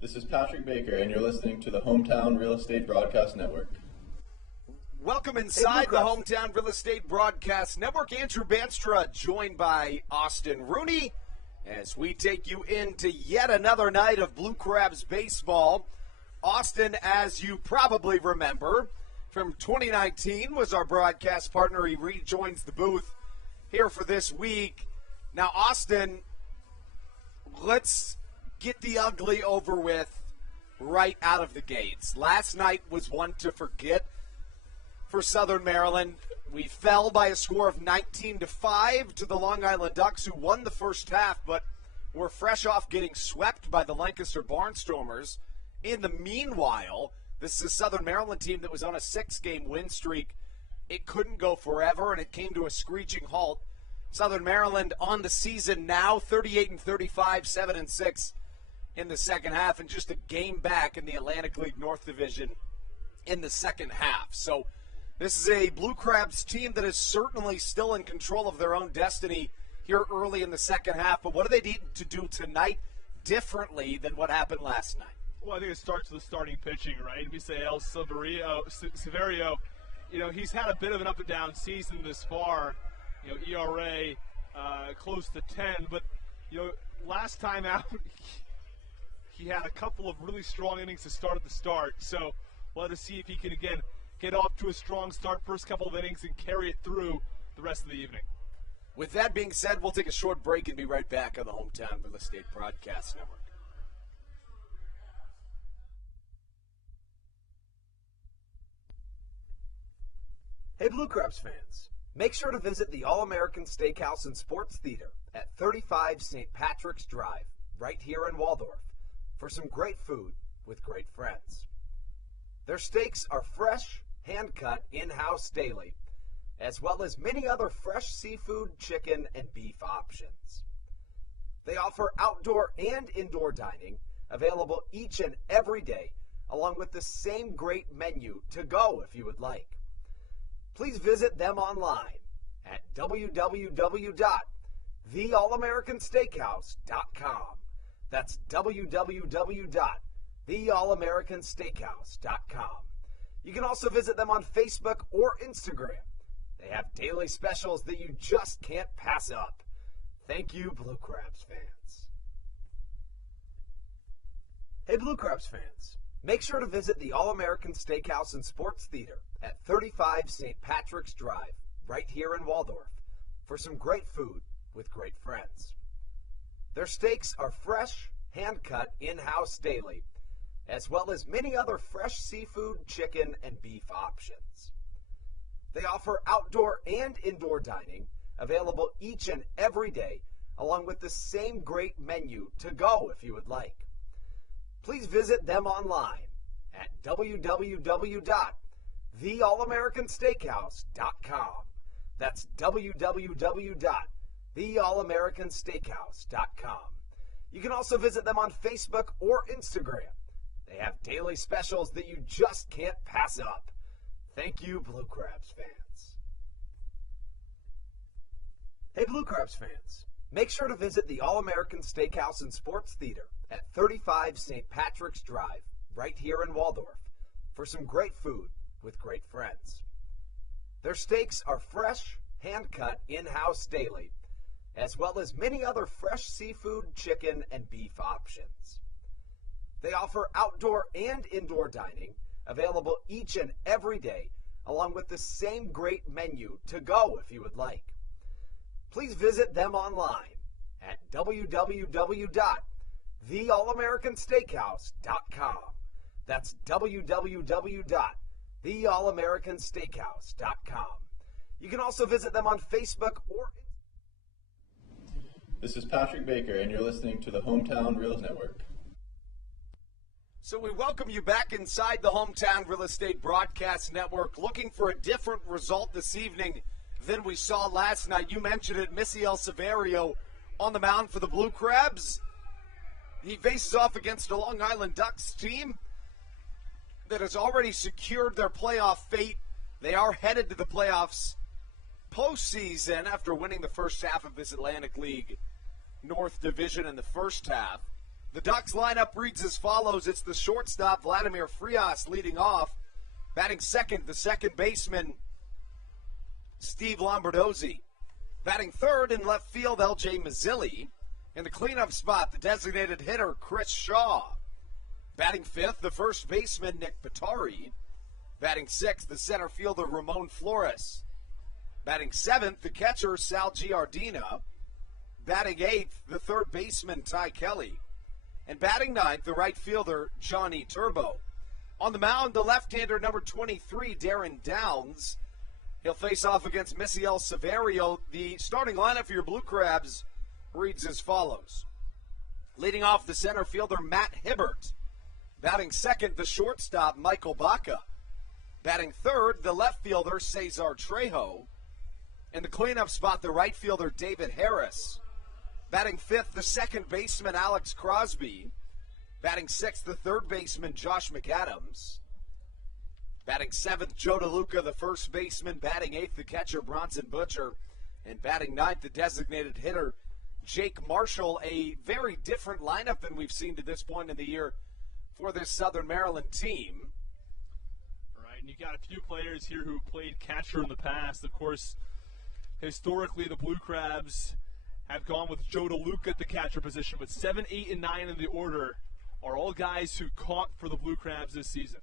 This is Patrick Baker, and you're listening to the Hometown Real Estate Broadcast Network. Welcome inside the Hometown Real Estate Broadcast Network. Andrew Banstra, joined by Austin Rooney, as we take you into yet another night of Blue Crabs baseball. Austin, as you probably remember, from 2019 was our broadcast partner. He rejoins the booth here for this week. Now, Austin, let's get the ugly over with right out of the gates. Last night was one to forget for Southern Maryland. We fell by a score of 19-5 to the Long Island Ducks, who won the first half, but were fresh off getting swept by the Lancaster Barnstormers. In the meanwhile, this is a Southern Maryland team that was on a 6-game win streak. It couldn't go forever, and it came to a screeching halt. Southern Maryland on the season now, 38-35, 7-6 in the second half, and just a game back in the Atlantic League North Division in the second half. So this is a Blue Crabs team that is certainly still in control of their own destiny here early in the second half. But what do they need to do tonight differently than what happened last night? Well, I think it starts with the starting pitching, right? Misael Severio, he's had a bit of an up-and-down season this far. ERA close to 10, but last time out he had a couple of really strong innings to start at the start. So we'll have to see if he can again get off to a strong start first couple of innings and carry it through the rest of the evening. With that being said, we'll take a short break and be right back on the Hometown Real Estate Broadcast Network. Hey Blue Crabs fans, make sure to visit the All-American Steakhouse and Sports Theater at 35 St. Patrick's Drive, right here in Waldorf, for some great food with great friends. Their steaks are fresh, hand-cut, in-house daily, as well as many other fresh seafood, chicken, and beef options. They offer outdoor and indoor dining, available each and every day, along with the same great menu to go if you would like. Please visit them online at www.theallamericansteakhouse.com. That's www.theallamericansteakhouse.com. You can also visit them on Facebook or Instagram. They have daily specials that you just can't pass up. Thank you, Blue Crabs fans. Hey, Blue Crabs fans. Make sure to visit the All-American Steakhouse and Sports Theater at 35 St. Patrick's Drive, right here in Waldorf, for some great food with great friends. Their steaks are fresh, hand-cut, in-house daily, as well as many other fresh seafood, chicken, and beef options. They offer outdoor and indoor dining, available each and every day, along with the same great menu to go if you would like. Please visit them online at www.theallamericansteakhouse.com. That's www.theallamericansteakhouse.com. You can also visit them on Facebook or Instagram. They have daily specials that you just can't pass up. Thank you, Blue Crabs fans. Hey, Blue Crabs fans. Make sure to visit the All-American Steakhouse and Sports Theater at 35 St. Patrick's Drive, right here in Waldorf, for some great food with great friends. Their steaks are fresh, hand-cut, in-house daily, as well as many other fresh seafood, chicken, and beef options. They offer outdoor and indoor dining, available each and every day, along with the same great menu to go if you would like. Please visit them online at www.theallamericansteakhouse.com. That's www.theallamericansteakhouse.com. You can also visit them on Facebook or This is Patrick Baker, and you're listening to the Hometown Real Estate Network. So we welcome you back inside the Hometown Real Estate Broadcast Network, looking for a different result this evening than we saw last night. You mentioned it, Misael Severio on the mound for the Blue Crabs. He faces off against a Long Island Ducks team that has already secured their playoff fate. They are headed to the playoffs postseason after winning the first half of this Atlantic League North Division in the first half. The Ducks lineup reads as follows. It's the shortstop, Vladimir Frias, leading off. Batting second, the second baseman, Steve Lombardozzi. Batting third in left field, L.J. Mazzilli. In the cleanup spot, the designated hitter, Chris Shaw. Batting fifth, the first baseman, Nick Pittari. Batting sixth, the center fielder, Ramon Flores. Batting seventh, the catcher, Sal Giardina. Batting eighth, the third baseman, Ty Kelly. And batting ninth, the right fielder, Johnny Turbo. On the mound, the left-hander, number 23, Darren Downs. He'll face off against Misael Severio. The starting lineup for your Blue Crabs reads as follows. Leading off, the center fielder, Matt Hibbert. Batting second, the shortstop, Michael Baca. Batting third, the left fielder, Cesar Trejo. In the cleanup spot, the right fielder, David Harris. Batting fifth, the second baseman, Alex Crosby. Batting sixth, the third baseman, Josh McAdams. Batting seventh, Joe DeLuca, the first baseman. Batting eighth, the catcher, Bronson Butcher. And batting ninth, the designated hitter, Jake Marshall. A very different lineup than we've seen to this point in the year for this Southern Maryland team. Right, and you got a few players here who played catcher in the past. Of course, historically, the Blue Crabs have gone with Joe DeLuca at the catcher position, but 7, 8, and 9 in the order are all guys who caught for the Blue Crabs this season.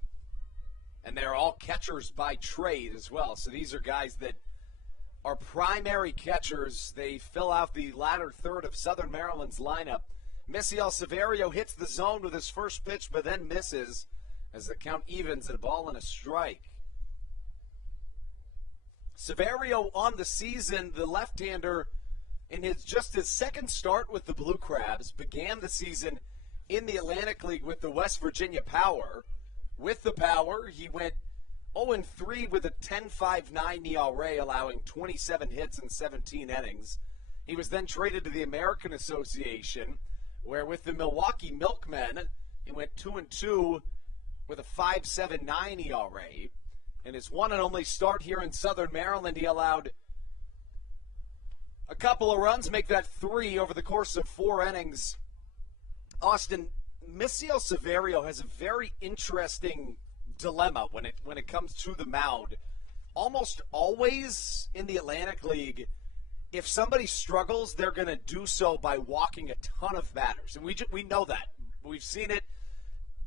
And they're all catchers by trade as well. So these are guys that are primary catchers. They fill out the latter third of Southern Maryland's lineup. Misael Severio hits the zone with his first pitch, but then misses as the count evens at a ball and a strike. Severio on the season, the left-hander, in his second start with the Blue Crabs, began the season in the Atlantic League with the West Virginia Power. With the Power, he went 0-3 with a 10.59 ERA, allowing 27 hits in 17 innings. He was then traded to the American Association, where with the Milwaukee Milkmen, he went 2-2 with a 5.79 ERA. In his one and only start here in Southern Maryland, he allowed a couple of runs, make that 3 over the course of 4 innings. Austin, Misael Severio has a very interesting dilemma when it comes to the mound. Almost always in the Atlantic League, if somebody struggles, they're going to do so by walking a ton of batters. And we know that. We've seen it,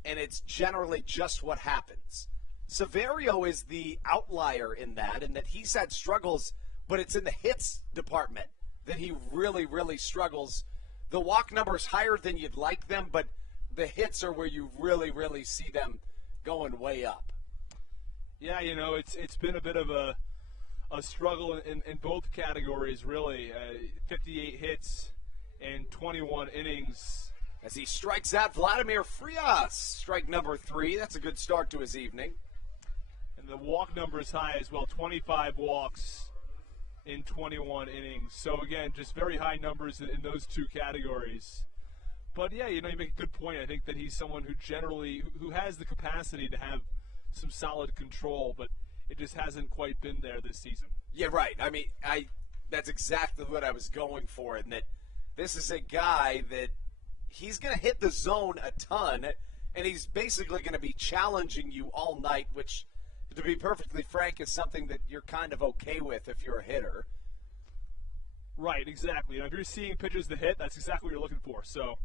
and it's generally just what happens. Severio is the outlier in that he's had struggles, but it's in the hits department that he really, really struggles. The walk number is higher than you'd like them, but the hits are where you really, really see them going way up. Yeah, it's been a bit of a struggle in both categories, really. 58 hits in 21 innings. As he strikes out Vladimir Frias, strike number 3. That's a good start to his evening. And the walk number is high as well, 25 walks in 21 innings. So, again, just very high numbers in those two categories. But, yeah, you make a good point. I think that he's someone who has the capacity to have some solid control, but it just hasn't quite been there this season. Yeah, right. I mean, that's exactly what I was going for, in that this is a guy that he's going to hit the zone a ton, and he's basically going to be challenging you all night, which, to be perfectly frank, is something that you're kind of okay with if you're a hitter. Right, exactly. If you're seeing pitches to hit, that's exactly what you're looking for. So,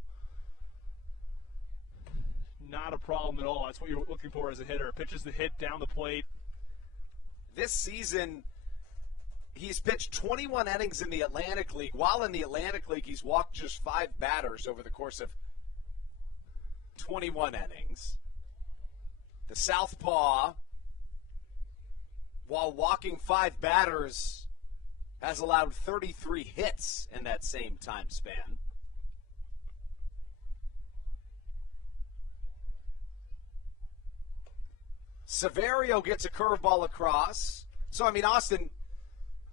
not a problem at all. That's what you're looking for as a hitter. Pitches to hit down the plate. This season, he's pitched 21 innings in the Atlantic League. While in the Atlantic League, he's walked just 5 batters over the course of 21 innings. The southpaw, while walking 5 batters, has allowed 33 hits in that same time span. Severio gets a curveball across. So, Austin,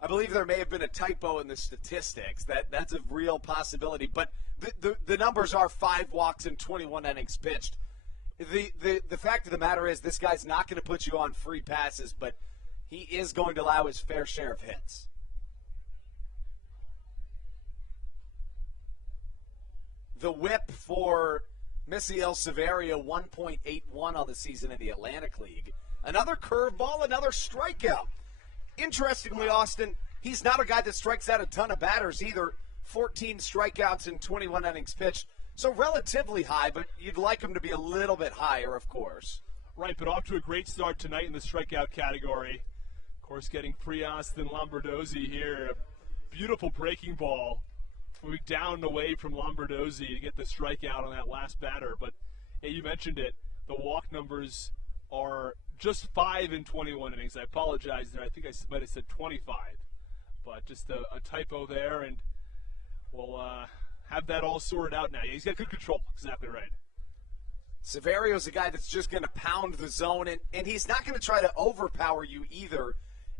I believe there may have been a typo in the statistics. That's a real possibility. But the numbers are 5 walks and 21 innings pitched. The fact of the matter is this guy's not going to put you on free passes, but he is going to allow his fair share of hits. The whip for Misiel Severio, 1.81 on the season in the Atlantic League. Another curveball, another strikeout. Interestingly, Austin, he's not a guy that strikes out a ton of batters either. 14 strikeouts in 21 innings pitched. So relatively high, but you'd like him to be a little bit higher, of course. Right, but off to a great start tonight in the strikeout category. Of course, getting Frias and Lombardozzi here. A beautiful breaking ball. Moving down and away from Lombardozzi to get the strikeout on that last batter. But, hey, you mentioned it. The walk numbers are just 5 in 21 innings. I apologize there. I think I might have said 25. But just a typo there, and we'll have that all sorted out now. He's got good control. Exactly right. Severio's a guy that's just going to pound the zone, and he's not going to try to overpower you either.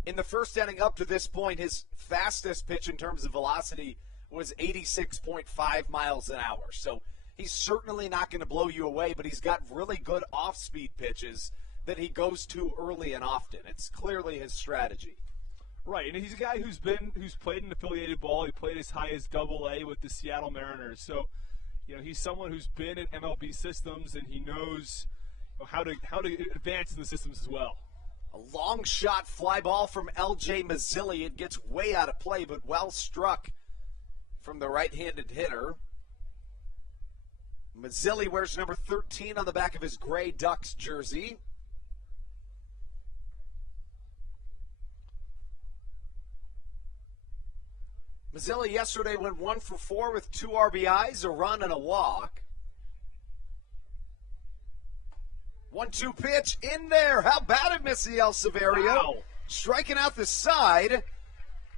In the first inning up to this point, his fastest pitch in terms of velocity was 86.5 miles an hour. So he's certainly not going to blow you away, but he's got really good off-speed pitches that he goes to early and often. It's clearly his strategy. Right, and he's a guy who's played in affiliated ball. He played as high as AA with the Seattle Mariners. So, he's someone who's been in MLB systems, and he knows how to advance in the systems as well. A long shot fly ball from L.J. Mazzilli. It gets way out of play, but well struck from the right-handed hitter. Mazzilli wears number 13 on the back of his gray Ducks jersey. Mazzilli yesterday went 1 for 4 with 2 RBIs, a run, and a walk. 1-2 pitch in there. How about it, Misiel Severio? Wow. Striking out the side.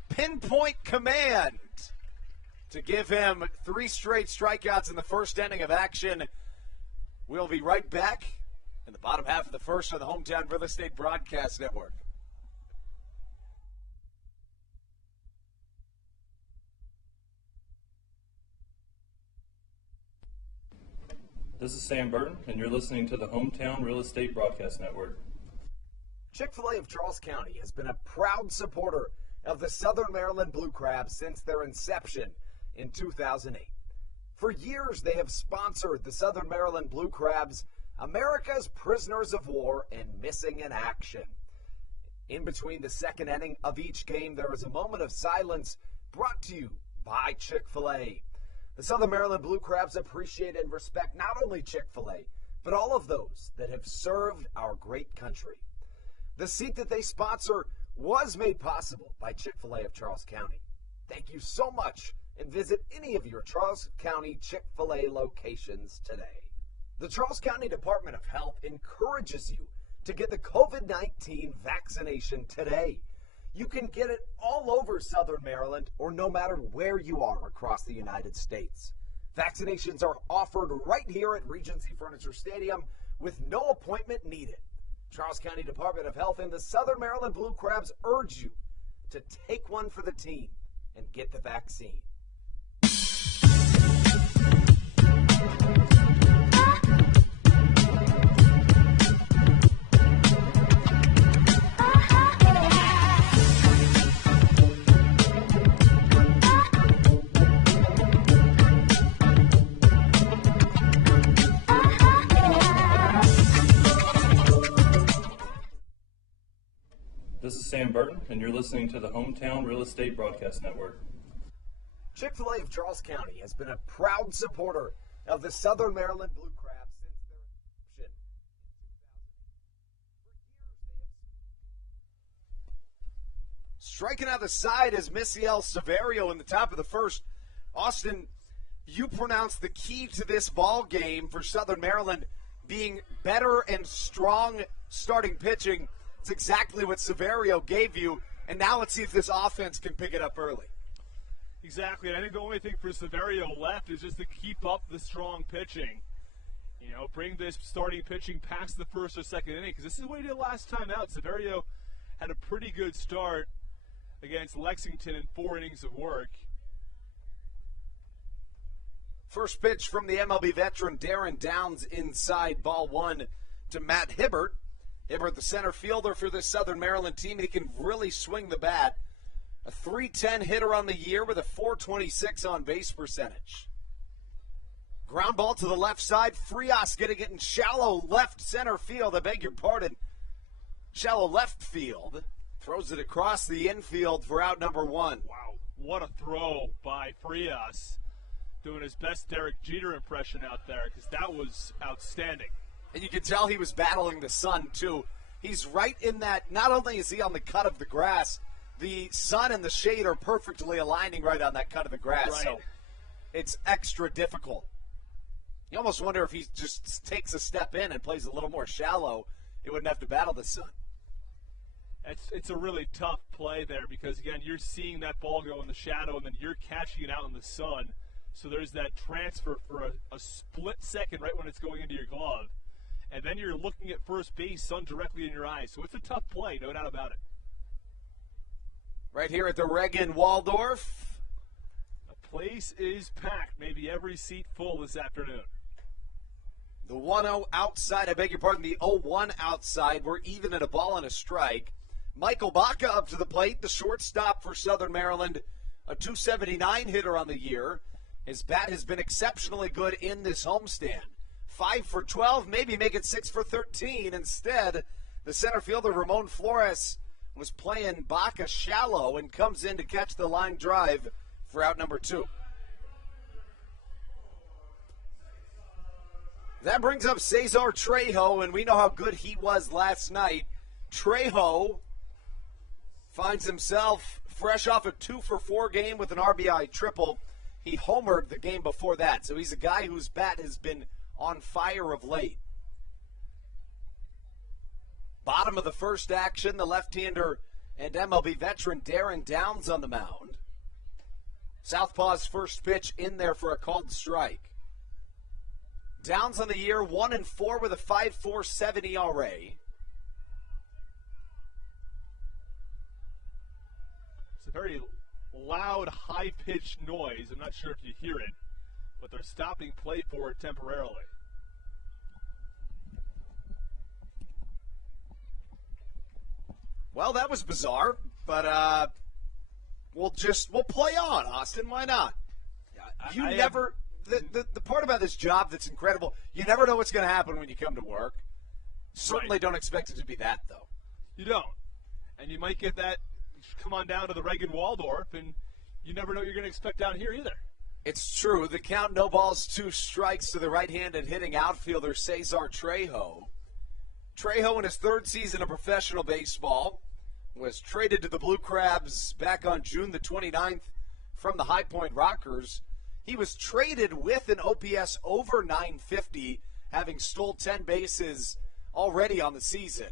Pinpoint command to give him 3 straight strikeouts in the first inning of action. We'll be right back in the bottom half of the first on the Hometown Real Estate Broadcast Network. This is Sam Burton, and you're listening to the Hometown Real Estate Broadcast Network. Chick-fil-A of Charles County has been a proud supporter of the Southern Maryland Blue Crabs since their inception in 2008. For years, they have sponsored the Southern Maryland Blue Crabs, America's prisoners of war and missing in action. In between the second inning of each game, there is a moment of silence brought to you by Chick-fil-A. The Southern Maryland Blue Crabs appreciate and respect not only Chick-fil-A, but all of those that have served our great country. The seat that they sponsor was made possible by Chick-fil-A of Charles County. Thank you so much, and visit any of your Charles County Chick-fil-A locations today. The Charles County Department of Health encourages you to get the COVID-19 vaccination today. You can get it all over Southern Maryland or no matter where you are across the United States. Vaccinations are offered right here at Regency Furniture Stadium with no appointment needed. Charles County Department of Health and the Southern Maryland Blue Crabs urge you to take one for the team and get the vaccine. This is Sam Burton, and you're listening to the Hometown Real Estate Broadcast Network. Chick-fil-A of Charles County has been a proud supporter of the Southern Maryland Blue Crabs since their inception in 2008. Striking out the side is Misael Severio in the top of the first. Austin, you pronounced the key to this ball game for Southern Maryland being better and strong starting pitching. It's exactly what Severio gave you, and now let's see if this offense can pick it up early. Exactly, and I think the only thing for Severio left is just to keep up the strong pitching. You know, bring this starting pitching past the first or second inning, because this is what he did last time out. Severio had a pretty good start against Lexington in 4 innings of work. First pitch from the MLB veteran Darren Downs inside, ball one to Matt Hibbert. Hibbert, the center fielder for this Southern Maryland team, he can really swing the bat. A .310 hitter on the year with a .426 on base percentage. Ground ball to the left side. Frias getting it in shallow left center field. I beg your pardon. Shallow left field. Throws it across the infield for out number one. Wow, what a throw by Frias. Doing his best Derek Jeter impression out there, because that was outstanding. And you can tell he was battling the sun, too. He's right in that, not only is he on the cut of the grass, the sun and the shade are perfectly aligning right on that cut of the grass. Right. So it's extra difficult. You almost wonder if he just takes a step in and plays a little more shallow, he wouldn't have to battle the sun. It's a really tough play there because, again, you're seeing that ball go in the shadow and then you're catching it out in the sun. So there's that transfer for a split second right when it's going into your glove. And then you're looking at first base, sun directly in your eyes. So it's a tough play, no doubt about it. Right here at the Reagan Waldorf. The place is packed, maybe every seat full this afternoon. The 1-0 outside, I beg your pardon, the 0-1 outside. We're even at a ball and a strike. Michael Baca up to the plate, the shortstop for Southern Maryland, a .279 hitter on the year. His bat has been exceptionally good in this homestand. 5 for 12, maybe make it 6 for 13. Instead, the center fielder, Ramon Flores, was playing Baca shallow and comes in to catch the line drive for out number 2. That brings up Cesar Trejo, and we know how good he was last night. Trejo finds himself fresh off a 2-for-4 game with an RBI triple. He homered the game before that, so he's a guy whose bat has been on fire of late. Bottom of the first action, the left-hander and MLB veteran Darren Downs on the mound. Southpaw's first pitch in there for a called strike. Downs on the year, 1-4 with a 5.47 ERA. It's a very loud, high-pitched noise. I'm not sure if you hear it, but they're stopping play for it temporarily. Well, that was bizarre, but we'll play on, Austin. Why not? The part about this job that's incredible, you never know what's going to happen when you come to work. Certainly Right. don't expect it to be that, though. You don't. And you might get that, come on down to the Reagan Waldorf, and you never know what you're going to expect down here either. It's true. The count, no balls, 2 strikes to the right-handed hitting outfielder Cesar Trejo. Trejo, in his 3rd season of professional baseball, was traded to the Blue Crabs back on June the 29th from the High Point Rockers. He was traded with an OPS over 950, having stole 10 bases already on the season.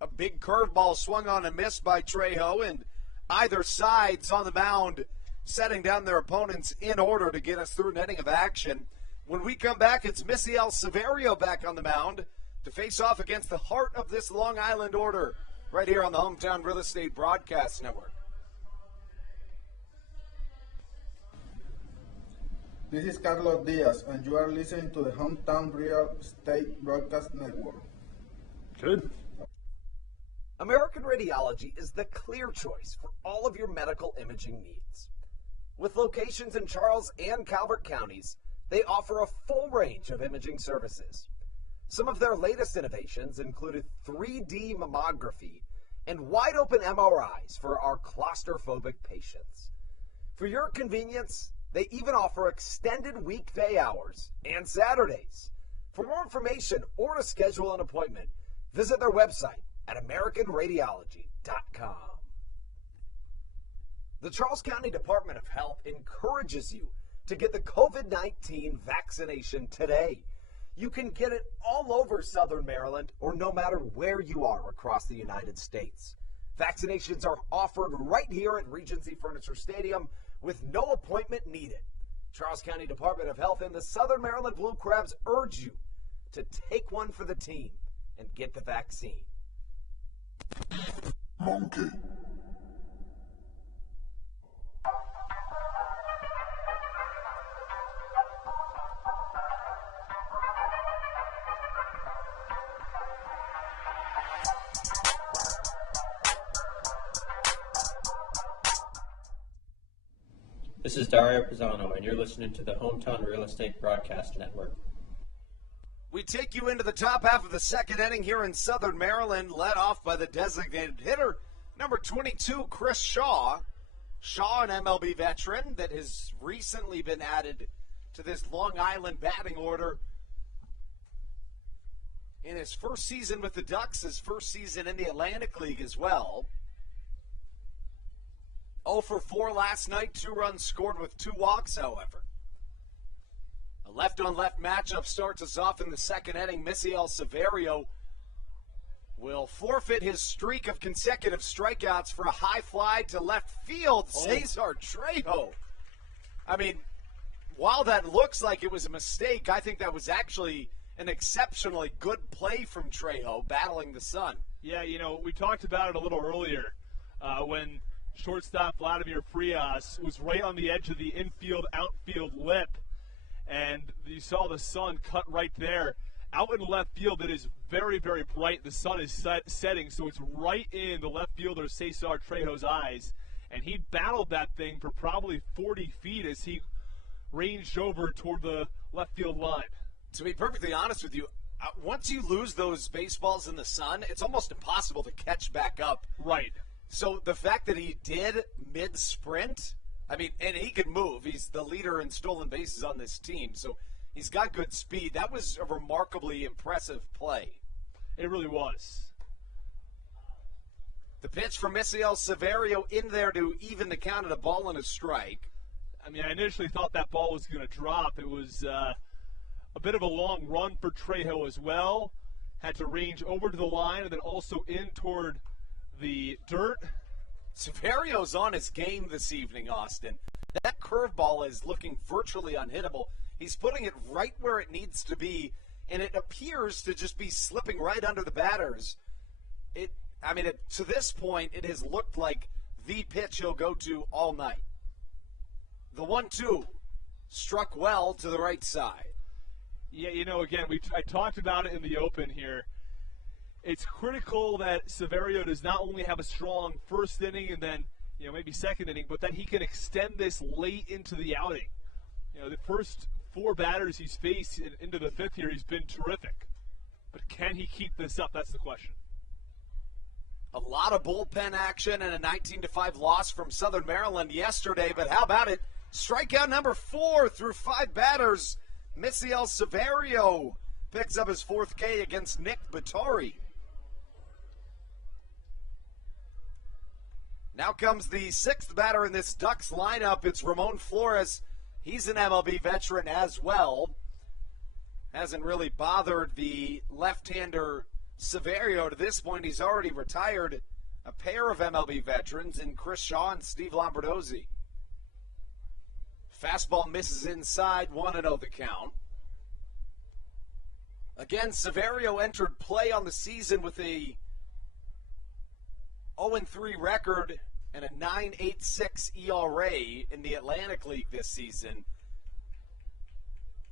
A big curveball swung on and missed by Trejo, and either side's on the mound setting down their opponents in order to get us through an inning of action. When we come back, it's Misiel Severio back on the mound to face off against the heart of this Long Island order right here on the Hometown Real Estate Broadcast Network. This is Carlos Diaz, and you are listening to the Hometown Real Estate Broadcast Network. Good. American Radiology is the clear choice for all of your medical imaging needs. With locations in Charles and Calvert counties, they offer a full range of imaging services. Some of their latest innovations included 3D mammography and wide-open MRIs for our claustrophobic patients. For your convenience, they even offer extended weekday hours and Saturdays. For more information or to schedule an appointment, visit their website at AmericanRadiology.com. The Charles County Department of Health encourages you to get the COVID-19 vaccination today. You can get it all over Southern Maryland or no matter where you are across the United States. Vaccinations are offered right here at Regency Furniture Stadium with no appointment needed. Charles County Department of Health and the Southern Maryland Blue Crabs urge you to take one for the team and get the vaccine. Monkey. This is Dario Pisano, and you're listening to the Hometown Real Estate Broadcast Network. We take you into the top half of the second inning here in Southern Maryland, led off by the designated hitter, number 22, Chris Shaw. Shaw, an MLB veteran that has recently been added to this Long Island batting order. In his first season with the Ducks, his first season in the Atlantic League as well. 0 for 4 last night, 2 runs scored with 2 walks, however. A left-on-left matchup starts us off in the second inning. Misiel Severio will forfeit his streak of consecutive strikeouts for a high fly to left field. Cesar Trejo. I mean, while that looks like it was a mistake, I think that was actually an exceptionally good play from Trejo battling the sun. Yeah, we talked about it a little earlier when shortstop Vladimir Frias was right on the edge of the infield-outfield lip, and you saw the sun cut right there. Out in left field, it is very, very bright. The sun is setting, so it's right in the left fielder Cesar Trejo's eyes, and he battled that thing for probably 40 feet as he ranged over toward the left field line. To be perfectly honest with you, once you lose those baseballs in the sun, it's almost impossible to catch back up. Right. So the fact that he did mid-sprint, I mean, and he can move. He's the leader in stolen bases on this team, so he's got good speed. That was a remarkably impressive play. It really was. The pitch from Misiel Severio in there to even the count at a ball and a strike. I mean, I initially thought that ball was going to drop. It was a bit of a long run for Trejo as well. Had to range over to the line and then also in toward the dirt. Severio's on his game this evening, Austin. That curveball is looking virtually unhittable. He's putting it right where it needs to be, and it appears to just be slipping right under the batters. To this point, it has looked like the pitch he'll go to all night. The 1-2 struck well to the right side. Yeah, again, I talked about it in the open here. It's critical that Severio does not only have a strong first inning and then, maybe second inning, but that he can extend this late into the outing. The first 4 batters he's faced into the 5th here, he's been terrific. But can he keep this up? That's the question. A lot of bullpen action and a 19-5 loss from Southern Maryland yesterday, but how about it? Strikeout number 4 through 5 batters. Misael Severio picks up his 4th K against Nick Batari. Now comes the 6th batter in this Ducks lineup. It's Ramon Flores. He's an MLB veteran as well. Hasn't really bothered the left-hander Severio to this point. He's already retired a pair of MLB veterans in Chris Shaw and Steve Lombardozzi. Fastball misses inside, 1-0 the count. Again, Severio entered play on the season with a 0-3 record and a 9.86 ERA in the Atlantic League this season.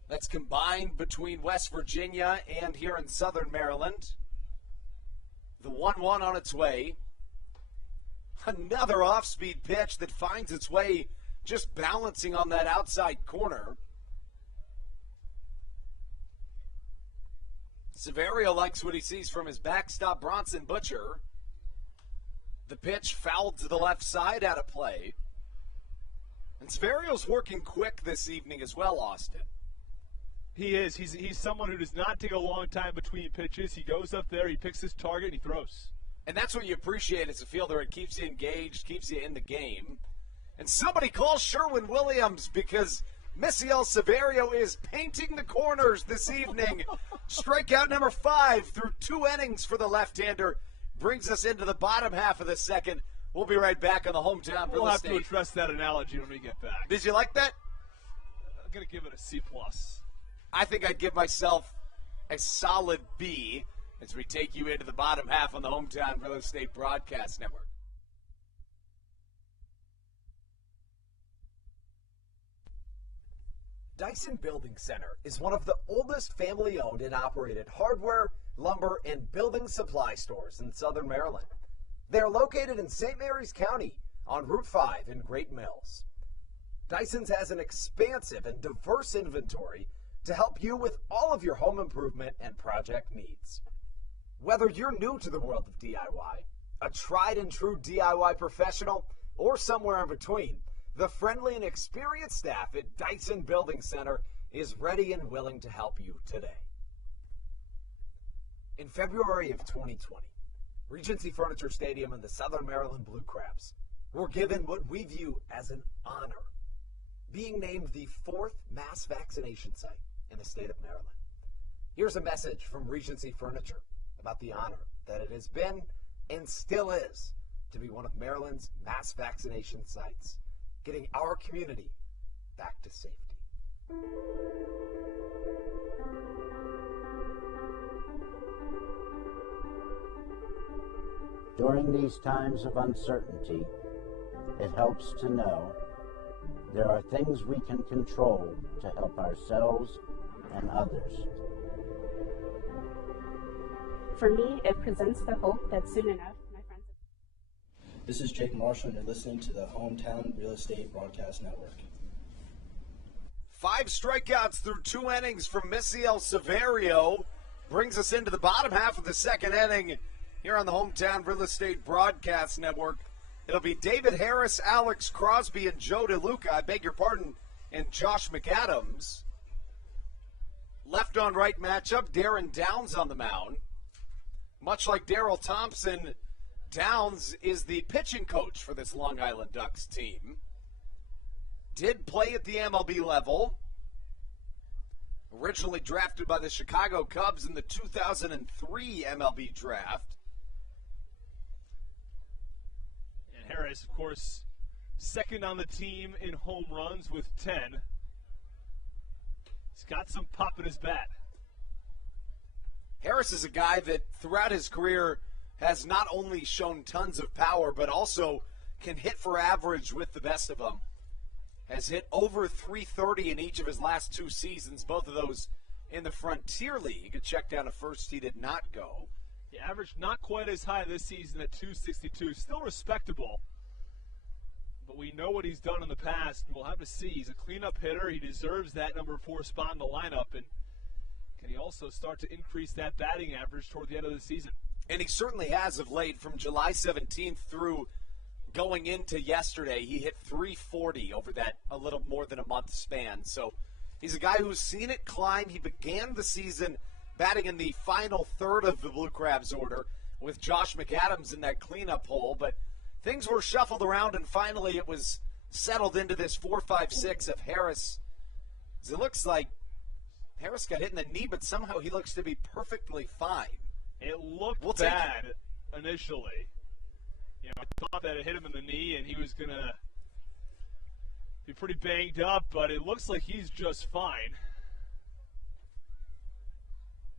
That's combined between West Virginia and here in Southern Maryland. The 1-1 on its way. Another off-speed pitch that finds its way just balancing on that outside corner. Severio likes what he sees from his backstop, Bronson Butcher. The pitch fouled to the left side, out of play. And Severio's working quick this evening as well, Austin. He is. He's someone who does not take a long time between pitches. He goes up there, he picks his target, and he throws. And that's what you appreciate as a fielder. It keeps you engaged, keeps you in the game. And somebody call Sherwin Williams because Misael Severio is painting the corners this evening. Strikeout number 5 through 2 innings for the left-hander brings us into the bottom half of the second. We'll be right back on the Hometown We'll Real have to Estate. address that analogy when we get back. Did you like that? I'm going to give it a C+. I think I'd give myself a solid B as we take you into the bottom half on the Hometown Real Estate Broadcast Network. Dyson Building Center is one of the oldest family-owned and operated hardware, lumber, and building supply stores in Southern Maryland. They are located in St. Mary's County on Route 5 in Great Mills. Dyson's has an expansive and diverse inventory to help you with all of your home improvement and project needs. Whether you're new to the world of DIY, a tried and true DIY professional, or somewhere in between, the friendly and experienced staff at Dyson Building Center is ready and willing to help you today. In February of 2020, Regency Furniture Stadium and the Southern Maryland Blue Crabs were given what we view as an honor, being named the 4th mass vaccination site in the state of Maryland. Here's a message from Regency Furniture about the honor that it has been and still is to be one of Maryland's mass vaccination sites, getting our community back to safety. During these times of uncertainty, it helps to know there are things we can control to help ourselves and others. For me, it presents the hope that soon enough, my friends... This is Jake Marshall, and you're listening to the Hometown Real Estate Broadcast Network. 5 strikeouts through 2 innings from Misael Severio brings us into the bottom half of the second inning here on the Hometown Real Estate Broadcast Network. It'll be David Harris, Alex Crosby, and Joe DeLuca, I beg your pardon, and Josh McAdams. Left on right matchup, Darren Downs on the mound. Much like Darryl Thompson, Downs is the pitching coach for this Long Island Ducks team. Did play at the MLB level. Originally drafted by the Chicago Cubs in the 2003 MLB draft. And Harris, of course, second on the team in home runs with 10. He's got some pop in his bat. Harris is a guy that throughout his career has not only shown tons of power, but also can hit for average with the best of them. Has hit over 330 in each of his last 2 seasons, both of those in the Frontier League. A check down to first, he did not go. The average not quite as high this season at 262. Still respectable. But we know what he's done in the past, and we'll have to see. He's a cleanup hitter. He deserves that number 4 spot in the lineup. And can he also start to increase that batting average toward the end of the season? And he certainly has of late. From July 17th through going into yesterday, he hit 340 over that a little more than a month span. So he's a guy who's seen it climb. He began the season batting in the final third of the Blue Crabs order with Josh McAdams in that cleanup hole. But things were shuffled around, and finally it was settled into this 4-5-6 of Harris. It looks like Harris got hit in the knee, but somehow he looks to be perfectly fine. It looked bad initially. You know, I thought that it hit him in the knee and he was going to be pretty banged up, but it looks like he's just fine.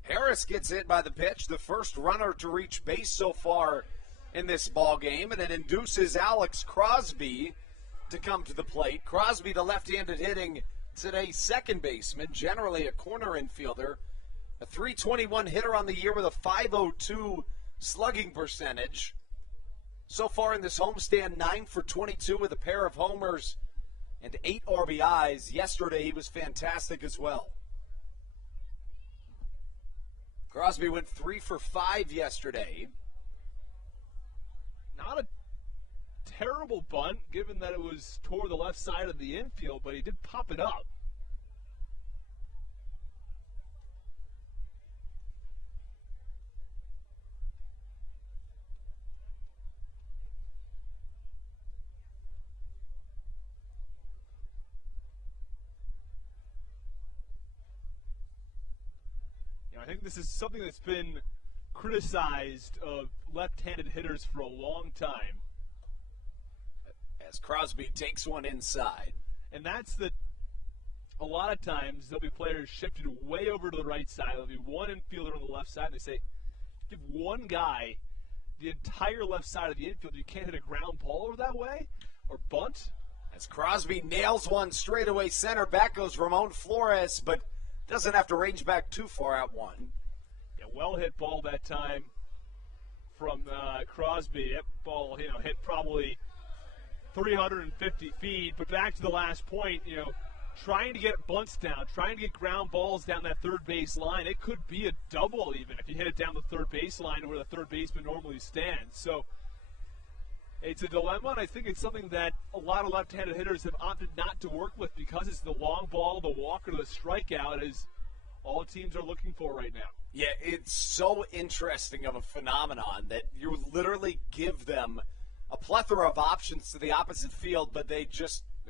Harris gets hit by the pitch, the first runner to reach base so far in this ball game, and it induces Alex Crosby to come to the plate. Crosby, the left-handed hitting today's second baseman, generally a corner infielder, a .321 hitter on the year with a .502 slugging percentage. So far in this homestand, 9 for 22 with a pair of homers and 8 RBIs. Yesterday he was fantastic as well. Crosby went 3 for 5 yesterday. Not a terrible bunt, given that it was toward the left side of the infield, but he did pop it up. I think this is something that's been criticized of left-handed hitters for a long time. As Crosby takes one inside. And that's that a lot of times there'll be players shifted way over to the right side. There'll be one infielder on the left side. And they say, give one guy the entire left side of the infield. You can't hit a ground ball over that way or bunt. As Crosby nails one straightaway center, back goes Ramon Flores, but doesn't have to range back too far out one. Yeah, well hit ball that time from Crosby. That ball, hit probably 350 feet. But back to the last point, trying to get bunts down, trying to get ground balls down that third base line. It could be a double even if you hit it down the third base line where the third baseman normally stands. So it's a dilemma, and I think it's something that a lot of left-handed hitters have opted not to work with because it's the long ball, the walk, or the strikeout is all teams are looking for right now. Yeah, it's so interesting of a phenomenon that you literally give them a plethora of options to the opposite field, but they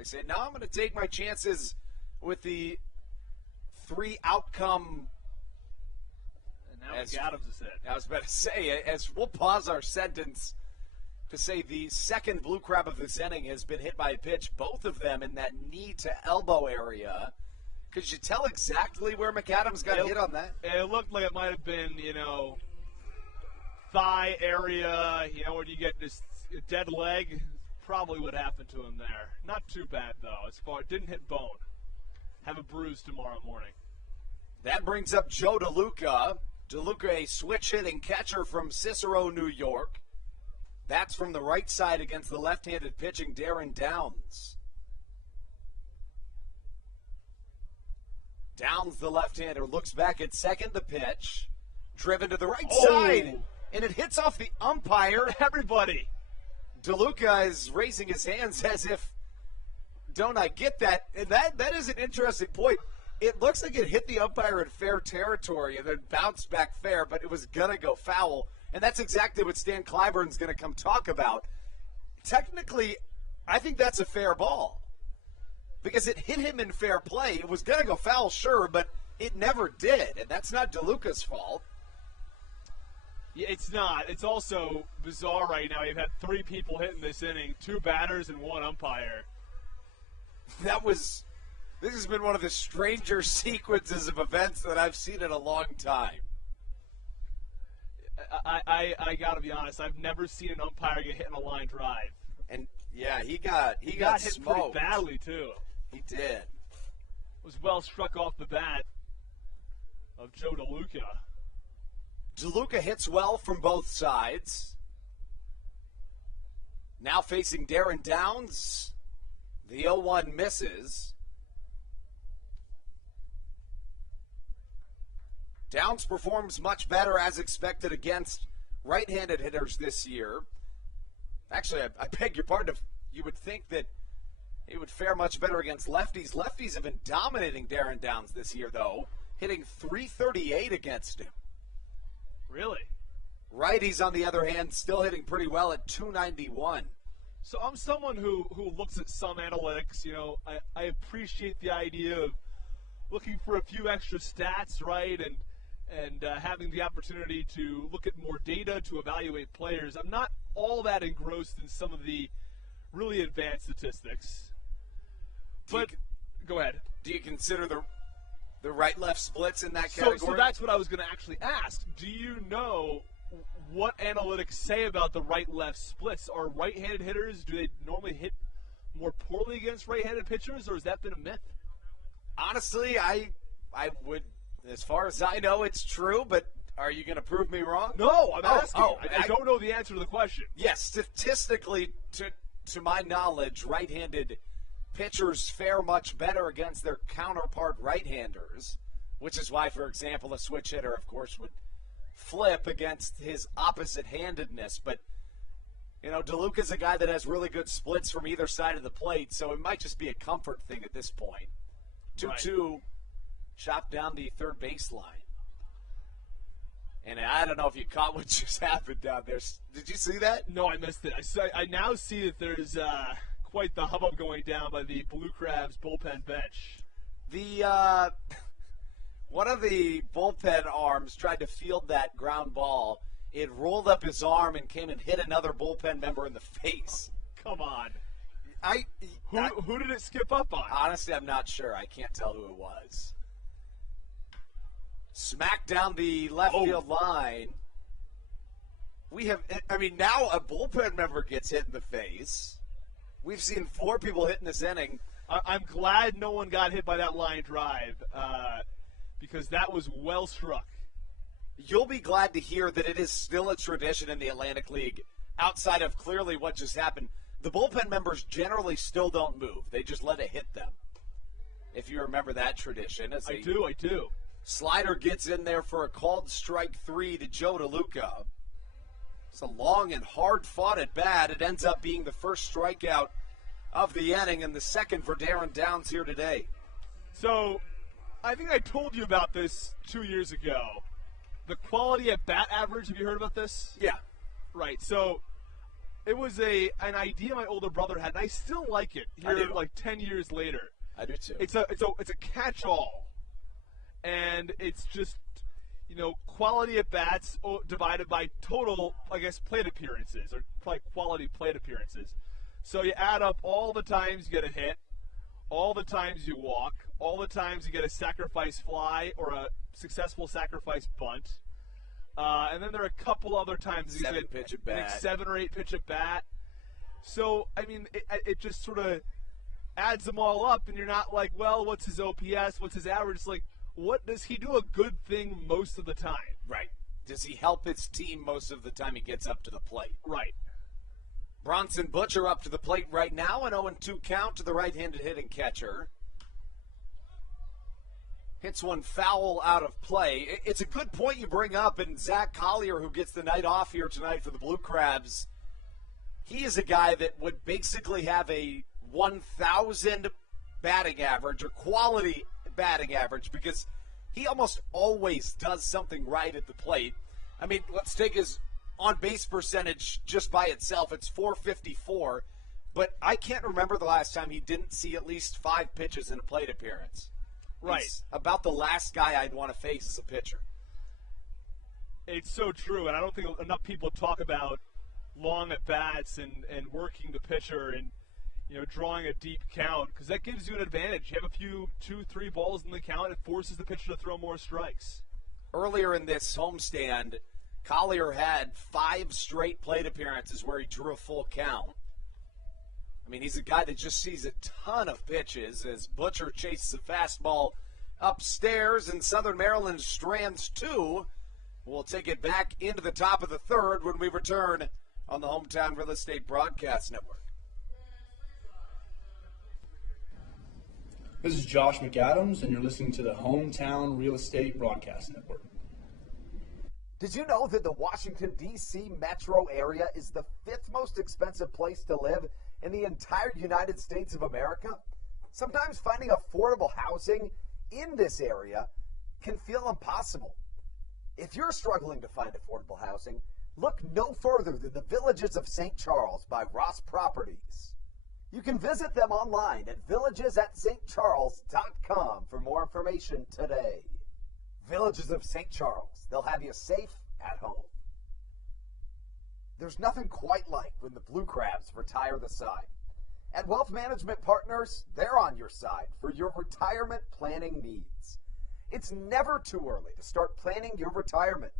say, no, I'm going to take my chances with the three outcome. And now McAdams is it. I was about to say, as we'll pause our sentence to say the second Blue Crab of this inning has been hit by a pitch, both of them in that knee to elbow area. Could you tell exactly where McAdams got hit on that? It looked like it might have been, thigh area, when you get this dead leg. Probably what happened to him there. Not too bad, though. As far it didn't hit bone. Have a bruise tomorrow morning. That brings up Joe DeLuca. DeLuca, a switch-hitting catcher from Cicero, New York. That's from the right side against the left-handed pitching Darren Downs. Downs, the left-hander, looks back at second, the pitch. Driven to the right side, and it hits off the umpire. Everybody. DeLuca is raising his hands as if, don't I get that? And that is an interesting point. It looks like it hit the umpire in fair territory and then bounced back fair, but it was going to go foul. And that's exactly what Stan Clyburn's going to come talk about. Technically, I think that's a fair ball because it hit him in fair play. It was going to go foul, sure, but it never did, and that's not DeLuca's fault. Yeah, it's not. It's also bizarre right now. You've had 3 people hitting this inning, 2 batters and 1 umpire. This has been one of the stranger sequences of events that I've seen in a long time. I got to be honest. I've never seen an umpire get hit in a line drive. And yeah, he got hit smoked. pretty badly too. He did. It was well struck off the bat of Joe DeLuca. DeLuca hits well from both sides. Now facing Darren Downs. The 0-1 misses. Downs performs much better as expected against right-handed hitters this year. Actually, I beg your pardon. You would think that he would fare much better against lefties. Lefties have been dominating Darren Downs this year, though, hitting .338 against him. Really? Righties, on the other hand, still hitting pretty well at .291. So I'm someone who looks at some analytics. You know, I appreciate the idea of looking for a few extra stats, right, and having the opportunity to look at more data to evaluate players. I'm not all that engrossed in some of the really advanced statistics. But go ahead. Do you consider the right-left splits in that category? So that's what I was going to actually ask. Do you know what analytics say about the right-left splits? Are right-handed hitters, do they normally hit more poorly against right-handed pitchers, or has that been a myth? Honestly, I would, as far as I know, it's true, but are you going to prove me wrong? No, I'm asking. I don't know the answer to the question. Yes, statistically, to my knowledge, right-handed pitchers fare much better against their counterpart right-handers, which is why, for example, a switch hitter, of course, would flip against his opposite-handedness. But, you know, DeLuca's a guy that has really good splits from either side of the plate, so it might just be a comfort thing at this point. 2-2, chopped down the third baseline. And I don't know if you caught what just happened down there. Did you see that? No, I missed it. I now see that there's quite the hubbub going down by the Blue Crabs bullpen bench. The one of the bullpen arms tried to field that ground ball. It rolled up his arm and came and hit another bullpen member in the face. Come on. Who did it skip up on? Honestly, I'm not sure. I can't tell who it was. Smack down the left field line. Now a bullpen member gets hit in the face. We've seen 4 people hit in this inning. I'm glad no one got hit by that line drive because that was well struck. You'll be glad to hear that it is still a tradition in the Atlantic League, outside of clearly what just happened. The bullpen members generally still don't move. They just let it hit them. If you remember that tradition. I do. Slider gets in there for a called strike 3 to Joe DeLuca. It's a long and hard-fought at bat. It ends up being the first strikeout of the inning and the second for Darren Downs here today. So, I think I told you about this 2 years ago. The quality at bat average, have you heard about this? Yeah. Right, so it was an idea my older brother had, and I still like it here like 10 years later. I do too. It's a catch-all. And it's just, quality at bats divided by total, plate appearances, or probably quality plate appearances. So you add up all the times you get a hit, all the times you walk, all the times you get a sacrifice fly or a successful sacrifice bunt. And then there are a couple other times you get 7 or 8 pitch at bat. So, it just sort of adds them all up, and you're not like, well, what's his OPS, what's his average? It's like, what does he do a good thing most of the time? Right. Does he help his team most of the time he gets up to the plate? Right. Bronson Butcher up to the plate right now, an 0-2 count to the right-handed hitting catcher. Hits one foul out of play. It's a good point you bring up, and Zach Collier, who gets the night off here tonight for the Blue Crabs, he is a guy that would basically have a 1,000 batting average, or quality batting average, because he almost always does something right at the plate. Let's take his on-base percentage just by itself. It's .454, but I can't remember the last time he didn't see at least 5 pitches in a plate appearance. Right. He's about the last guy I'd want to face as a pitcher. It's so true, and I don't think enough people talk about long at-bats and working the pitcher and drawing a deep count, because that gives you an advantage. You have a few 2-3 balls in the count, it forces the pitcher to throw more strikes. Earlier in this homestand, Collier had 5 straight plate appearances where he drew a full count. He's a guy that just sees a ton of pitches as Butcher chases a fastball upstairs, and Southern Maryland strands 2. We'll take it back into the top of the third when we return on the Hometown Real Estate Broadcast Network. This is Josh McAdams, and you're listening to the Hometown Real Estate Broadcast Network. Did you know that the Washington, D.C. metro area is the 5th most expensive place to live in the entire United States of America? Sometimes finding affordable housing in this area can feel impossible. If you're struggling to find affordable housing, look no further than the Villages of St. Charles by Ross Properties. You can visit them online at villagesatstcharles.com for more information today. Villages of St. Charles. They'll have you safe at home. There's nothing quite like when the Blue Crabs retire the side. At Wealth Management Partners, they're on your side for your retirement planning needs. It's never too early to start planning your retirement.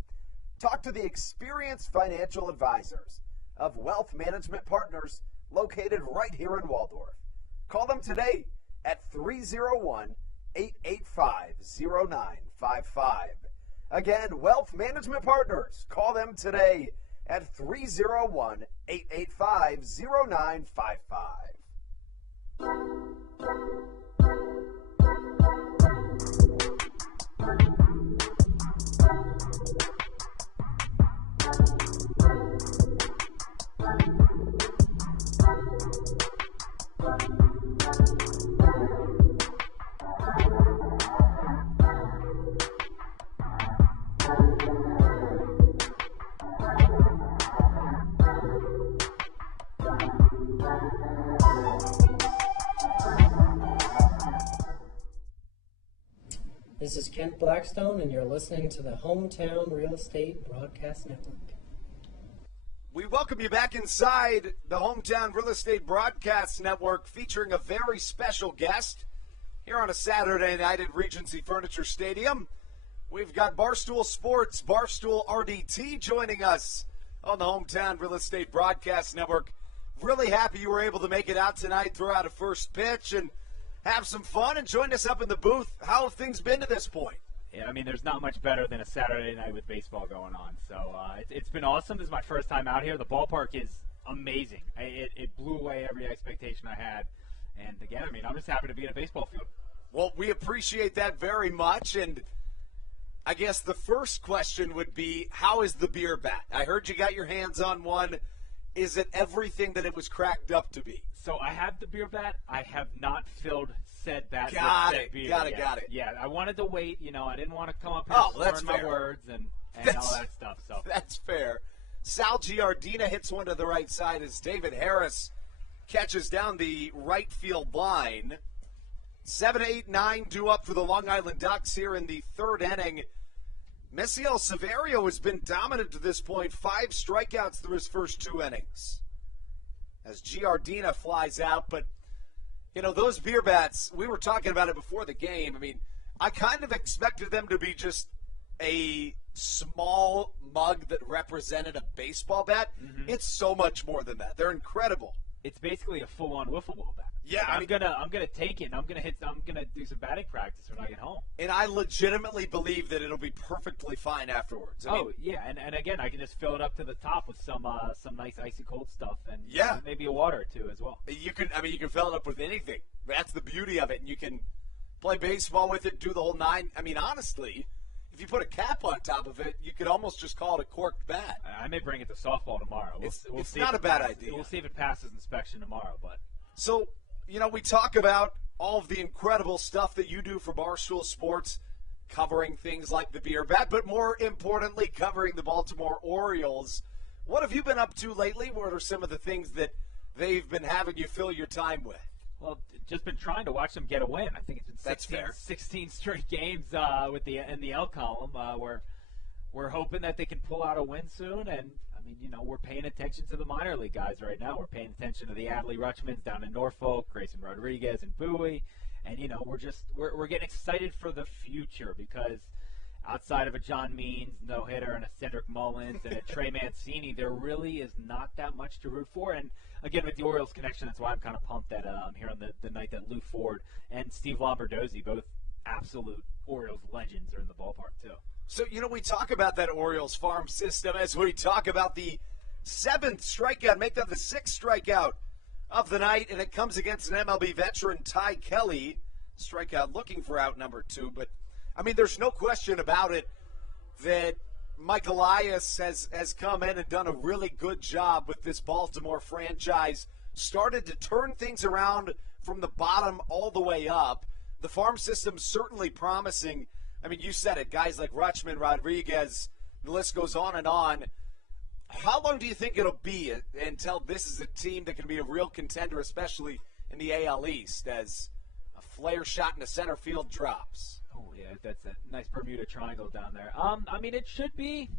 Talk to the experienced financial advisors of Wealth Management Partners located right here in Waldorf. Call them today at 301-885-0955. Again, Wealth Management Partners. Call them today at 301-885-0955. This is Kent Blackstone, and you're listening to the Hometown Real Estate Broadcast Network. We welcome you back inside the Hometown Real Estate Broadcast Network, featuring a very special guest here on a Saturday night at Regency Furniture Stadium. We've got Barstool Sports, Barstool RDT joining us on the Hometown Real Estate Broadcast Network. Really happy you were able to make it out tonight, throw out a first pitch, and have some fun and join us up in the booth. How have things been to this point? Yeah, I mean, there's not much better than a Saturday night with baseball going on. So it's been awesome. This is my first time out here. The ballpark is amazing. It blew away every expectation I had. And again, I mean, I'm just happy to be in a baseball field. Well, we appreciate that very much. And I guess the first question would be, how is the beer bat? I heard you got your hands on one. Is it everything that it was cracked up to be? So I have the beer bat. I have not filled said bat got with it. beer. Got it. Yeah, I wanted to wait. You know, I didn't want to come up here that's slurring my fair. words and all that stuff. So that's fair. Sal Giardina hits one to the right side as David Harris catches down the right field line. 7, 8, 9 due up for the Long Island Ducks here in the third inning. Messiel Severio has been dominant to this point. 5 strikeouts through his first 2 innings as Giardina flies out. But, you know, those beer bats, we were talking about it before the game. I mean, I kind of expected them to be just a small mug that represented a baseball bat. Mm-hmm. It's so much more than that. They're incredible. It's basically a full-on wiffle ball bat. Yeah, I'm gonna take it. And I'm gonna do some batting practice when I get home. And I legitimately believe that it'll be perfectly fine afterwards. I mean, yeah, and again, I can just fill it up to the top with some nice icy cold stuff, and yeah, maybe a water or two as well. You can fill it up with anything. That's the beauty of it, and you can play baseball with it, do the whole 9. I mean, honestly, if you put a cap on top of it, you could almost just call it a corked bat. I may bring it to softball tomorrow. We'll see not a bad idea. We'll see if it passes inspection tomorrow. But so, you know, we talk about all of the incredible stuff that you do for Barstool Sports, covering things like the beer bat, but more importantly, covering the Baltimore Orioles. What have you been up to lately? What are some of the things that they've been having you fill your time with? Well, just been trying to watch them get a win. I think it's been 16 straight games in the L column. We're hoping that they can pull out a win soon. And I mean, you know, we're paying attention to the minor league guys right now. We're paying attention to the Adley Rutschmans down in Norfolk, Grayson Rodriguez and Bowie, and you know, we're getting excited for the future because outside of a John Means no-hitter and a Cedric Mullins and a Trey Mancini, there really is not that much to root for. And again, with the Orioles connection, that's why I'm kind of pumped that I'm here on the night that Lou Ford and Steve Lombardozzi, both absolute Orioles legends, are in the ballpark too. So, you know, we talk about that Orioles farm system as we talk about the 7th strikeout, make that the 6th strikeout of the night, and it comes against an MLB veteran, Ty Kelly. Strikeout looking for out number 2, but I mean, there's no question about it that Mike Elias has come in and done a really good job with this Baltimore franchise. Started to turn things around from the bottom all the way up. The farm system's certainly promising. I mean, you said it. Guys like Rutschman, Rodriguez, the list goes on and on. How long do you think it'll be until this is a team that can be a real contender, especially in the AL East, as a flare shot in the center field drops? Oh, yeah, that's a nice Bermuda Triangle down there. I mean, it should be.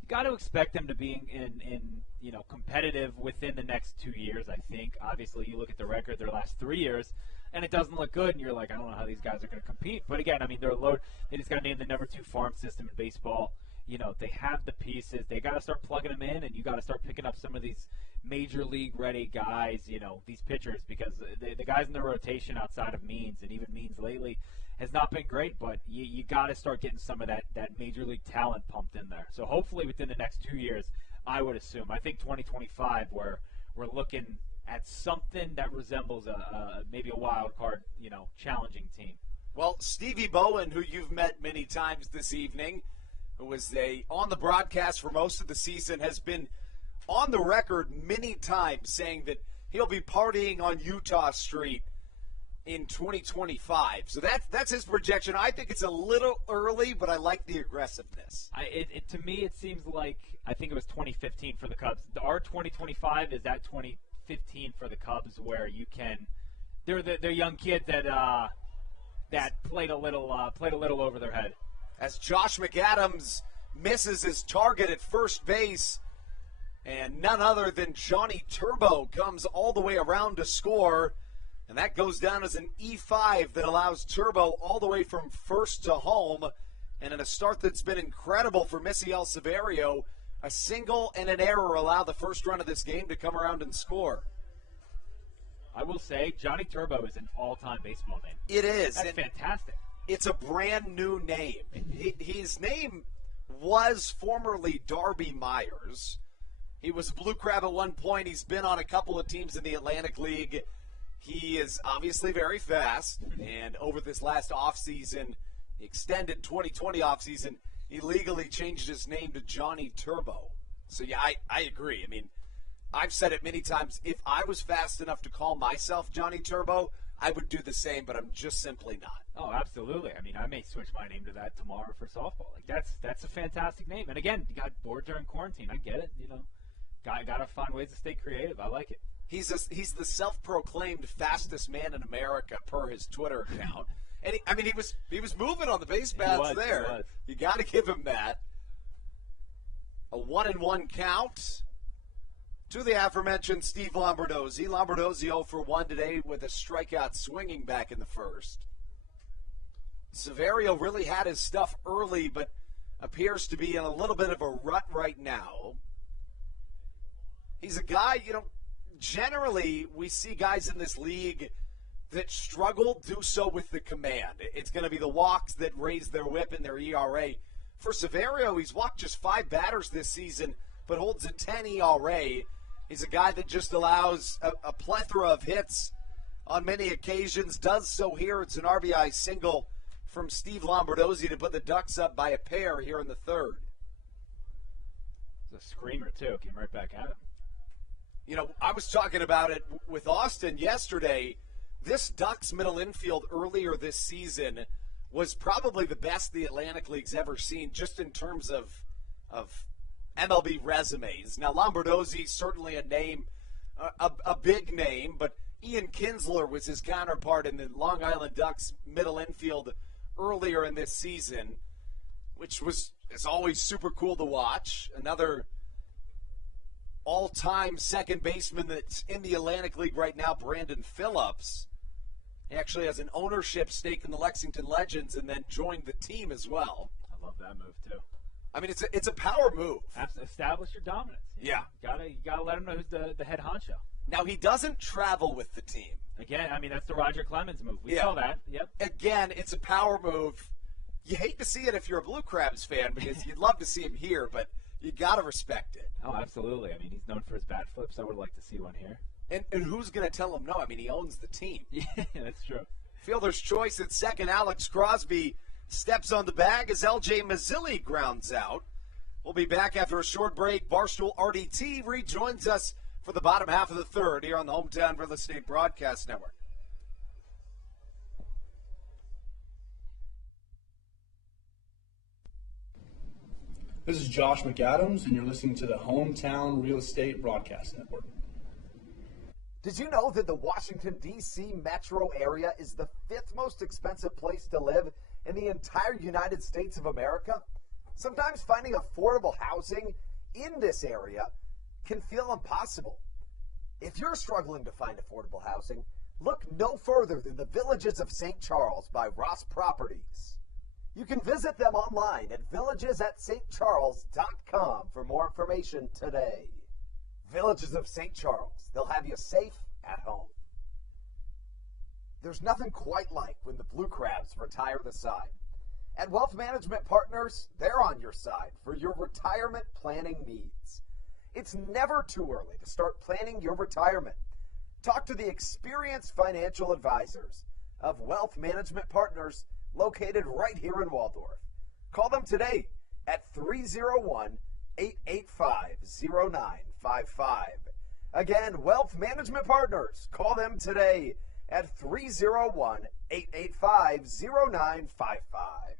You got to expect them to be in competitive within the next 2 years, I think. Obviously, you look at the record their last 3 years, and it doesn't look good, and you're like, I don't know how these guys are going to compete. But again, I mean, they're loaded. They just got named the number 2 farm system in baseball. They have the pieces. They got to start plugging them in, and you got to start picking up some of these major league ready guys, these pitchers, because the guys in the rotation outside of Means, and even Means lately, has not been great, but you got to start getting some of that major league talent pumped in there. So hopefully within the next 2 years, I would assume. I think 2025, we're looking at something that resembles maybe a wild card, challenging team. Well, Stevie Bowen, who you've met many times this evening, who was on the broadcast for most of the season, has been on the record many times saying that he'll be partying on Utah Street in 2025. So that's his projection. I think it's a little early, but I like the aggressiveness. To me, it seems like, I think it was 2015 for the Cubs. Our 2025 is that 2015 for the Cubs, where you can, they're young kids that played a little over their head. As Josh McAdams misses his target at first base, and none other than Johnny Turbo comes all the way around to score, and that goes down as an E5 that allows Turbo all the way from first to home. And in a start that's been incredible for Misiel Severio, a single and an error allow the first run of this game to come around and score. I will say, Johnny Turbo is an all-time baseball name. It is. That's fantastic. It's a brand new name. His name was formerly Darby Myers. He was a Blue Crab at one point. He's been on a couple of teams in the Atlantic League. He is obviously very fast, and over this last offseason, the extended 2020 offseason, he legally changed his name to Johnny Turbo. So, yeah, I agree. I mean, I've said it many times. If I was fast enough to call myself Johnny Turbo, I would do the same, but I'm just simply not. Oh, absolutely. I mean, I may switch my name to that tomorrow for softball. Like, that's a fantastic name. And again, you got bored during quarantine. I get it. Got to find ways to stay creative. I like it. He's the self-proclaimed fastest man in America per his Twitter account. And he was moving on the base paths there. You got to give him that. A 1-1 count to the aforementioned Steve Lombardozzi. Lombardozzi 0 for 1 today with a strikeout swinging back in the first. Severio really had his stuff early, but appears to be in a little bit of a rut right now. He's a guy, generally we see guys in this league that struggle do so with the command. It's going to be the walks that raise their whip and their ERA. For Severio, he's walked just 5 batters this season, but holds a 10 ERA. He's a guy that just allows a plethora of hits on many occasions. Does so here. It's an RBI single from Steve Lombardozzi to put the Ducks up by a pair here in the third. It's a screamer, too. Came right back at him. I was talking about it with Austin yesterday. This Ducks middle infield earlier this season was probably the best the Atlantic League's ever seen, just in terms of MLB resumes. Now, Lombardozzi, certainly a name, a big name, but Ian Kinsler was his counterpart in the Long Island Ducks middle infield earlier in this season, which is always super cool to watch. Another all-time second baseman that's in the Atlantic League right now, Brandon Phillips. He actually has an ownership stake in the Lexington Legends and then joined the team as well. I love that move, too. I mean, it's a power move. Establish your dominance. Yeah. You gotta let him know who's the head honcho. Now, he doesn't travel with the team. Again, I mean, that's the Roger Clemens move. We saw that. Yep. Again, it's a power move. You hate to see it if you're a Blue Crabs fan because you'd love to see him here, but you got to respect it. Oh, absolutely. I mean, he's known for his bat flips. I would like to see one here. And who's going to tell him no? I mean, he owns the team. Yeah, that's true. Fielder's choice at second. Alex Crosby steps on the bag as L.J. Mazzilli grounds out. We'll be back after a short break. Barstool RDT rejoins us for the bottom half of the third here on the Hometown Real Estate Broadcast Network. This is Josh McAdams, and you're listening to the Hometown Real Estate Broadcast Network. Did you know that the Washington, D.C. metro area is the 5th most expensive place to live in the entire United States of America? Sometimes finding affordable housing in this area can feel impossible. If you're struggling to find affordable housing, look no further than the Villages of St. Charles by Ross Properties. You can visit them online at villagesatstcharles.com for more information today. Villages of St. Charles. They'll have you safe at home. There's nothing quite like when the Blue Crabs retire the side. At Wealth Management Partners, they're on your side for your retirement planning needs. It's never too early to start planning your retirement. Talk to the experienced financial advisors of Wealth Management Partners located right here in Waldorf. Call them today at 301-885-0955. Again, Wealth Management Partners. Call them today at 301-885-0955.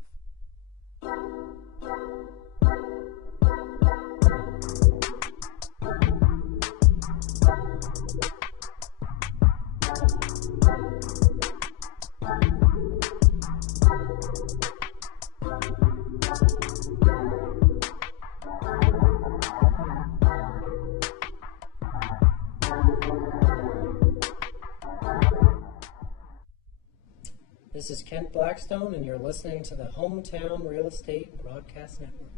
This is Kent Blackstone, and you're listening to the Hometown Real Estate Broadcast Network.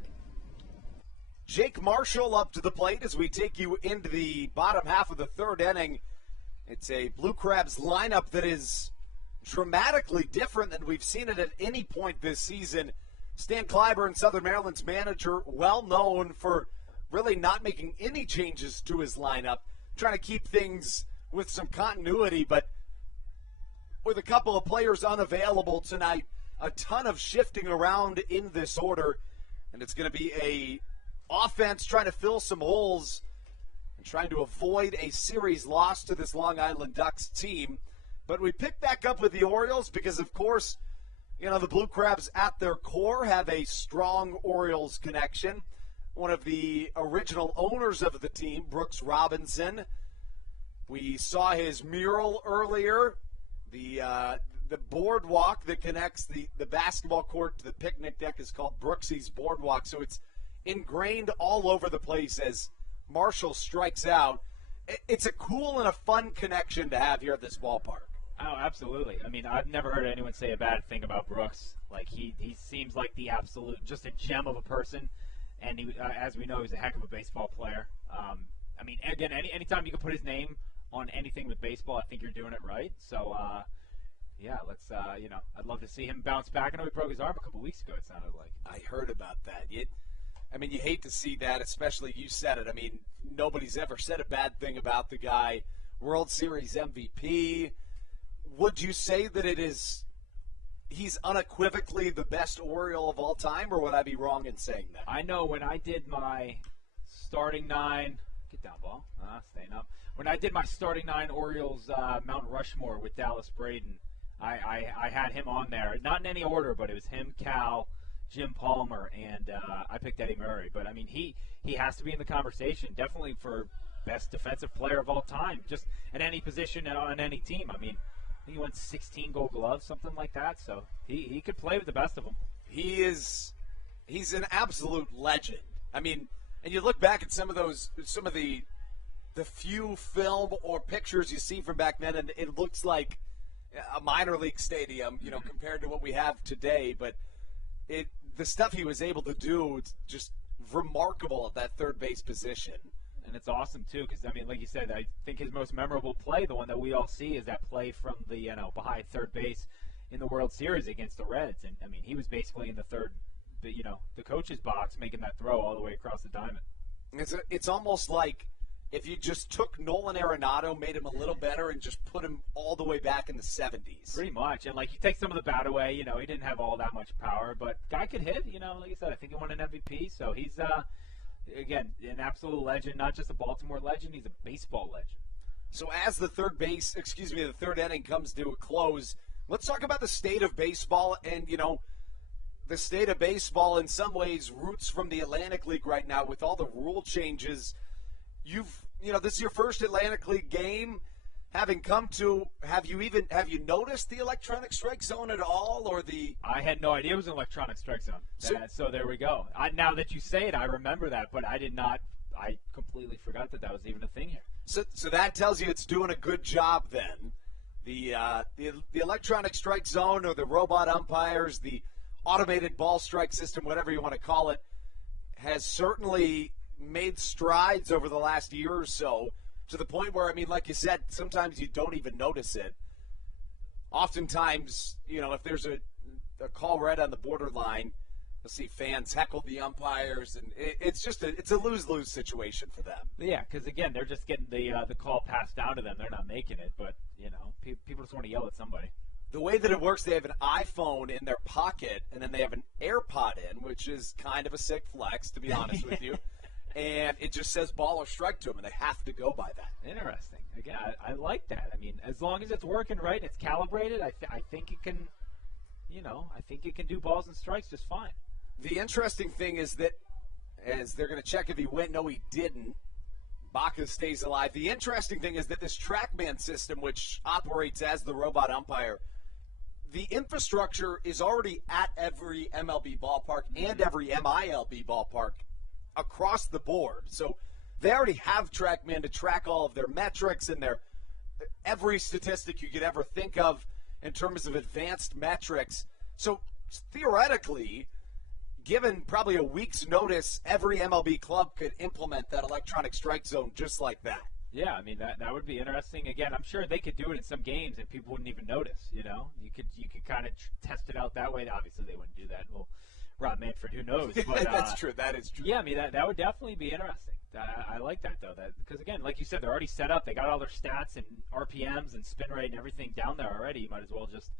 Jake Marshall up to the plate as we take you into the bottom half of the third inning. It's a Blue Crabs lineup that is dramatically different than we've seen it at any point this season. Stan Clyburn, Southern Maryland's manager, well known for really not making any changes to his lineup, trying to keep things with some continuity, but with a couple of players unavailable tonight, a ton of shifting around in this order, and it's going to be a offense trying to fill some holes and trying to avoid a series loss to this Long Island Ducks team. But we pick back up with the Orioles because, of course, you know, the Blue Crabs at their core have a strong Orioles connection. One of the original owners of the team, Brooks Robinson, we saw his mural earlier. The boardwalk that connects the basketball court to the picnic deck is called Brooksy's Boardwalk, so it's ingrained all over the place as Marshall strikes out. It's a cool and a fun connection to have here at this ballpark. Oh, absolutely. I mean, I've never heard anyone say a bad thing about Brooks. Like, he seems like the absolute, just a gem of a person, and he, as we know, he's a heck of a baseball player. I mean, again, anytime you can put his name on anything with baseball, I think you're doing it right. So, yeah, let's, I'd love to see him bounce back. I know he broke his arm a couple weeks ago, it sounded like. I heard about that. You hate to see that, especially you said it. I mean, nobody's ever said a bad thing about the guy. World Series MVP. Would you say that he's unequivocally the best Oriole of all time, or would I be wrong in saying that? I know when I did my starting nine, get down, ball, staying up. When I did my starting nine Orioles Mount Rushmore with Dallas Braden, I had him on there. Not in any order, but it was him, Cal, Jim Palmer, and I picked Eddie Murray. But, I mean, he has to be in the conversation, definitely for best defensive player of all time, just at any position on any team. I mean, I think he won 16 Gold Gloves, something like that. So he could play with the best of them. He's an absolute legend. I mean, and you look back at some of the few film or pictures you see from back then, and it looks like a minor league stadium, compared to what we have today. But the stuff he was able to do, it's just remarkable at that third base position. And it's awesome, too, because, I mean, like you said, I think his most memorable play, the one that we all see, is that play from the, behind third base in the World Series against the Reds. And, I mean, he was basically in the third, the coach's box making that throw all the way across the diamond. It's almost like if you just took Nolan Arenado, made him a little better, and just put him all the way back in the 70s. Pretty much. And, like, you take some of the bat away, you know, he didn't have all that much power, but guy could hit, you know, like I said, I think he won an MVP. So he's, again, an absolute legend, not just a Baltimore legend, he's a baseball legend. So as the third inning comes to a close, let's talk about the state of baseball. And, you know, the state of baseball in some ways roots from the Atlantic League right now with all the rule changes. This is your first Atlantic League game. Have you noticed the electronic strike zone at all, or the? I had no idea it was an electronic strike zone. So there we go. Now that you say it, I remember that, but I did not. I completely forgot that was even a thing here. So that tells you it's doing a good job then. The electronic strike zone, or the robot umpires, the automated ball strike system, whatever you want to call it, has certainly made strides over the last year or so, to the point where, I mean, like you said, sometimes you don't even notice it. Oftentimes, you know, if there's a call right on the borderline, you'll see fans heckle the umpires, and it's a lose-lose situation for them. Yeah, because, again, they're just getting the call passed down to them. They're not making it, but, you know, people just want to yell at somebody. The way that it works, they have an iPhone in their pocket, and then they have an AirPod in, which is kind of a sick flex, to be honest with you. And it just says ball or strike to them, and they have to go by that. Interesting. Again, I like that. I mean, as long as it's working right and it's calibrated, I think it can, you know, I think it can do balls and strikes just fine. The interesting thing is that, as they're going to check if he went, no, he didn't. Baca stays alive. The interesting thing is that this TrackMan system, which operates as the robot umpire, the infrastructure is already at every MLB ballpark and every MILB ballpark across the board. So they already have TrackMan to track all of their metrics and their every statistic you could ever think of in terms of advanced metrics. So theoretically, given probably a week's notice, every MLB club could implement that electronic strike zone just like that. Yeah, I mean, that would be interesting. Again, I'm sure they could do it in some games and people wouldn't even notice, you know? You could kind of test it out that way. Obviously, they wouldn't do that. Well, Rob Manfred, who knows? But, That's true. That is true. Yeah, I mean, that would definitely be interesting. I like that, though, because, again, like you said, they're already set up. They got all their stats and RPMs and spin rate and everything down there already. You might as well just,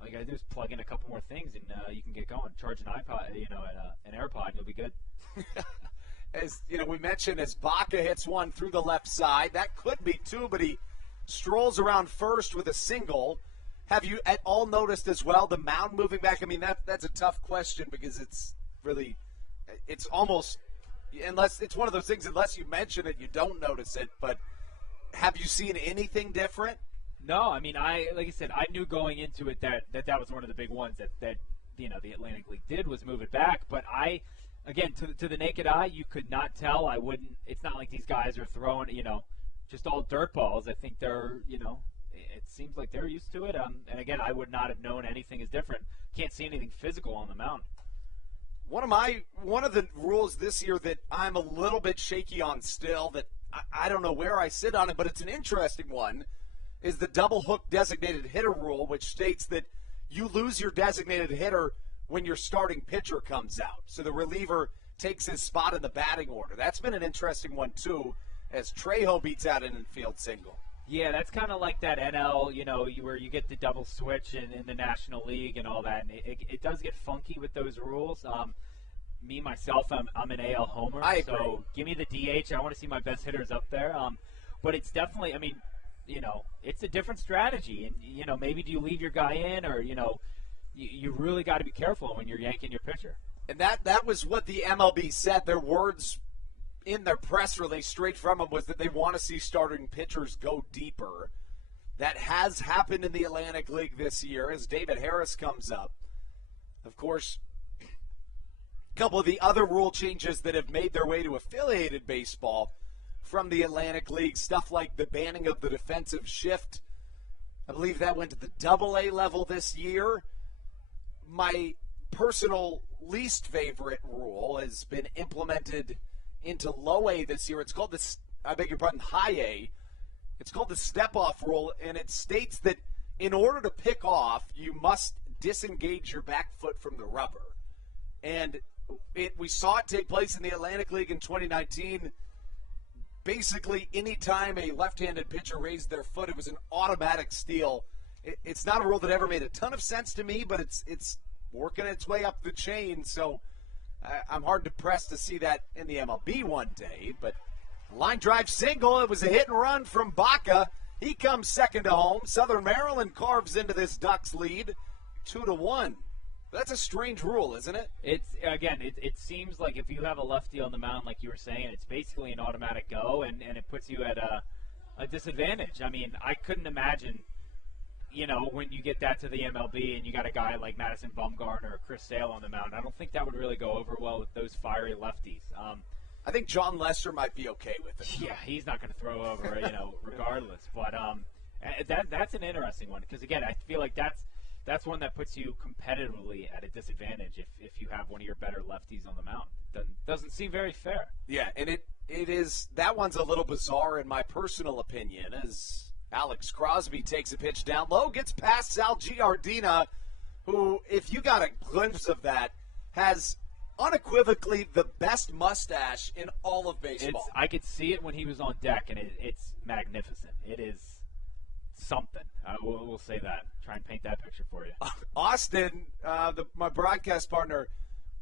all you got to do is plug in a couple more things and you can get going. Charge an iPod, an AirPod, and you'll be good. As you know, we mentioned, as Baca hits one through the left side, that could be two, but he strolls around first with a single. Have you at all noticed as well the mound moving back? I mean, that's a tough question because it's almost, unless it's one of those things, unless you mention it, you don't notice it. But have you seen anything different? No, I mean, like I said, I knew going into it that was one of the big ones that you know the Atlantic League did was move it back. But again, to the naked eye, you could not tell. I wouldn't. It's not like these guys are throwing, you know, just all dirt balls. I think they're, you know, it seems like they're used to it. And again, I would not have known anything is different. Can't see anything physical on the mound. One of the rules this year that I'm a little bit shaky on still, that I don't know where I sit on it, but it's an interesting one, is the double hook designated hitter rule, which states that you lose your designated hitter when your starting pitcher comes out. So the reliever takes his spot in the batting order. That's been an interesting one, too, as Trejo beats out an infield single. Yeah, that's kind of like that NL, you know, where you get the double switch in the National League and all that. And it does get funky with those rules. Me, myself, I'm an AL homer. I agree. So give me the DH. I want to see my best hitters up there. But it's definitely, I mean, you know, it's a different strategy. And, you know, maybe do you leave your guy in or, you know, you really got to be careful when you're yanking your pitcher. And that was what the MLB said. Their words in their press release straight from them was that they want to see starting pitchers go deeper. That has happened in the Atlantic League this year as David Harris comes up. Of course, a couple of the other rule changes that have made their way to affiliated baseball from the Atlantic League, stuff like the banning of the defensive shift. I believe that went to the AA level this year. My personal least favorite rule has been implemented into low A this year. It's called high A. It's called the step-off rule, and it states that in order to pick off, you must disengage your back foot from the rubber. And we saw it take place in the Atlantic League in 2019. basically any time a left-handed pitcher raised their foot, it was an automatic steal. It's not a rule that ever made a ton of sense to me, but it's working its way up the chain, so I'm hard pressed to see that in the MLB one day. But line drive single, it was a hit and run from Baca. He comes second to home. Southern Maryland carves into this Ducks lead 2-1. That's a strange rule, isn't it? It seems like if you have a lefty on the mound, like you were saying, it's basically an automatic go, and it puts you at a disadvantage. I mean, I couldn't imagine, when you get that to the MLB and you got a guy like Madison Bumgarner or Chris Sale on the mound, I don't think that would really go over well with those fiery lefties. I think John Lester might be okay with it. Yeah, he's not going to throw over, regardless. But that's an interesting one because, again, I feel like that's one that puts you competitively at a disadvantage if you have one of your better lefties on the mound. Doesn't seem very fair. Yeah, and it is. That one's a little bizarre in my personal opinion, as Alex Crosby takes a pitch down low, gets past Sal Giardina, who, if you got a glimpse of that, has unequivocally the best mustache in all of baseball. I could see it when he was on deck, and it's magnificent. It is something. We'll say that. Try and paint that picture for you. Austin, my broadcast partner,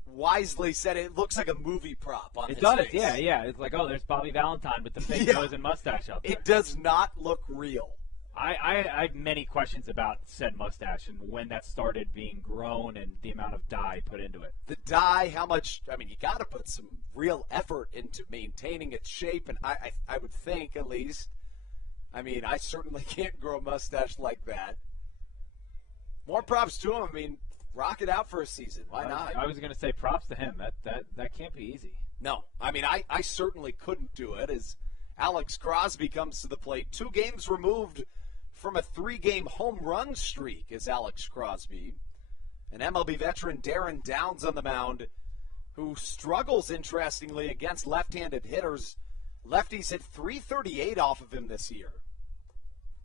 wisely said it looks like a movie prop on his face. Yeah. It's like, there's Bobby Valentine with the fake nose and mustache out there. It does not look real. I have many questions about said mustache and when that started being grown and the amount of dye put into it. The dye, how much, you got to put some real effort into maintaining its shape, and I would think, at least. I certainly can't grow a mustache like that. More props to him. Rock it out for a season. Why not? I was going to say props to him. That can't be easy. No. I certainly couldn't do it as Alex Crosby comes to the plate. 2 games removed from a 3-game home run streak is Alex Crosby. An MLB veteran, Darren Downs, on the mound, who struggles, interestingly, against left-handed hitters. Lefties hit .338 off of him this year.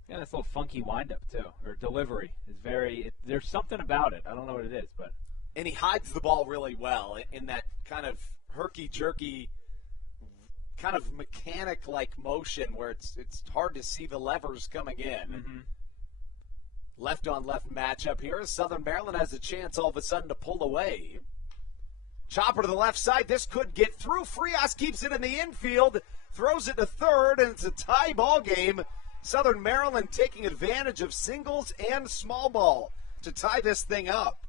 Yeah, this little funky windup, too, or delivery is there's something about it. I don't know what it is, but. And he hides the ball really well in that kind of herky-jerky, kind of mechanic-like motion where it's hard to see the levers coming in. Mm-hmm. Left-on-left matchup here. Southern Maryland has a chance all of a sudden to pull away. Chopper to the left side. This could get through. Frias keeps it in the infield, throws it to third, and it's a tie ball game. Southern Maryland taking advantage of singles and small ball to tie this thing up.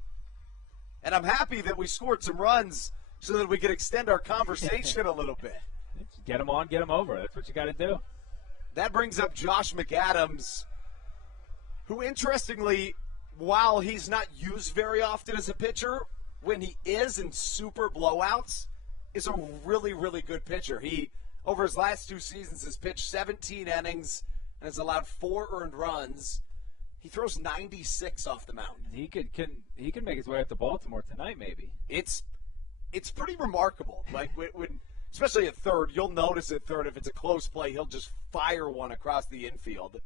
And I'm happy that we scored some runs so that we could extend our conversation a little bit. Get them on, get them over. That's what you got to do. That brings up Josh McAdams, who, interestingly, while he's not used very often as a pitcher, when he is in super blowouts, is a really, really good pitcher. He, over his last 2 seasons, has pitched 17 innings and has allowed 4 earned runs. He throws 96 off the mound. He could make his way up to Baltimore tonight, maybe. It's pretty remarkable. Like when especially at third, you'll notice at third if it's a close play, he'll just fire one across the infield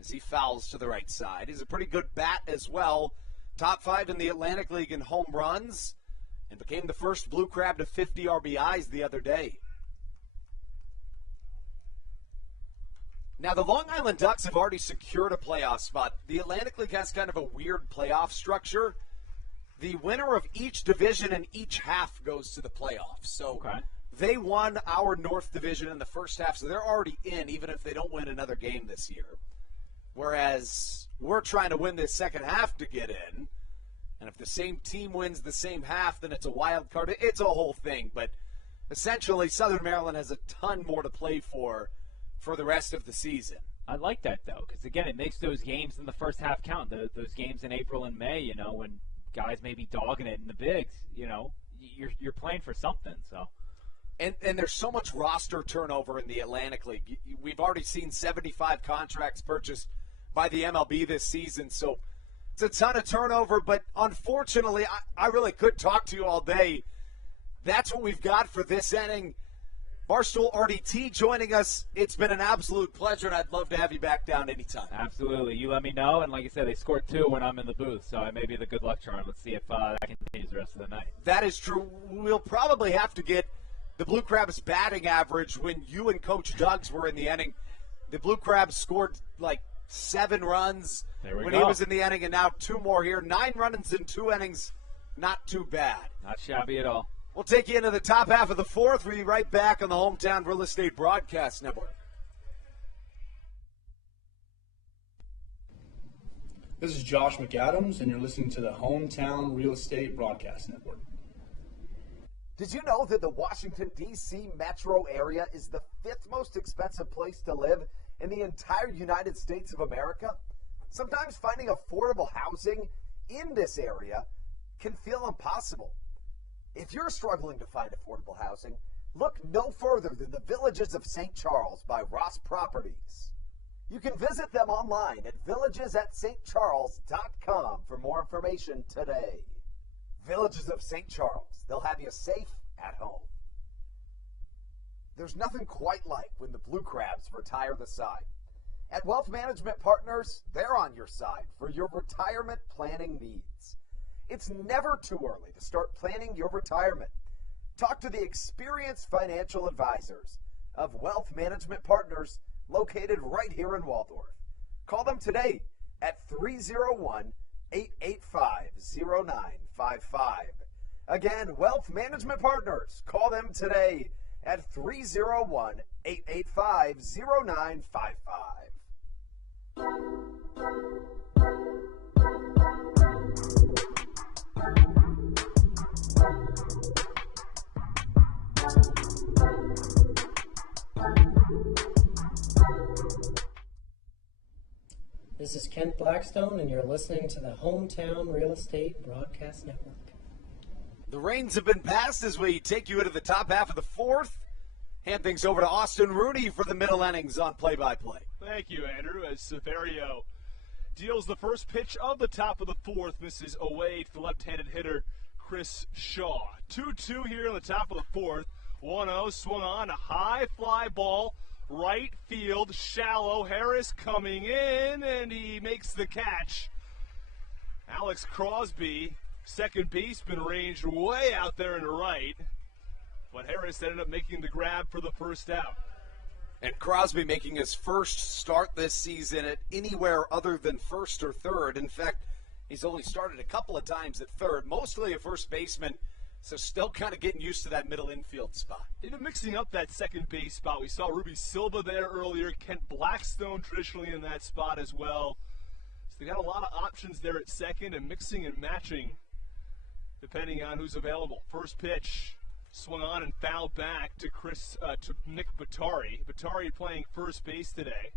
as he fouls to the right side. He's a pretty good bat as well. Top 5 in the Atlantic League in home runs, and became the first Blue Crab to 50 RBIs the other day. Now, the Long Island Ducks have already secured a playoff spot. The Atlantic League has kind of a weird playoff structure. The winner of each division in each half goes to the playoffs. So they won our North Division in the first half, so they're already in, even if they don't win another game this year. Whereas we're trying to win this second half to get in. And if the same team wins the same half, then it's a wild card. It's a whole thing. But essentially, Southern Maryland has a ton more to play for the rest of the season. I like that, though, because, again, it makes those games in the first half count. Those games in April and May, when guys may be dogging it in the bigs, you're playing for something. So, And there's so much roster turnover in the Atlantic League. We've already seen 75 contracts purchased by the MLB this season, so it's a ton of turnover. But unfortunately, I really could talk to you all day. That's what we've got for this inning. Barstool RDT joining us. It's been an absolute pleasure, and I'd love to have you back down anytime. Absolutely. You let me know. And like I said, they scored 2 when I'm in the booth, so I may be the good luck charm. Let's see if that continues the rest of the night. That is true. We'll probably have to get the Blue Crabs' batting average when you and Coach Duggs were in the inning. The Blue Crabs scored like 7 runs when he was in the inning, and now 2 more here. 9 runs in 2 innings, not too bad. Not shabby at all. We'll take you into the top half of the 4th. We'll be right back on the Hometown Real Estate Broadcast Network. This is Josh McAdams, and you're listening to the Hometown Real Estate Broadcast Network. Did you know that the Washington, D.C. metro area is the 5th most expensive place to live in the entire United States of America? Sometimes finding affordable housing in this area can feel impossible. If you're struggling to find affordable housing, look no further than the Villages of St. Charles by Ross Properties. You can visit them online at villagesatstcharles.com for more information today. Villages of St. Charles. They'll have you safe at home. There's nothing quite like when the Blue Crabs retire the side. At Wealth Management Partners, they're on your side for your retirement planning needs. It's never too early to start planning your retirement. Talk to the experienced financial advisors of Wealth Management Partners located right here in Waldorf. Call them today at 301-885-0955. Again, Wealth Management Partners. Call them today at 301-885-0955. This is Kent Blackstone, and you're listening to the Hometown Real Estate Broadcast Network. The reins have been passed as we take you into the top half of the 4th. Hand things over to Austin Rooney for the middle innings on play-by-play. Thank you, Andrew. As Severio deals the first pitch of the top of the 4th, misses away to the left-handed hitter, Chris Shaw. 2-2 here in the top of the 4th. 1-0 swung on, a high fly ball, right field, shallow. Harris coming in, and he makes the catch. Alex Crosby, second baseman, ranged way out there in the right, but Harris ended up making the grab for the first out. And Crosby making his first start this season at anywhere other than first or third. In fact, he's only started a couple of times at third, mostly a first baseman, so still kind of getting used to that middle infield spot. Even mixing up that second base spot. We saw Ruby Silva there earlier, Kent Blackstone traditionally in that spot as well. So they got a lot of options there at second and mixing and matching depending on who's available. First pitch swung on and fouled back to Nick Batari. Batari playing first base today.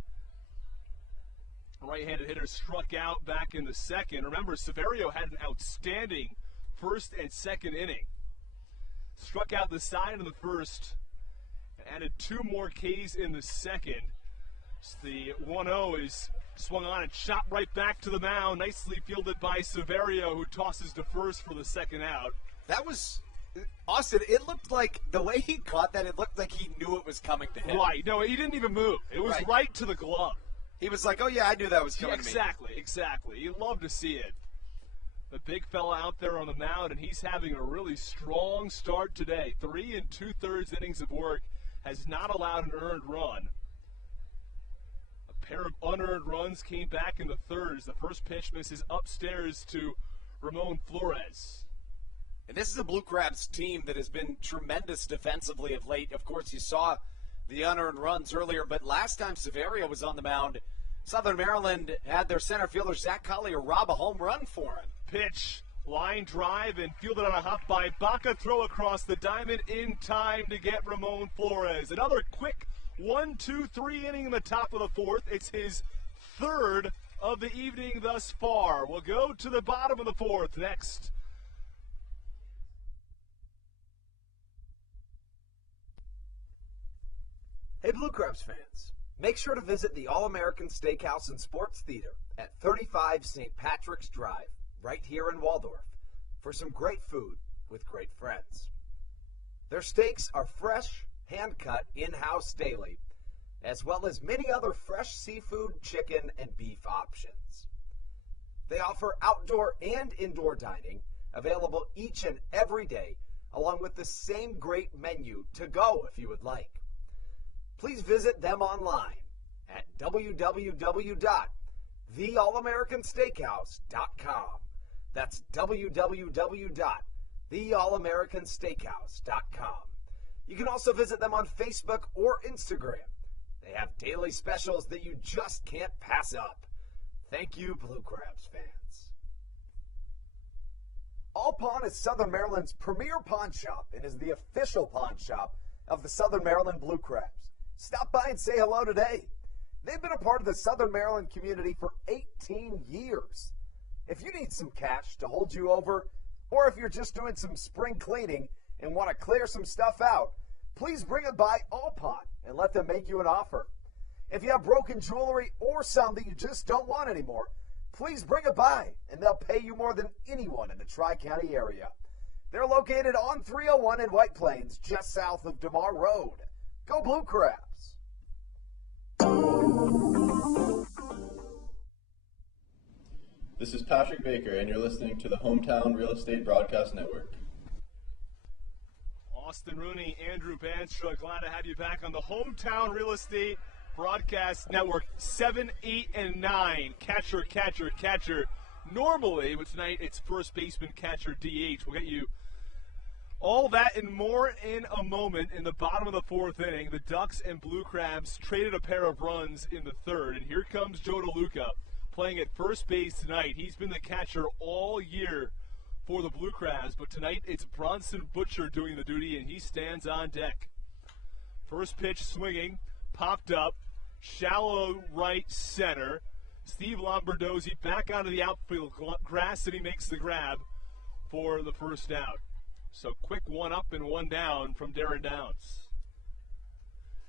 Right-handed hitter struck out back in the second. Remember, Severio had an outstanding first and second inning. Struck out the side in the first, added 2 more Ks in the second. So the 1-0 is swung on and shot right back to the mound. Nicely fielded by Severio, who tosses to first for the second out. That was, Austin, it looked like, the way he caught that, it looked like he knew it was coming to him. Right. No, he didn't even move. It was right to the glove. He was like, oh, yeah, I knew that was coming to me. Exactly. You love to see it. The big fella out there on the mound, and he's having a really strong start today. 3 2/3 innings of work, has not allowed an earned run. A pair of unearned runs came back in the thirds. The first pitch misses upstairs to Ramon Flores. And this is a Blue Crabs team that has been tremendous defensively of late. Of course, you saw the unearned runs earlier, but last time Severio was on the mound, Southern Maryland had their center fielder, Zach Collier, rob a home run for him. Pitch, line drive, and fielded on a hop by Baca. Throw across the diamond in time to get Ramon Flores. Another quick 1-2-3 inning in the top of the 4th. It's his third of the evening thus far. We'll go to the bottom of the 4th next. Hey, Blue Crabs fans. Make sure to visit the All-American Steakhouse and Sports Theater at 35 St. Patrick's Drive, right here in Waldorf, for some great food with great friends. Their steaks are fresh, hand-cut, in-house daily, as well as many other fresh seafood, chicken, and beef options. They offer outdoor and indoor dining, available each and every day, along with the same great menu to go if you would like. Please visit them online at www.theallamericansteakhouse.com. That's www.theallamericansteakhouse.com. You can also visit them on Facebook or Instagram. They have daily specials that you just can't pass up. Thank you, Blue Crabs fans. All Pawn is Southern Maryland's premier pawn shop and is the official pawn shop of the Southern Maryland Blue Crabs. Stop by and say hello today. They've been a part of the Southern Maryland community for 18 years. If you need some cash to hold you over, or if you're just doing some spring cleaning and want to clear some stuff out, please bring it by All Pawn and let them make you an offer. If you have broken jewelry or some that you just don't want anymore, please bring it by and they'll pay you more than anyone in the Tri-County area. They're located on 301 in White Plains, just south of DeMar Road. Go Blue Crabs! This is Patrick Baker, and you're listening to the Hometown Real Estate Broadcast Network. Austin Rooney, Andrew Banstra, glad to have you back on the Hometown Real Estate Broadcast Network. 7, 8, and 9. Catcher, catcher, catcher. Normally, but tonight it's first baseman, catcher, DH. We'll get you all that and more in a moment. In the bottom of the fourth inning, the Ducks and Blue Crabs traded a pair of runs in the third. And here comes Joe DeLuca playing at first base tonight. He's been the catcher all year for the Blue Crabs, but tonight it's Bronson Butcher doing the duty, and he stands on deck. First pitch swinging, popped up, shallow right center. Steve Lombardozzi back onto the outfield grass, and he makes the grab for the first out. So quick one up and one down from Darren Downs.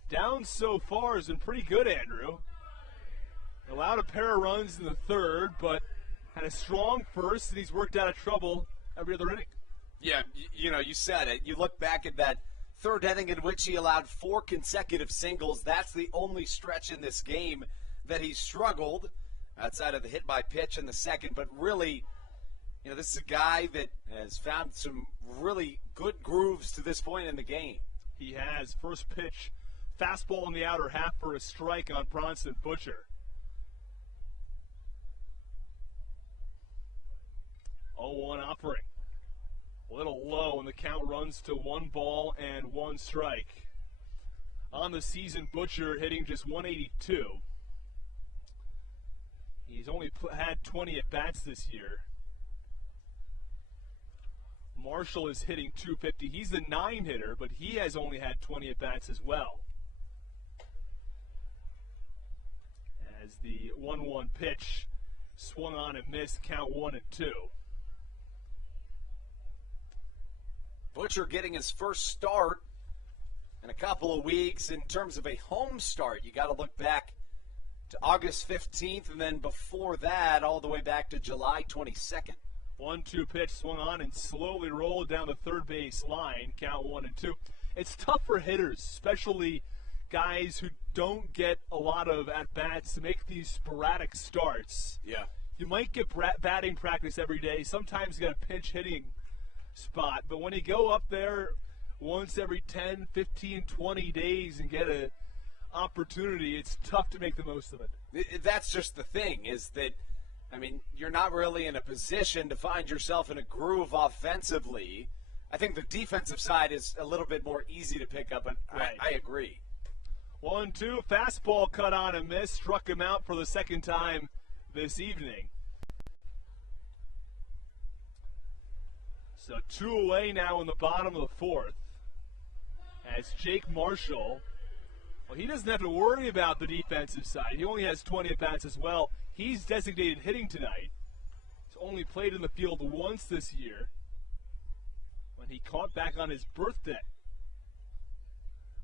Downs so far has been pretty good, Andrew. Allowed a pair of runs in the third, but had a strong first, and he's worked out of trouble every other inning. Yeah, you said it. You look back at that third inning in which he allowed 4 consecutive singles. That's the only stretch in this game that he struggled, outside of the hit by pitch in the second. But really, this is a guy that has found some really good grooves to this point in the game. He has. First pitch, fastball in the outer half for a strike on Bronson Butcher. 0-1 offering. A little low, and the count runs to 1 ball and 1 strike. On the season, Butcher hitting just 182. He's only had 20 at-bats this year. Marshall is hitting 250. He's the 9 hitter, but he has only had 20 at-bats as well. As the 1-1 pitch swung on and missed, count 1-2. Butcher getting his first start in a couple of weeks in terms of a home start. You got to look back to August 15th, and then before that, all the way back to July 22nd. 1-2 pitch swung on and slowly rolled down the third base line, count 1-2. It's tough for hitters, especially guys who don't get a lot of at-bats, to make these sporadic starts. Yeah. You might get batting practice every day. Sometimes you got a pinch hitting spot, but when you go up there once every 10, 15, 20 days and get an opportunity, it's tough to make the most of it. That's just the thing, is that, you're not really in a position to find yourself in a groove offensively. I think the defensive side is a little bit more easy to pick up, but right. I agree. 1-2, fastball cut on and missed, struck him out for the second time this evening. So 2 away now in the bottom of the fourth. As Jake Marshall, he doesn't have to worry about the defensive side. He only has 20 at-bats as well. He's designated hitting tonight. He's only played in the field once this year when he caught back on his birthday.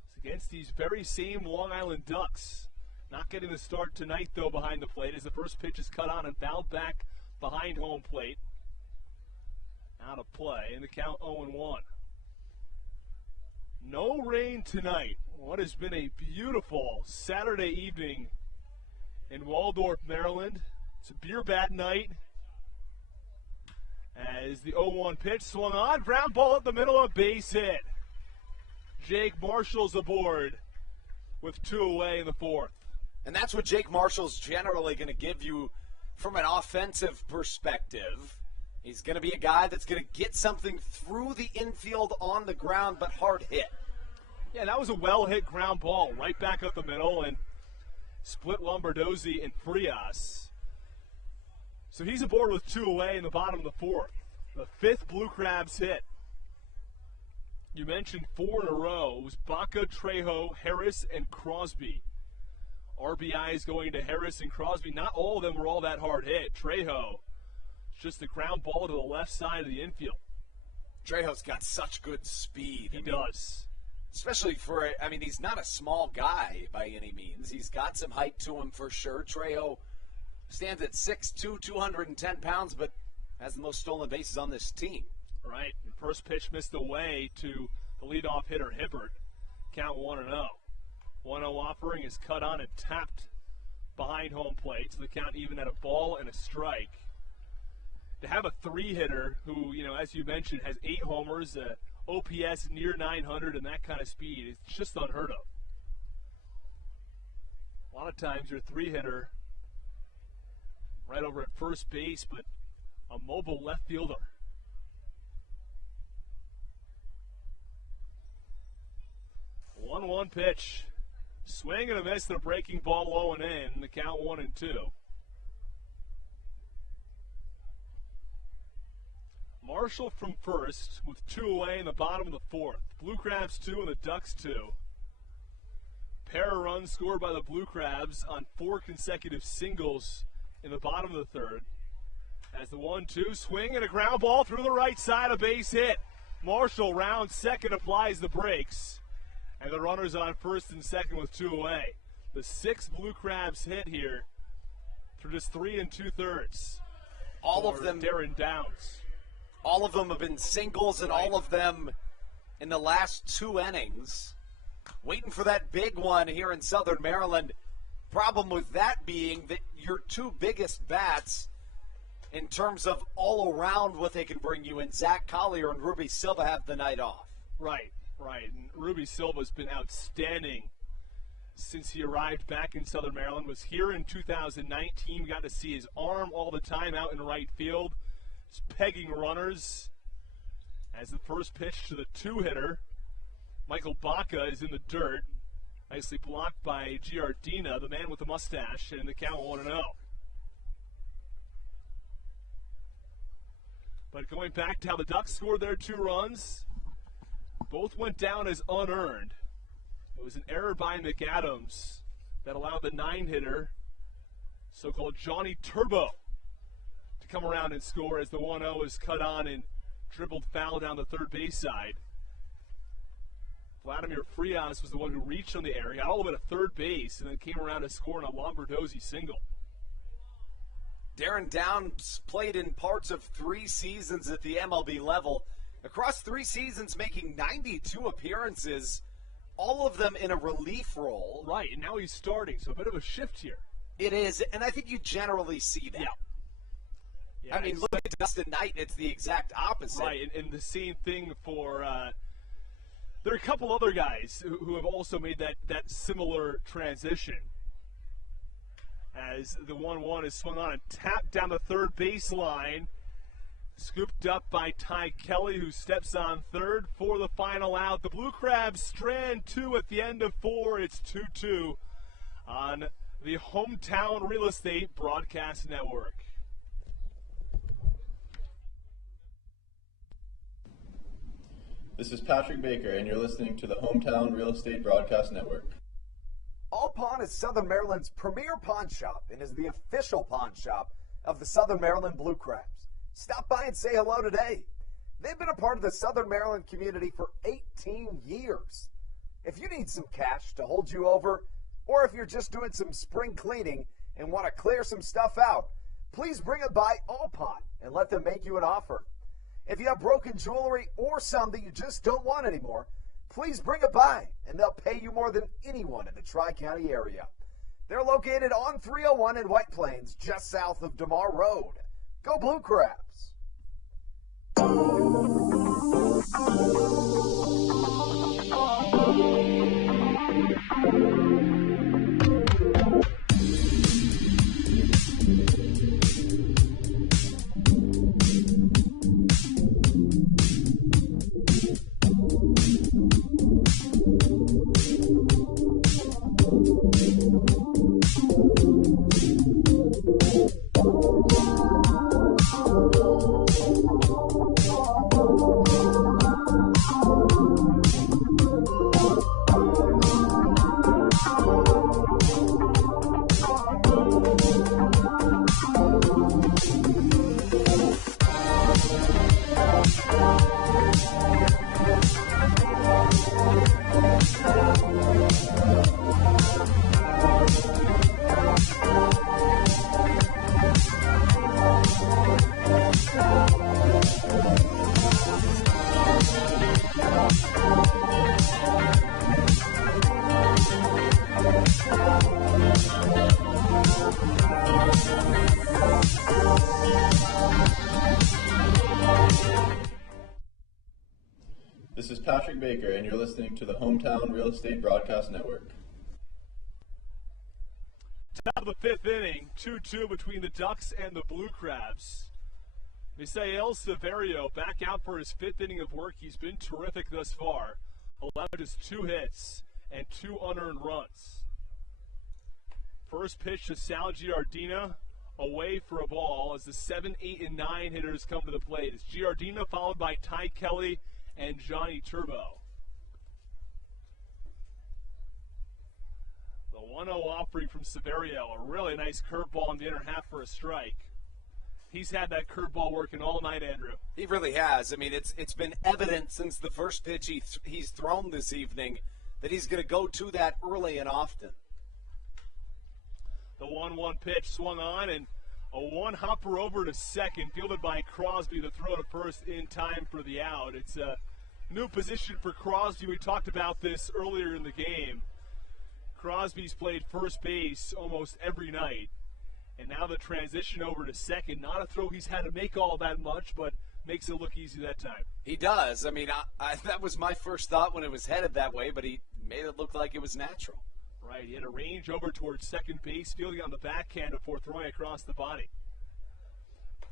It's against these very same Long Island Ducks. Not getting the start tonight, though, behind the plate, as the first pitch is cut on and fouled back behind home plate. Out of play, and the count 0-1. No rain tonight. What has been a beautiful Saturday evening in Waldorf, Maryland. It's a beer bat night. As the 0-1 pitch swung on, ground ball at the middle, a base hit. Jake Marshall's aboard with 2 away in the 4th. And that's what Jake Marshall's generally going to give you from an offensive perspective. He's going to be a guy that's going to get something through the infield on the ground, but hard hit. Yeah, that was a well-hit ground ball right back up the middle and split Lombardozzi and Frias. So he's aboard with 2 away in the bottom of the 4th. The 5th Blue Crabs hit. You mentioned 4 in a row. It was Baca, Trejo, Harris, and Crosby. RBIs going to Harris and Crosby. Not all of them were all that hard hit. Trejo, just the ground ball to the left side of the infield. Trejo's got such good speed. He does. Especially for, he's not a small guy by any means. He's got some height to him for sure. Trejo stands at 6'2", 210 pounds, but has the most stolen bases on this team. Right. First pitch missed away to the leadoff hitter, Hibbert. Count 1-0. 1-0 offering is cut on and tapped behind home plate. So the count even at a ball and a strike. To have a 3-hitter who, as you mentioned, has 8 homers, OPS near 900, and that kind of speed, it's just unheard of. A lot of times your 3-hitter right over at first base, but a mobile left fielder. 1-1 pitch. Swing and a miss, the breaking ball low and in. The count 1-2. Marshall from first with 2 away in the bottom of the 4th. Blue Crabs 2 and the Ducks 2. Pair of runs scored by the Blue Crabs on 4 consecutive singles in the bottom of the 3rd. As the 1-2 swing and a ground ball through the right side, a base hit. Marshall rounds second, applies the brakes. And the runners on first and second with 2 away. The 6th Blue Crabs hit here through just 3 2/3. All of them, Darren Downs. All of them have been singles, and all of them in the last 2 innings. Waiting for that big one here in Southern Maryland. Problem with that being that your 2 biggest bats, in terms of all around what they can bring you in, Zach Collier and Ruby Silva have the night off. Right. And Ruby Silva's been outstanding since he arrived back in Southern Maryland. Was here in 2019. We got to see his arm all the time out in right field. Just pegging runners. As the first pitch to the 2-hitter, Michael Baca is in the dirt. Nicely blocked by Giardina, the man with the mustache, and the count 1-0. But going back to how the Ducks scored their 2 runs, both went down as unearned. It was an error by McAdams that allowed the 9-hitter, so-called Johnny Turbo, to come around and score as the 1-0 is cut on and dribbled foul down the third base side. Vladimir Frias was the one who reached on the area, got all the way to third base, and then came around to score on a Lombardozzi single. Darren Downs played in parts of 3 seasons at the MLB level. Across 3 seasons, making 92 appearances, all of them in a relief role. Right, and now he's starting, so a bit of a shift here. It is, and I think you generally see that. Yeah, look at Dustin Knight, it's the exact opposite. Right, and the same thing for, there are a couple other guys who have also made that similar transition. As the 1-1 is swung on and tapped down the third baseline. Scooped up by Ty Kelly, who steps on third for the final out. The Blue Crabs strand 2 at the end of 4. It's 2-2 on the Hometown Real Estate Broadcast Network. This is Patrick Baker, and you're listening to the Hometown Real Estate Broadcast Network. All Pawn is Southern Maryland's premier pawn shop and is the official pawn shop of the Southern Maryland Blue Crabs. Stop by and say hello today. They've been a part of the Southern Maryland community for 18 years. If you need some cash to hold you over, or if you're just doing some spring cleaning and want to clear some stuff out, please bring it by All Pawn and let them make you an offer. If you have broken jewelry or some that you just don't want anymore, please bring it by and they'll pay you more than anyone in the Tri-County area. They're located on 301 in White Plains, just south of DeMar Road. Go Blue Crabs! This is Patrick Baker, and you're listening to the Hometown Real Estate Broadcast Network. Top of the fifth inning, 2-2 between the Ducks and the Blue Crabs. Misael Severio back out for his fifth inning of work. He's been terrific thus far. Allowed just 2 hits and 2 unearned runs. First pitch to Sal Giardina, away for a ball as the 7, 8, and 9 hitters come to the plate. It's Giardina followed by Ty Kelly and Johnny Turbo. The 1-0 offering from Severio, a really nice curveball in the inner half for a strike. He's had that curveball working all night, Andrew. He really has. I mean, it's been evident since the first pitch he's thrown this evening that he's going to go to that early and often. The 1-1 pitch swung on, and a one-hopper over to second, fielded by Crosby to throw to first in time for the out. It's a new position for Crosby. We talked about this earlier in the game. Crosby's played first base almost every night, and now the transition over to second. Not a throw he's had to make all that much, but makes it look easy that time. He does. I mean, that was my first thought when it was headed that way, but he made it look like it was natural. Right, he had a range over towards second base, fielding on the backhand before throwing across the body.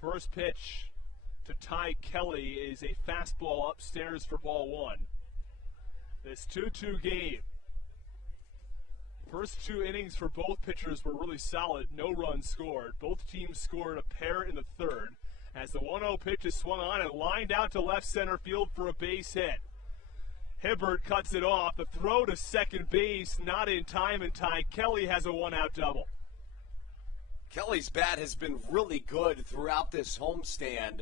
First pitch to Ty Kelly is a fastball upstairs for ball 1. This 2-2 game. First 2 innings for both pitchers were really solid, no runs scored. Both teams scored a pair in the third as the 1-0 pitch is swung on and lined out to left center field for a base hit. Hibbert cuts it off. The throw to second base, not in time, and Ty Kelly has a one-out double. Kelly's bat has been really good throughout this homestand,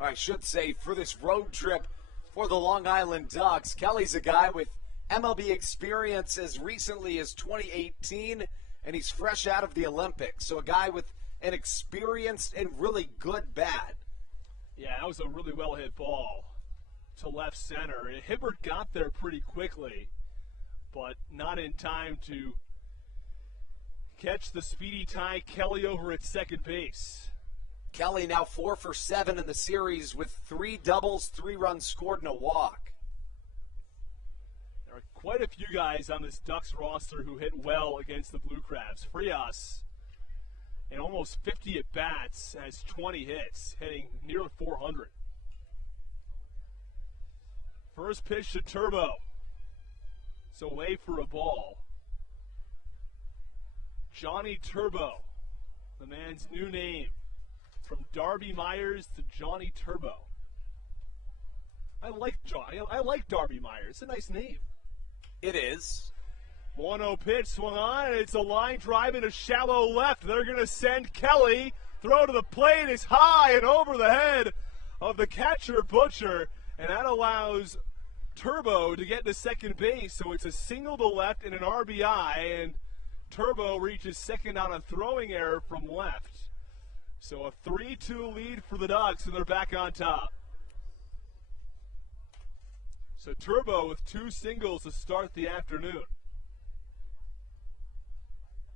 or I should say for this road trip for the Long Island Ducks. Kelly's a guy with MLB experience as recently as 2018, and he's fresh out of the Olympics. So a guy with an experienced and really good bat. Yeah, that was a really well-hit ball to left center. Hibbert got there pretty quickly, but not in time to catch the speedy Ty Kelly over at second base. Kelly now 4 for 7 in the series with 3 doubles, 3 runs scored, and a walk. There are quite a few guys on this Ducks roster who hit well against the Blue Crabs. Frias, in almost 50 at-bats, has 20 hits, hitting near 400. First pitch to Turbo. It's away for a ball. Johnny Turbo, the man's new name. From Darby Myers to Johnny Turbo. I like Darby Myers. It's a nice name. It is. 1-0 pitch swung on, and it's a line drive into shallow left. They're going to send Kelly. Throw to the plate is high and over the head of the catcher Butcher, and that allows Turbo to get to second base. So it's a single to left and an RBI, and Turbo reaches second on a throwing error from left. So a 3-2 lead for the Ducks, and they're back on top. So Turbo with 2 singles to start the afternoon.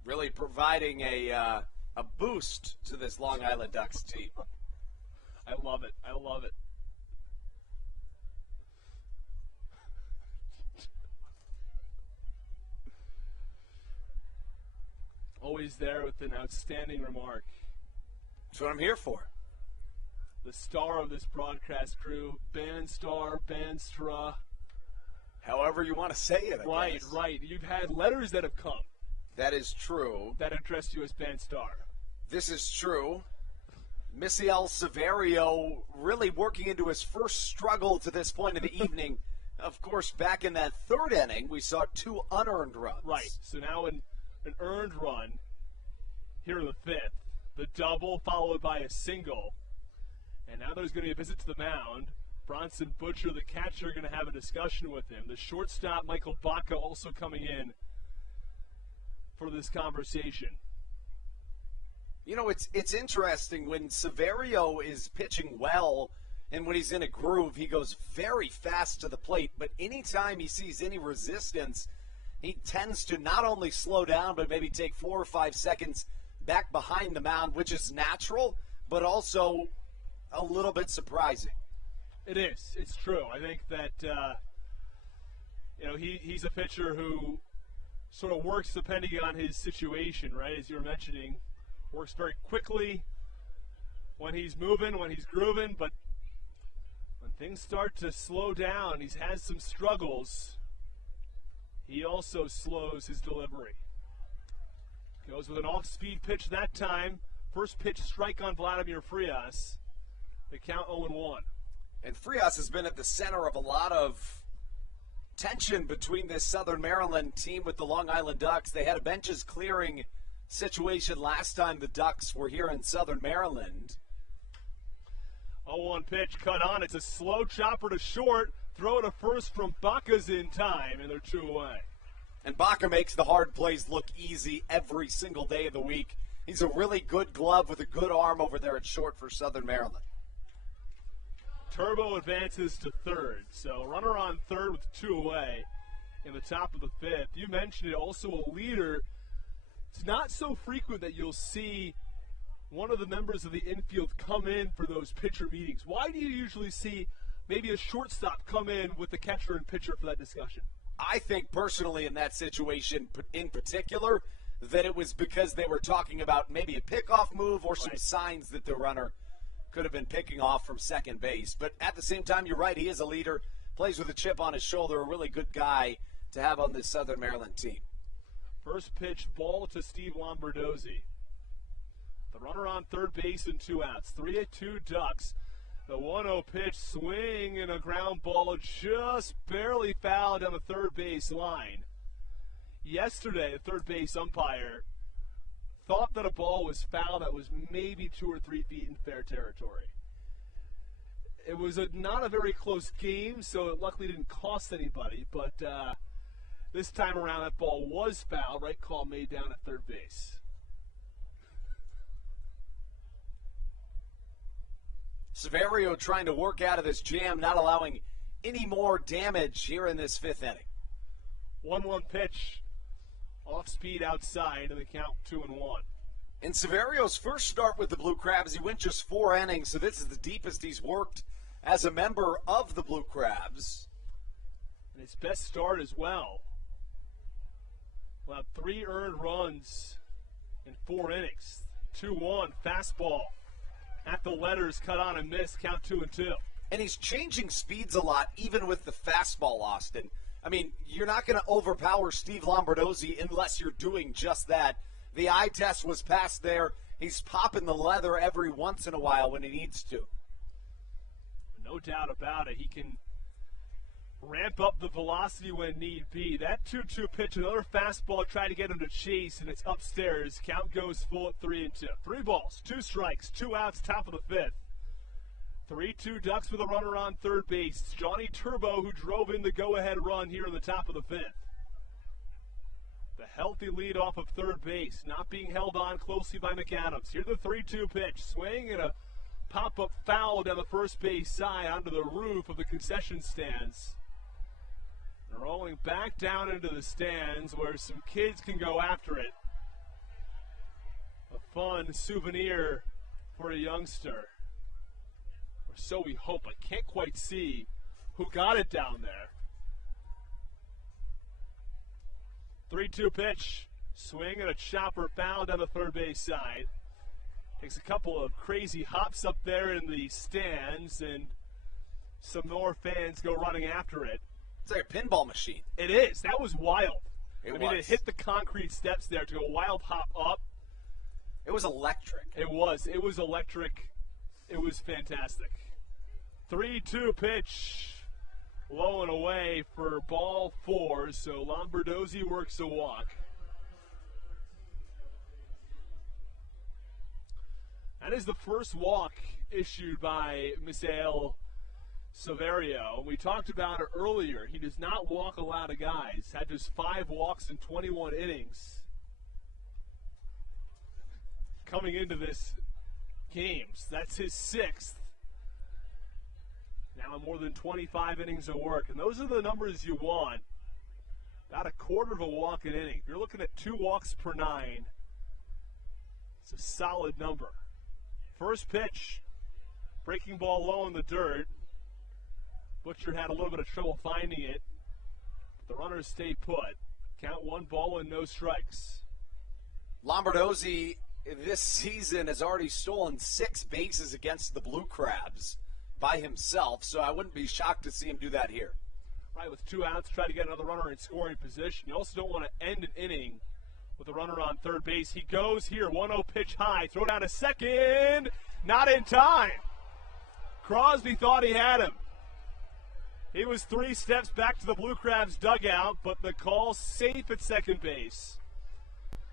Really providing a boost to this Long Island Ducks team. I love it. I love it. always there with an outstanding remark. That's what I'm here for. The star of this broadcast crew, Bandstar, Bandstra. However you want to say it, I guess. Right. You've had letters that have come. That is true. That addressed you as Bandstar. This is true. Misael Severio really working into his first struggle to this point of the evening. Of course, back in that third inning, we saw 2 unearned runs. Right. So now an earned run here in the 5th. The double followed by a single. And now there's going to be a visit to the mound. Bronson Butcher, the catcher, going to have a discussion with him. The shortstop, Michael Baca, also coming in for this conversation. You know, it's interesting when Severio is pitching well and when he's in a groove, he goes very fast to the plate. But anytime he sees any resistance, he tends to not only slow down, but maybe take 4 or 5 seconds back behind the mound, which is natural, but also a little bit surprising. It is. It's true. I think that, he's a pitcher who sort of works depending on his situation, right? As you were mentioning, works very quickly when he's moving, when he's grooving, but when things start to slow down, he's had some struggles. He also slows his delivery. Goes with an off-speed pitch that time. First pitch strike on Vladimir Frias. The count 0-1. And Frias has been at the center of a lot of tension between this Southern Maryland team with the Long Island Ducks. They had a benches clearing situation last time the Ducks were here in Southern Maryland. 0-1 pitch cut on. It's a slow chopper to short. Throw to first from Baca's in time, and they're 2 away. And Baca makes the hard plays look easy every single day of the week. He's a really good glove with a good arm over there at short for Southern Maryland. Turbo advances to third. So runner on third with 2 away in the top of the 5th. You mentioned it, also a leader. It's not so frequent that you'll see one of the members of the infield come in for those pitcher meetings. Why do you usually see maybe a shortstop come in with the catcher and pitcher for that discussion? I think personally in that situation in particular that it was because they were talking about maybe a pickoff move or some signs that the runner could have been picking off from second base. But at the same time, you're right, he is a leader, plays with a chip on his shoulder, a really good guy to have on this Southern Maryland team. First pitch, ball to Steve Lombardozzi. The runner on third base and 2 outs. 3-2 Ducks. The 1-0 pitch, swing and a ground ball just barely fouled on the third base line. Yesterday, the third base umpire thought that a ball was foul that was maybe 2 or 3 feet in fair territory. It was not a very close game, so it luckily didn't cost anybody, but this time around that ball was foul. Right call made down at third base. Severio trying to work out of this jam, not allowing any more damage here in this 5th inning. 1-1 pitch, off speed outside, and the count 2-1. In Severio's first start with the Blue Crabs, he went just 4 innings, so this is the deepest he's worked as a member of the Blue Crabs. And his best start as well. Allowed 3 earned runs in 4 innings. 2-1, fastball. At the letters, cut on and miss, count 2-2. And he's changing speeds a lot, even with the fastball, Austin. I mean, you're not going to overpower Steve Lombardozzi unless you're doing just that. The eye test was passed there. He's popping the leather every once in a while when he needs to. No doubt about it. He can ramp up the velocity when need be. That 2-2 pitch, another fastball, try to get him to chase, and it's upstairs. Count goes full at 3-2. 3 balls, 2 strikes, 2 outs, top of the 5th. 3-2 Ducks with a runner on third base. It's Johnny Turbo who drove in the go-ahead run here in the top of the 5th. The healthy lead off of third base, not being held on closely by McAdams. Here's the 3-2 pitch. Swing and a pop-up foul down the first base side onto the roof of the concession stands. And rolling back down into the stands where some kids can go after it. A fun souvenir for a youngster. Or so we hope. I can't quite see who got it down there. 3-2 pitch. Swing and a chopper found on the third base side. Takes a couple of crazy hops up there in the stands, and some more fans go running after it. It's like a pinball machine. It is. That was wild. It it hit the concrete steps there to a wild hop up. It was electric. It was. It was electric. It was fantastic. 3-2 pitch. Low and away for ball 4, so Lombardozzi works a walk. That is the first walk issued by Misael Severio. We talked about it earlier. He does not walk a lot of guys. Had just 5 walks in 21 innings coming into this games. That's his 6th. Now more than 25 innings of work. And those are the numbers you want. About a quarter of a walk an inning. If you're looking at 2 walks per 9, it's a solid number. First pitch, breaking ball low in the dirt. Butcher had a little bit of trouble finding it. The runners stay put. Count 1 ball and no strikes. Lombardozzi this season has already stolen 6 bases against the Blue Crabs by himself, so I wouldn't be shocked to see him do that here. Right, with 2 outs, try to get another runner in scoring position. You also don't want to end an inning with a runner on third base. He goes here, 1-0 pitch high, throw down to second, not in time. Crosby thought he had him. He was 3 steps back to the Blue Crabs dugout, but the call safe at second base.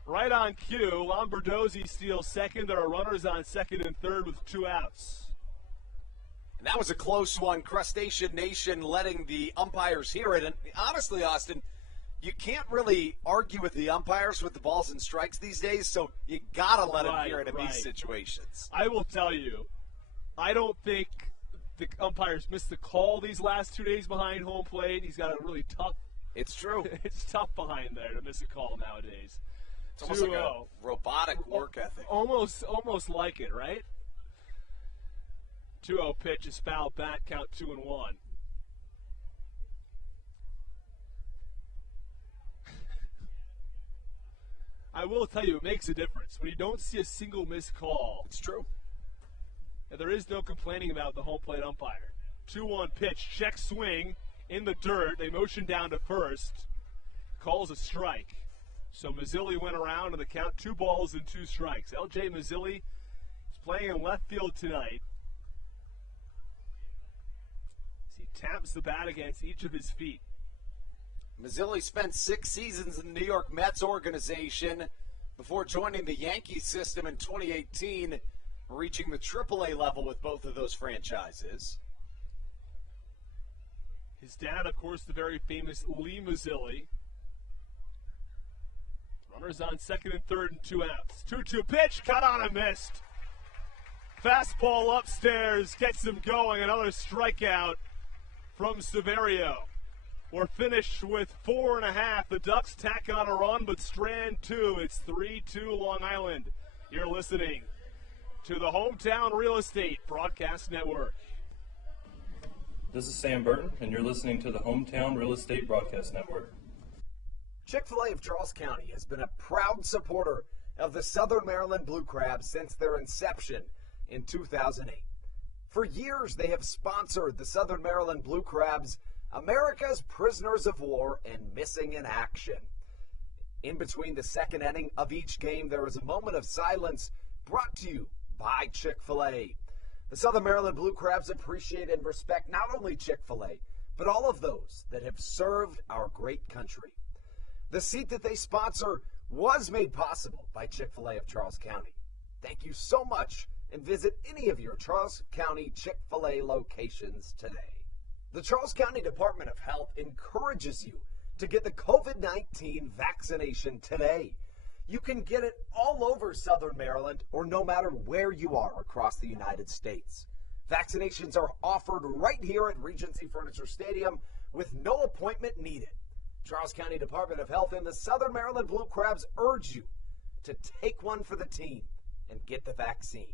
Right on cue, Lombardozzi steals second. There are runners on second and third with 2 outs. And that was a close one. Crustacean Nation letting the umpires hear it. And honestly, Austin, you can't really argue with the umpires with the balls and strikes these days, so you got to let them hear it in these situations. I will tell you, I don't think the umpires missed the call these last 2 days behind home plate. He's got a really tough. It's true. It's tough behind there to miss a call nowadays. It's almost like a robotic work ethic. Almost like it, right? 2-0 pitch is fouled back, count 2-1. I will tell you, it makes a difference. When you don't see a single missed call. It's true. And there is no complaining about the home plate umpire. 2-1 pitch, check swing in the dirt. They motion down to first. Calls a strike. So Mazzilli went around and the count 2 balls and 2 strikes. L.J. Mazzilli is playing in left field tonight. As he taps the bat against each of his feet. Mazzilli spent 6 seasons in the New York Mets organization before joining the Yankees system in 2018, reaching the AAA level with both of those franchises. His dad, of course, the very famous Lee Mazzilli. Runners on second and third and 2 outs. 2-2 pitch, cut on and missed. Fastball upstairs, gets him going. Another strikeout from Severio. We're finished with 4.5. The Ducks tack on a run, but strand 2. It's 3-2 Long Island. You're listening to the Hometown Real Estate Broadcast Network. This is Sam Burton, and you're listening to the Hometown Real Estate Broadcast Network. Chick-fil-A of Charles County has been a proud supporter of the Southern Maryland Blue Crabs since their inception in 2008. For years, they have sponsored the Southern Maryland Blue Crabs, America's prisoners of war and missing in action. In between the second inning of each game, there is a moment of silence brought to you by Chick-fil-A. The Southern Maryland Blue Crabs appreciate and respect not only Chick-fil-A, but all of those that have served our great country. The seat that they sponsor was made possible by Chick-fil-A of Charles County. Thank you so much, and visit any of your Charles County Chick-fil-A locations today. The Charles County Department of Health encourages you to get the COVID-19 vaccination today. You can get it all over Southern Maryland or no matter where you are across the United States. Vaccinations are offered right here at Regency Furniture Stadium with no appointment needed. Charles County Department of Health and the Southern Maryland Blue Crabs urge you to take one for the team and get the vaccine.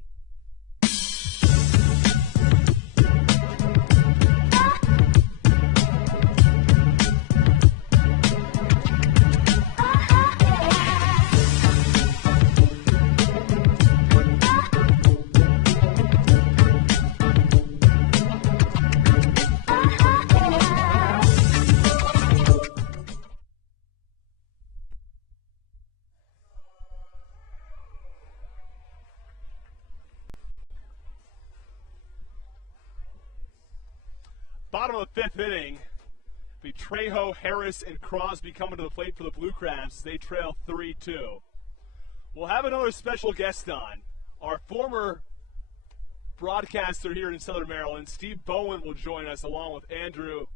bottom of the 5th inning, be Trejo, Harris, and Crosby coming to the plate for the Blue Crabs. They trail 3-2. We'll have another special guest on. Our former broadcaster here in Southern Maryland, Steve Bowen, will join us along with Andrew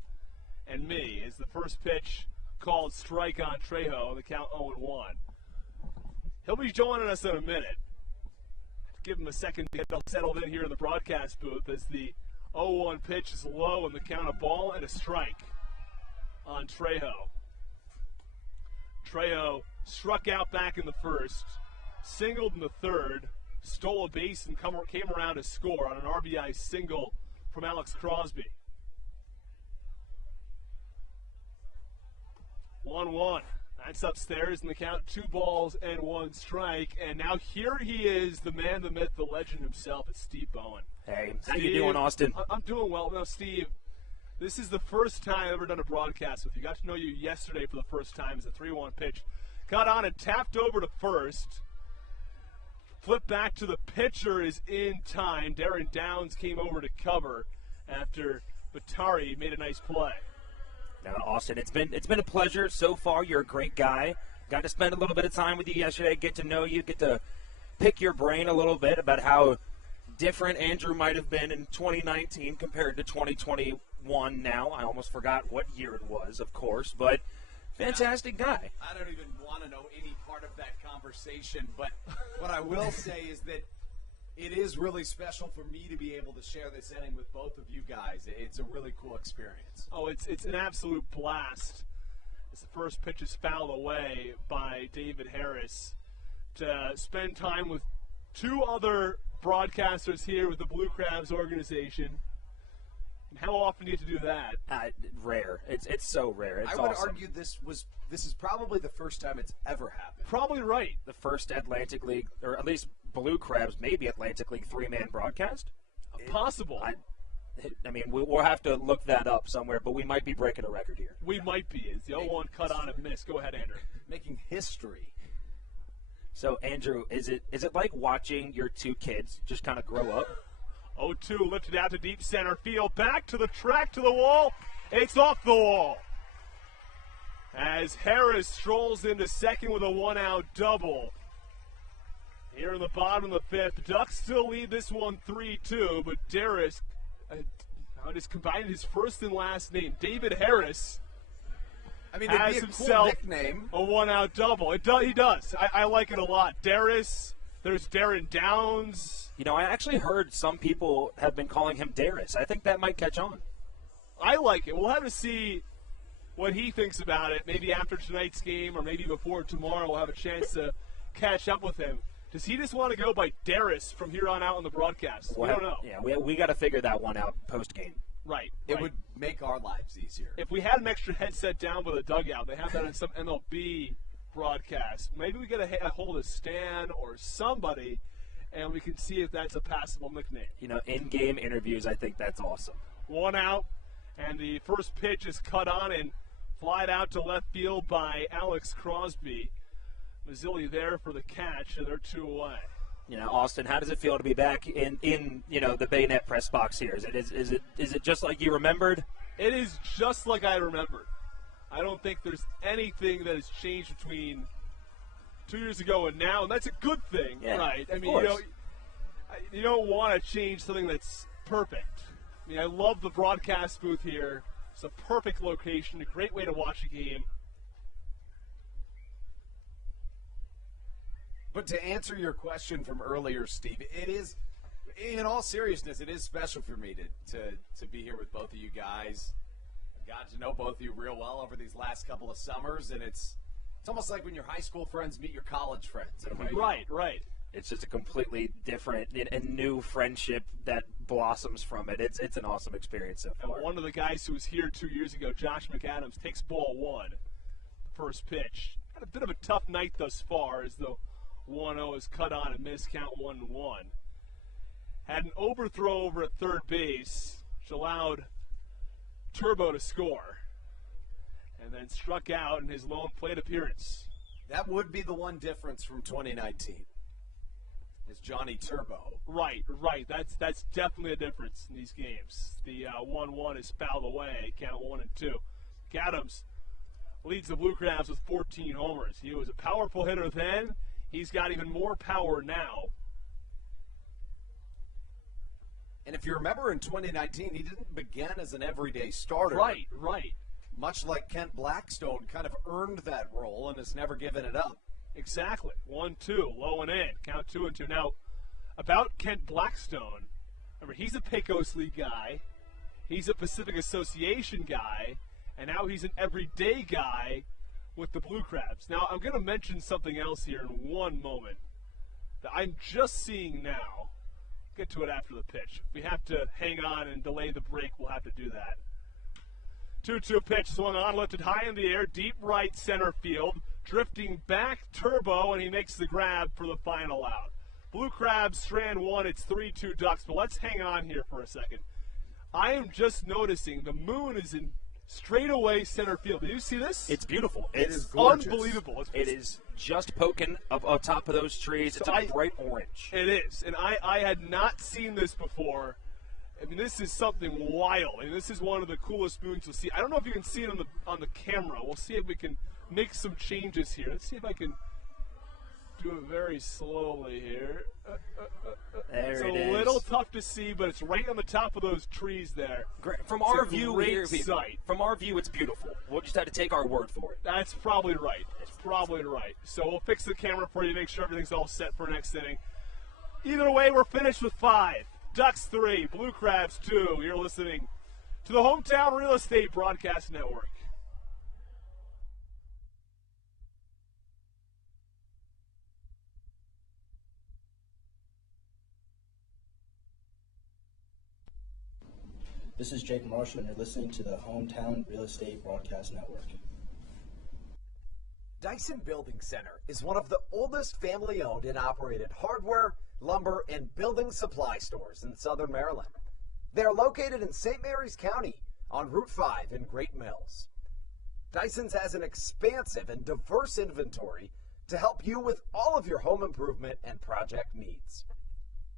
and me as the first pitch called strike on Trejo, the count 0-1. He'll be joining us in a minute. Give him a second to get settled in here in the broadcast booth as the 0-1 pitch is low and the count a ball and a strike on Trejo. Trejo struck out back in the first, singled in the third, stole a base and came around to score on an RBI single from Alex Crosby. 1-1. That's upstairs in the count, 2 balls and 1 strike. And now here he is, the man, the myth, the legend himself. It's Steve Bowen. Hey, Steve, how you doing, Austin? I'm doing well. Now, Steve, this is the first time I've ever done a broadcast with you. Got to know you yesterday for the first time as a 3-1 pitch. Got on and tapped over to first. Flip back to the pitcher is in time. Darren Downs came over to cover after Batari made a nice play. Now, Austin, it's been a pleasure so far. You're a great guy. Got to spend a little bit of time with you yesterday, get to know you, get to pick your brain a little bit about how different Andrew might have been in 2019 compared to 2021 now. I almost forgot what year it was, of course, but fantastic guy. I don't even want to know any part of that conversation, but what I will say is that it is really special for me to be able to share this inning with both of you guys. It's a really cool experience. Oh, it's an absolute blast. As the first pitch is fouled away by David Harris to spend time with 2 other broadcasters here with the Blue Crabs organization. And how often do you have to do that? Rare. It's so rare. It's I would awesome. argue this is probably the first time it's ever happened. Probably right. The first Atlantic League, or at least Blue Crabs, maybe Atlantic League 3-man broadcast? Possible. I mean, we'll have to look that up somewhere, but we might be breaking a record here. We might be. It's the 0-1 cut on and miss. Go ahead, Andrew. Making history. So, Andrew, is it like watching your 2 kids just kind of grow up? 0-2 lifted out to deep center field. Back to the track, to the wall. It's off the wall. As Harris strolls into second with a 1-out double. Here in the bottom of the 5th, Ducks still lead this one 3-2, but Darius just combined his first and last name. David Harris has be a himself cool nickname. a 1-out double. He does. I like it a lot. Darius, there's Darren Downs. You know, I actually heard some people have been calling him Darius. I think that might catch on. I like it. We'll have to see what he thinks about it. Maybe after tonight's game or maybe before tomorrow we'll have a chance to catch up with him. Does he just want to go by Darius from here on out in the broadcast? We don't know. Yeah, we got to figure that one out post-game. Right. It would make our lives easier. If we had an extra headset down by the dugout, they have that in some MLB broadcast. Maybe we get a hold of Stan or somebody, and we can see if that's a passable nickname. You know, in-game interviews, I think that's awesome. 1 out, and the first pitch is cut on and flied out to left field by Alex Crosby. Mazzilli there for the catch, and they're 2 away. You know, Austin, how does it feel to be back in the Bayonet press box here? Is it just like you remembered? It is just like I remembered. I don't think there's anything that has changed between 2 years ago and now, and that's a good thing, right? I mean, you don't want to change something that's perfect. I mean, I love the broadcast booth here. It's a perfect location, a great way to watch a game. But to answer your question from earlier, Steve, it is, in all seriousness, it is special for me to be here with both of you guys. I've gotten to know both of you real well over these last couple of summers, and it's almost like when your high school friends meet your college friends. Right. It's just a completely different and new friendship that blossoms from it. It's an awesome experience so far. And one of the guys who was here 2 years ago, Josh McAdams, takes ball 1, first pitch. Had a bit of a tough night thus far as the 1-0 is cut on and missed, count 1-1. Had an overthrow over at third base, which allowed Turbo to score, and then struck out in his lone plate appearance. That would be the one difference from 2019. is Johnny Turbo. Right. That's definitely a difference in these games. The 1-1 is fouled away, count 1 and 2. Adams leads the Blue Crabs with 14 homers. He was a powerful hitter then. He's got even more power now. And if you remember in 2019, he didn't begin as an everyday starter. Right. Much like Kent Blackstone kind of earned that role and has never given it up. Exactly. 1-2, low and in. Count 2 and 2. Now, about Kent Blackstone, remember, he's a Pecos League guy. He's a Pacific Association guy. And now he's an everyday guy with the Blue Crabs. Now, I'm going to mention something else here in one moment that I'm just seeing now. Get to it after the pitch. If we have to hang on and delay the break, we'll have to do that. 2-2 pitch, swung on, lifted high in the air, deep right center field, drifting back Turbo, and he makes the grab for the final out. Blue Crabs, strand 1, it's 3-2 Ducks, but let's hang on here for a second. I am just noticing the moon is in straightaway center field. Did you see this? It's beautiful. It is gorgeous. Unbelievable. It is just poking up on top of those trees. It's a bright orange. It is, and I had not seen this before. I mean, this is something wild. I mean, this is one of the coolest moons you'll see. I don't know if you can see it on the camera. We'll see if we can make some changes here. Let's see if I can do it very slowly here. There it is. It's a little tough to see, but it's right on the top of those trees there. Great. From It's our a view great here, sight. from our view, it's beautiful. We'll just have to take our word for it. That's probably right. It's probably right. So we'll fix the camera for you, make sure everything's all set for next inning. Either way, we're finished with 5. Ducks 3, Blue Crabs 2. You're listening to the Hometown Real Estate Broadcast Network. This is Jake Marshall, and you're listening to the Hometown Real Estate Broadcast Network. Dyson Building Center is one of the oldest family-owned and operated hardware, lumber, and building supply stores in southern Maryland. They are located in St. Mary's County on Route 5 in Great Mills. Dyson's has an expansive and diverse inventory to help you with all of your home improvement and project needs.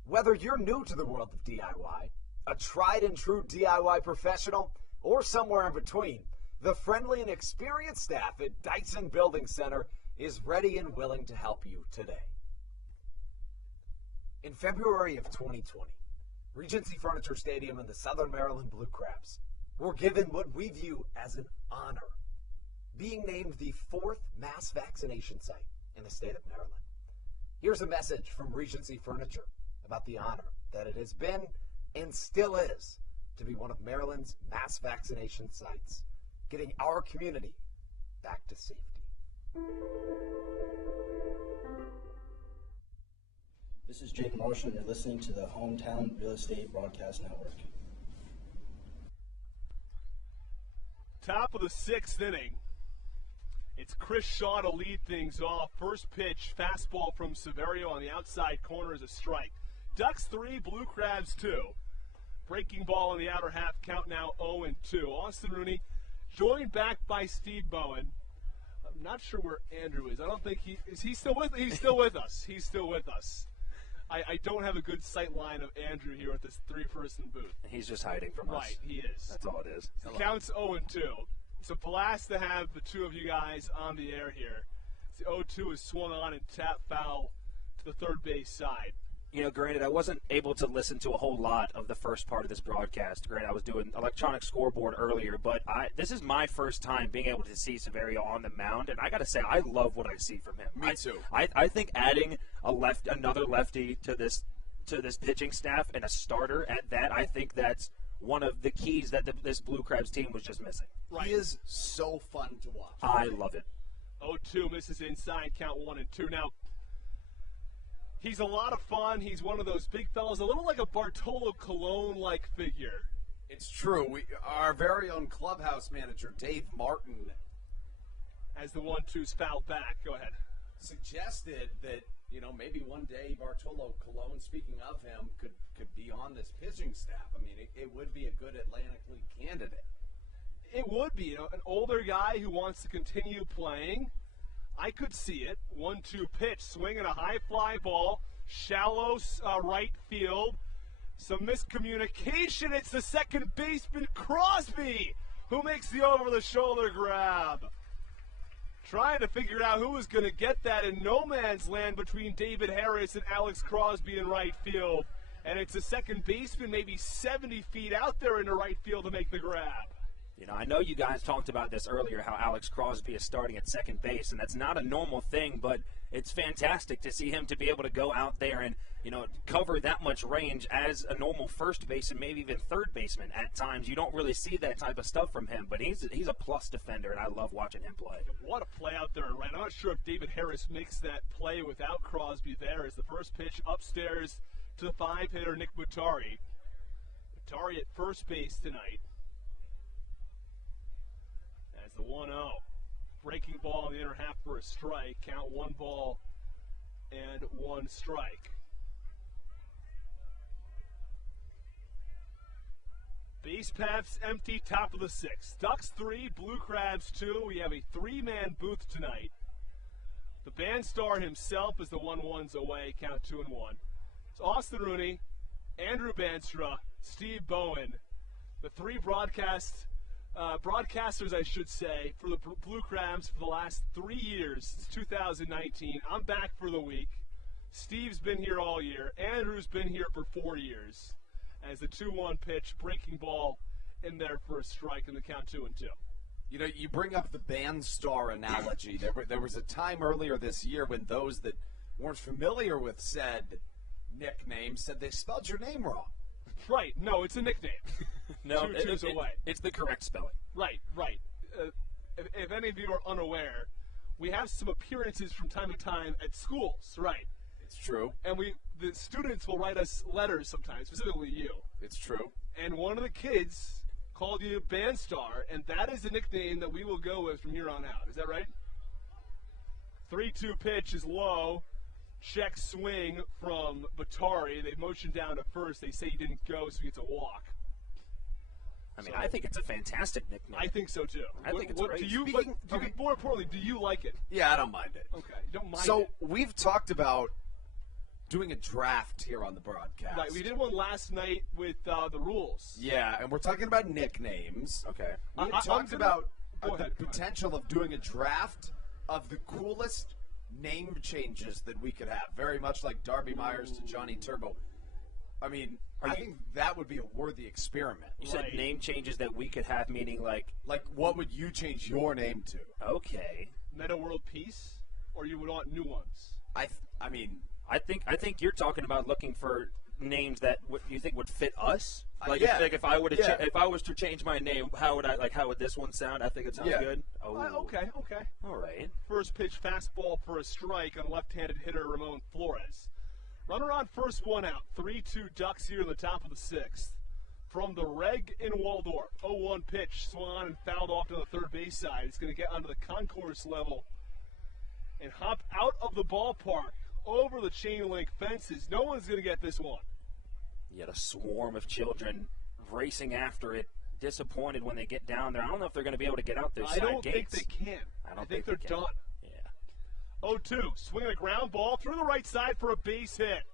Whether you're new to the world of DIY, a tried and true DIY professional, or somewhere in between, the friendly and experienced staff at Dyson Building Center is ready and willing to help you today. In February of 2020, Regency Furniture Stadium and the Southern Maryland Blue Crabs were given what we view as an honor, being named the 4th mass vaccination site in the state of Maryland. Here's a message from Regency Furniture about the honor that it has been and still is to be one of Maryland's mass vaccination sites, getting our community back to safety. This is Jake Marshall, and you're listening to the Hometown Real Estate Broadcast Network. Top of the 6th inning. It's Chris Shaw to lead things off. First pitch, fastball from Severio on the outside corner is a strike. Ducks 3, Blue Crabs 2. Breaking ball in the outer half, count now 0-2. Austin Rooney joined back by Steve Bowen. I'm not sure where Andrew is. I don't think he's still with us. He's still with us. I don't have a good sight line of Andrew here at this 3-person booth. He's just hiding from us. Right, he is. That's all it is. It counts 0-2. So blast to have the two of you guys on the air here. The 0-2 is swung on and tap foul to the third base side. You know, granted, I wasn't able to listen to a whole lot of the first part of this broadcast. Granted, I was doing electronic scoreboard earlier, but this is my first time being able to see Severio on the mound, and I got to say, I love what I see from him. Me too. I think adding another lefty to this pitching staff and a starter at that, I think that's one of the keys that this Blue Crabs team was just missing. Right. He is so fun to watch. I love it. 0-2 misses inside, count 1-2. Now, he's a lot of fun. He's one of those big fellas, a little like a Bartolo Colon-like figure. It's true. Our very own clubhouse manager, Dave Martin, as the 1-2's fouled back. Go ahead. Suggested that, maybe one day Bartolo Colon, speaking of him, could be on this pitching staff. I mean, it would be a good Atlantic League candidate. It would be, an older guy who wants to continue playing. I could see it. 1-2 pitch, swinging a high fly ball, Shallow right field. Some miscommunication. It's the second baseman, Crosby, who makes the over-the-shoulder grab. Trying to figure out who was going to get that in no man's land between David Harris and Alex Crosby in right field. And it's a second baseman maybe 70 feet out there in the right field to make the grab. You know, I know you guys talked about this earlier, how Alex Crosby is starting at second base, and that's not a normal thing, but it's fantastic to see him to be able to go out there and, you know, cover that much range as a normal first baseman, maybe even third baseman. At times, you don't really see that type of stuff from him, but he's a plus defender, and I love watching him play. What a play out there, right? I'm not sure if David Harris makes that play without Crosby there as the first pitch upstairs to the 5-hitter, Nick Bottari. Bottari at first base tonight. As the 1-0. Breaking ball in the inner half for a strike. Count 1 ball and 1 strike. Base paths empty, top of the 6th. Ducks 3, Blue Crabs 2. We have a 3-man booth tonight. The band star himself is the 1-1s away. Count 2-1. It's Austin Rooney, Andrew Banstra, Steve Bowen. The 3 broadcasters, I should say, for the Blue Crabs for the last 3 years, since 2019. I'm back for the week. Steve's been here all year. Andrew's been here for 4 years. As the 2-1 pitch, breaking ball in there for a strike in the count 2-2. You know, you bring up the band star analogy. There was a time earlier this year when those that weren't familiar with said nickname said they spelled your name wrong. Right. No, it's a nickname. No, Two-twos away. It's the correct spelling. Right. If any of you are unaware, we have some appearances from time to time at schools, right? It's true. And the students will write us letters sometimes, specifically you. It's true. And one of the kids called you Band Star, and that is the nickname that we will go with from here on out. Is that right? 3-2 pitch is low. Check swing from Bottari. They motioned down to first. They say he didn't go, so he gets a walk. I mean, I think it's a fantastic nickname. I think so, too. I think it's great. More importantly, do you like it? Yeah, I don't mind it. Okay, you don't mind it. So we've talked about doing a draft here on the broadcast. Right, we did one last night with the rules. Yeah, and we're talking about nicknames. Okay. We talked about the potential of doing a draft of the coolest name changes that we could have, very much like Darby Myers to Johnny Turbo. I mean, I think that would be a worthy experiment. You said name changes that we could have, meaning like what would you change your name to? Okay. Meta World Peace, or you would want new ones? I think you're talking about looking for names that you think would fit us. If I was to change my name, how would this one sound? I think it sounds good. Oh. Okay. All right. First pitch fastball for a strike on left-handed hitter Ramon Flores. Runner on first, 1 out. 3-2 Ducks here in the top of the 6th. From the Reg in Waldorf. 0-1 pitch swung on and fouled off to the third base side. It's going to get onto the concourse level and hop out of the ballpark over the chain link fences. No one's going to get this one. Yet a swarm of children racing after it, disappointed when they get down there. I don't know if they're going to be able to get out those side gates. I don't think they can. I think they're done. Yeah. 0-2, swinging a ground ball through the right side for a base hit.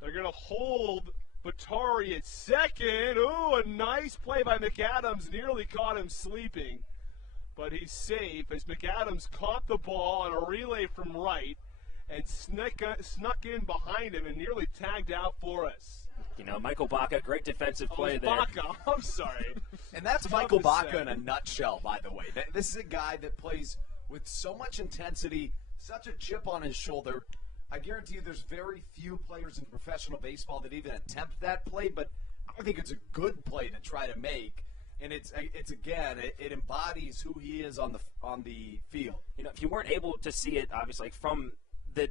They're going to hold Bottari at second. Ooh, a nice play by McAdams. Nearly caught him sleeping. But he's safe as McAdams caught the ball on a relay from right and snuck in behind him and nearly tagged out Flores. You know, Michael Baca, great defensive play there. Baca, I'm sorry. And that's Michael Baca in a nutshell, by the way. This is a guy that plays with so much intensity, such a chip on his shoulder. I guarantee you there's very few players in professional baseball that even attempt that play, but I think it's a good play to try to make. And it embodies who he is on the field. You know, if you weren't able to see it, obviously, from the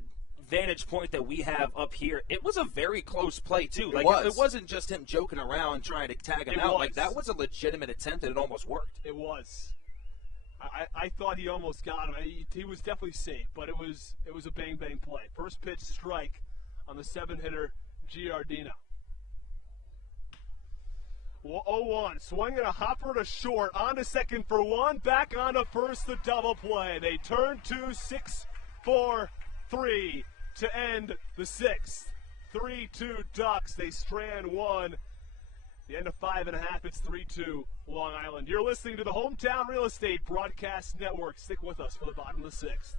vantage point that we have up here, it was a very close play too. It wasn't just him joking around trying to tag him out. That was a legitimate attempt, and it almost worked. It was. I thought he almost got him. He was definitely safe, but it was a bang play. First pitch strike on the 7-hitter Giardina. 0-1, swinging a hopper to short, on to second for 1, back on to first, the double play. They turn to 6-4-3. to end the sixth. 3-2 Ducks. They strand one. The end of 5.5, it's 3-2 Long Island. You're listening to the Hometown Real Estate Broadcast Network. Stick with us for the bottom of the sixth.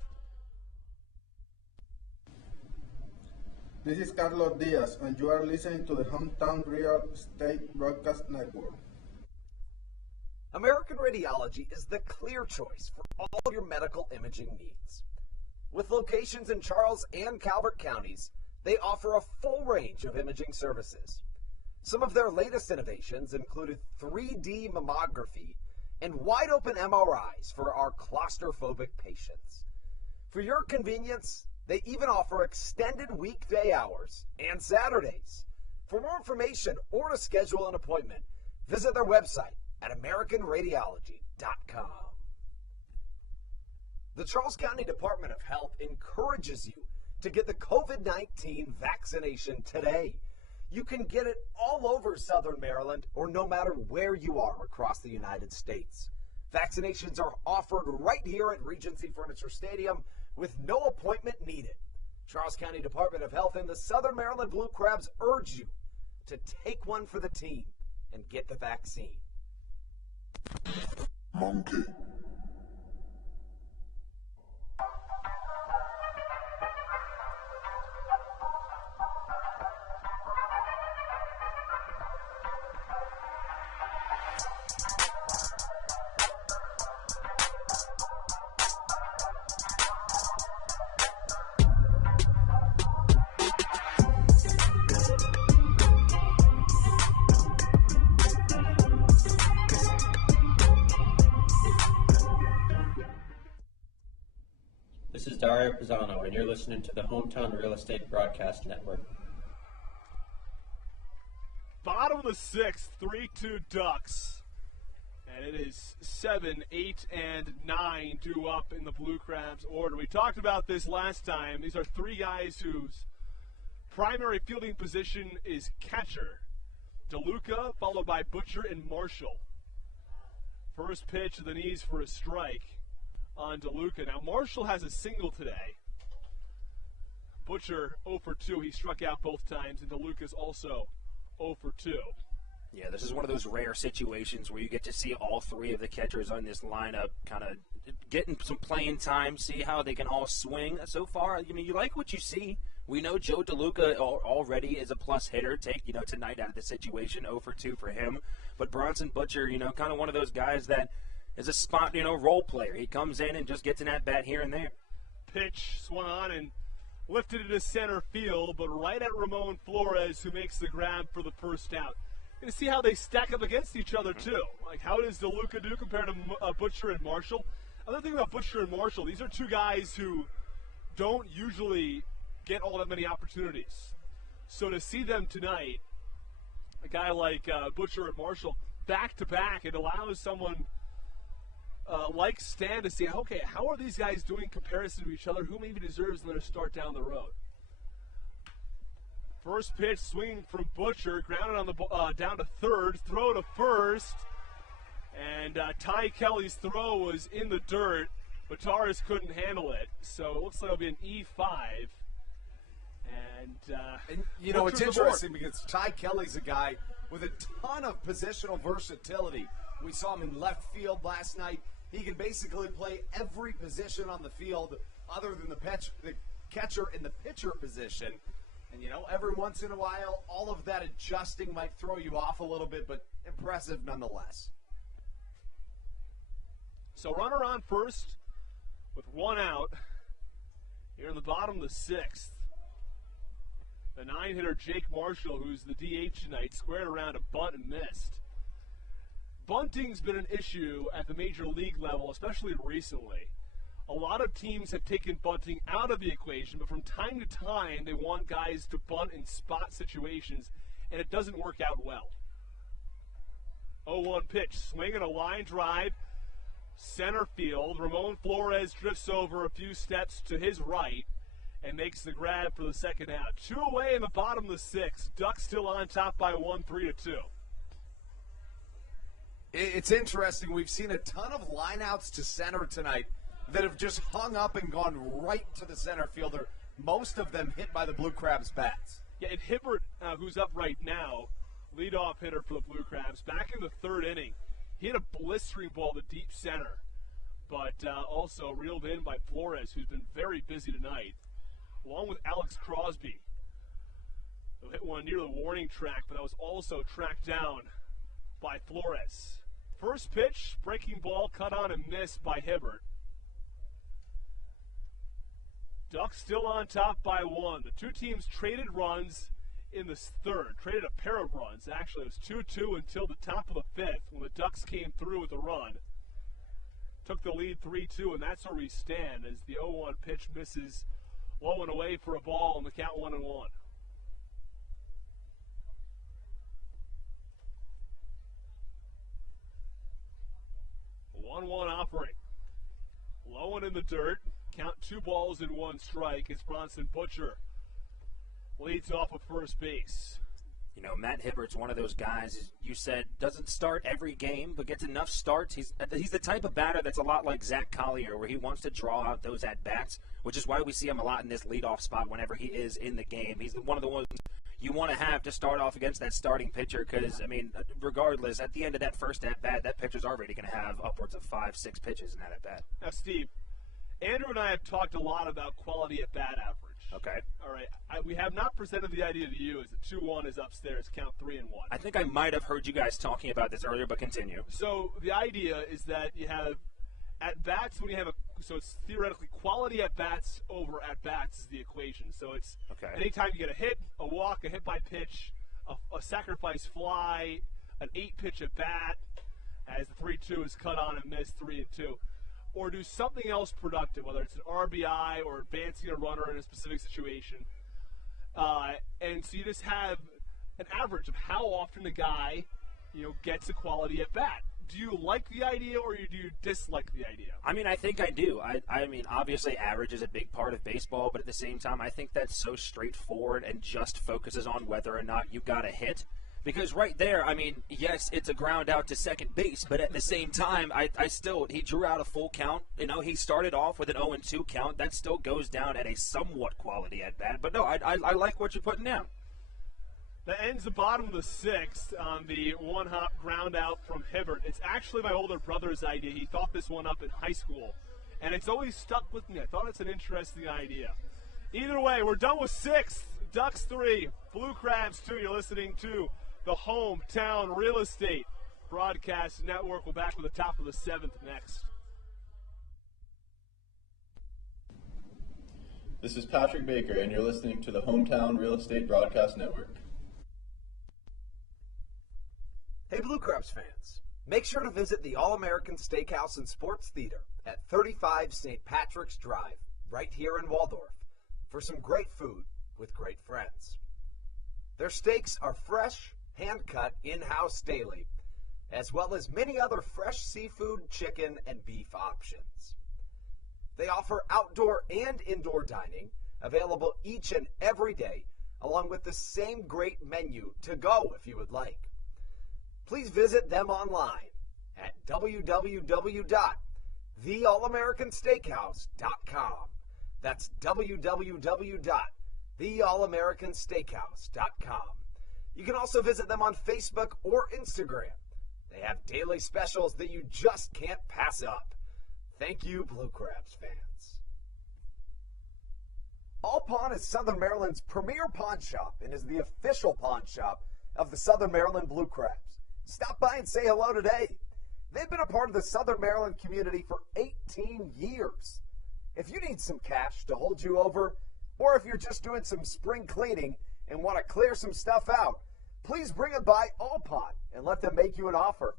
This is Carlos Diaz, and you are listening to the Hometown Real Estate Broadcast Network. American Radiology is the clear choice for all of your medical imaging needs. With locations in Charles and Calvert counties, they offer a full range of imaging services. Some of their latest innovations included 3D mammography and wide-open MRIs for our claustrophobic patients. For your convenience, they even offer extended weekday hours and Saturdays. For more information or to schedule an appointment, visit their website at AmericanRadiology.com. The Charles County Department of Health encourages you to get the COVID-19 vaccination today. You can get it all over Southern Maryland or no matter where you are across the United States. Vaccinations are offered right here at Regency Furniture Stadium with no appointment needed. Charles County Department of Health and the Southern Maryland Blue Crabs urge you to take one for the team and get the vaccine. Monkey. This is Dario Pisano, and you're listening to the Hometown Real Estate Broadcast Network. Bottom of the sixth, 3-2 Ducks. And it is 7, 8, and 9 due up in the Blue Crabs order. We talked about this last time. These are three guys whose primary fielding position is catcher. DeLuca, followed by Butcher and Marshall. First pitch of the knees for a strike on DeLuca. Now, Marshall has a single today. Butcher 0 for 2. He struck out both times, and DeLuca's also 0 for 2. Yeah, this is one of those rare situations where you get to see all three of the catchers on this lineup kind of getting some playing time, see how they can all swing. So far, I mean, you like what you see. We know Joe DeLuca already is a plus hitter. Take, tonight out of the situation, 0 for 2 for him. But Bronson Butcher, kind of one of those guys that is a spot, role player. He comes in and just gets an at-bat here and there. Pitch swung on and lifted into center field, but right at Ramon Flores, who makes the grab for the first out. Going to see how they stack up against each other, too. Like, how does DeLuca do compared to Butcher and Marshall? Another thing about Butcher and Marshall, these are two guys who don't usually get all that many opportunities. So to see them tonight, a guy like Butcher and Marshall, back-to-back, it allows someone like Stan to see, okay, how are these guys doing in comparison to each other? Who maybe deserves another start down the road? First pitch, swinging from Butcher, grounded on the down to third, throw to first, and Ty Kelly's throw was in the dirt, but Torres couldn't handle it, so it looks like it'll be an E5. And it's interesting because Ty Kelly's a guy with a ton of positional versatility. We saw him in left field last night. He can basically play every position on the field other than the catcher in the pitcher position. And, every once in a while, all of that adjusting might throw you off a little bit, but impressive nonetheless. So runner on first with one out here in the bottom of the sixth. The 9-hitter Jake Marshall, who's the DH tonight, squared around a bunt and missed. Bunting's been an issue at the major league level, especially recently. A lot of teams have taken bunting out of the equation, but from time to time they want guys to bunt in spot situations, and it doesn't work out well. 0-1 pitch, swinging a line drive, center field. Ramon Flores drifts over a few steps to his right and makes the grab for the second out. 2 away in the bottom of the sixth. Ducks still on top by 1, 3-2. It's interesting. We've seen a ton of lineouts to center tonight that have just hung up and gone right to the center fielder. most of them hit by the Blue Crabs bats. Yeah, and Hibbert, who's up right now, leadoff hitter for the Blue Crabs, back in the third inning, he hit a blistering ball to deep center, but also reeled in by Flores, who's been very busy tonight, along with Alex Crosby, who hit one near the warning track, but that was also tracked down by Flores. First pitch, breaking ball, cut on and missed by Hibbert. Ducks still on top by 1. The two teams traded runs in the third, traded a pair of runs. Actually, it was 2-2 until the top of the fifth when the Ducks came through with a run. Took the lead 3-2, and that's where we stand as the 0-1 pitch misses low and away for a ball and the count 1-1. 1-1 offering. Low and in the dirt. Count 2 balls and 1 strike as Bronson Butcher leads off of first base. You know, Matt Hibbert's one of those guys, as you said, doesn't start every game, but gets enough starts. He's the type of batter that's a lot like Zach Collier, where he wants to draw out those at-bats, which is why we see him a lot in this leadoff spot whenever he is in the game. He's one of the ones you want to have to start off against that starting pitcher because, I mean, regardless, at the end of that first at-bat, that pitcher's already going to have upwards of 5-6 pitches in that at-bat. Now, Steve, Andrew and I have talked a lot about quality at-bat average. Okay. All right. We have not presented the idea to you as the 2-1 is upstairs, count 3-1. I think I might have heard you guys talking about this earlier, but continue. So the idea is that you have at-bats when you have so it's theoretically quality at-bats over at-bats is the equation. So it's anytime you get a hit, a walk, a hit by pitch, a sacrifice fly, an 8-pitch at-bat, as the 3-2 is cut on and missed 3-2. Or do something else productive, whether it's an RBI or advancing a runner in a specific situation. And so you just have an average of how often the guy, gets a quality at bat. Do you like the idea or do you dislike the idea? I mean, I think I do. I mean, obviously average is a big part of baseball, but at the same time, I think that's so straightforward and just focuses on whether or not you got a hit. Because right there, I mean, yes, it's a ground out to second base, but at the same time, he drew out a full count. He started off with an 0-2 count. That still goes down at a somewhat quality at bat. But no, I like what you're putting down. That ends the bottom of the sixth on the one-hop ground out from Hibbert. It's actually my older brother's idea. He thought this one up in high school, and it's always stuck with me. I thought it's an interesting idea. Either way, we're done with sixth. Ducks 3, Blue Crabs 2. You're listening to the Hometown Real Estate Broadcast Network. We'll back with the top of the 7th next. This is Patrick Baker, and you're listening to the Hometown Real Estate Broadcast Network. Hey, Blue Crabs fans. Make sure to visit the All-American Steakhouse and Sports Theater at 35 St. Patrick's Drive, right here in Waldorf, for some great food with great friends. Their steaks are fresh, hand-cut in-house daily, as well as many other fresh seafood, chicken, and beef options. They offer outdoor and indoor dining, available each and every day, along with the same great menu to go if you would like. Please visit them online at www.theallamericansteakhouse.com. That's www.theallamericansteakhouse.com. You can also visit them on Facebook or Instagram. They have daily specials that you just can't pass up. Thank you, Blue Crabs fans. All Pawn is Southern Maryland's premier pawn shop and is the official pawn shop of the Southern Maryland Blue Crabs. Stop by and say hello today. They've been a part of the Southern Maryland community for 18 years. If you need some cash to hold you over, or if you're just doing some spring cleaning and want to clear some stuff out, please bring it by All Pawn and let them make you an offer.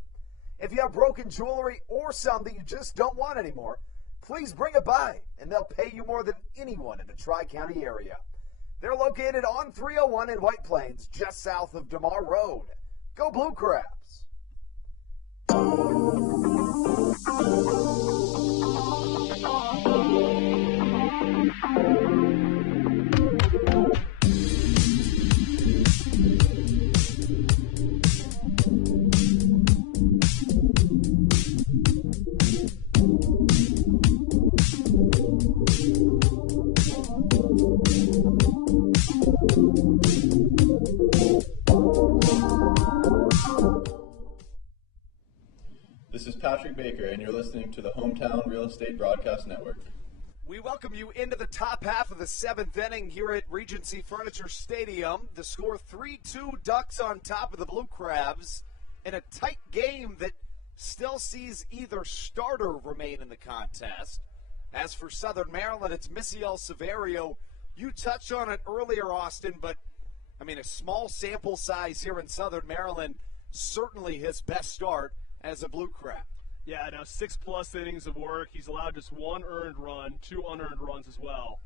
If you have broken jewelry or some that you just don't want anymore, please bring it by and they'll pay you more than anyone in the Tri-County area. They're located on 301 in White Plains, just south of DeMar Road. Go Blue Crabs! This is Patrick Baker, and you're listening to the Hometown Real Estate Broadcast Network. We welcome you into the top half of the seventh inning here at Regency Furniture Stadium. The score 3-2, Ducks on top of the Blue Crabs in a tight game that still sees either starter remain in the contest. As for Southern Maryland, it's Misael Severio. You touched on it earlier, Austin, but, I mean, a small sample size here in Southern Maryland, certainly his best start as a Blue Crab. Yeah, now 6+ innings of work. He's allowed just 1 earned run, 2 unearned runs as well.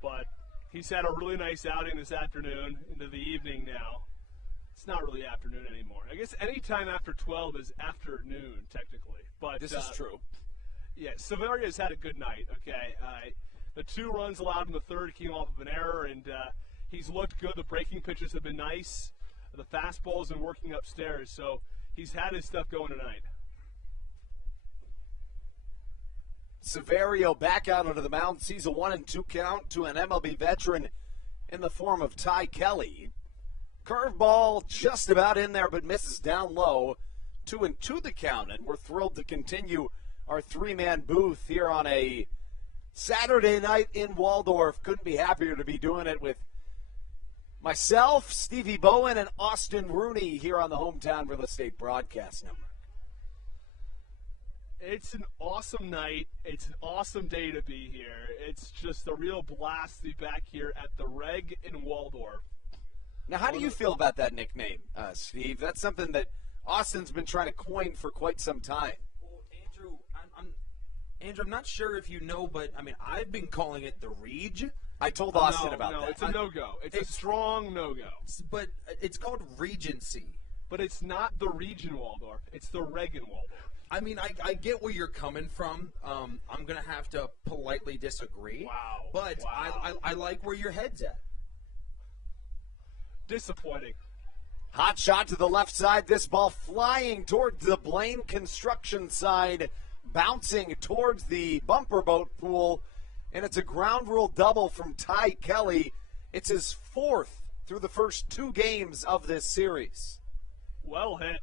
But he's had a really nice outing this afternoon into the evening now. It's not really afternoon anymore. I guess any time after 12 is afternoon, technically. But this is true. Yeah, Severio's had a good night, okay? The 2 runs allowed in the third came off of an error, and he's looked good. The breaking pitches have been nice. The fastball's been working upstairs, so he's had his stuff going tonight. Severio back out onto the mound, sees a 1-2 count to an MLB veteran in the form of Ty Kelly. Curveball just about in there, but misses down low. 2-2 the count, and we're thrilled to continue our 3-man booth here on a Saturday night in Waldorf. Couldn't be happier to be doing it with myself, Stevie Bowen, and Austin Rooney here on the Hometown Real Estate Broadcast Network. It's an awesome night. It's an awesome day to be here. It's just a real blast to be back here at the Reg in Waldorf. Now, how do you feel about that nickname, Steve? That's something that Austin's been trying to coin for quite some time. Well, Andrew, I'm not sure if you know, but, I mean, I've been calling it the Reg. I told Austin about that. No, it's a no-go. It's a strong no-go. But it's called Regency. But it's not the Region Waldorf. It's the Reg in Waldorf. I mean, I get where you're coming from. I'm going to have to politely disagree. Wow. But wow. I like where your head's at. Disappointing. Hot shot to the left side. This ball flying towards the Blaine Construction side, bouncing towards the bumper boat pool. And it's a ground rule double from Ty Kelly. It's his 4th through the first 2 games of this series. Well hit.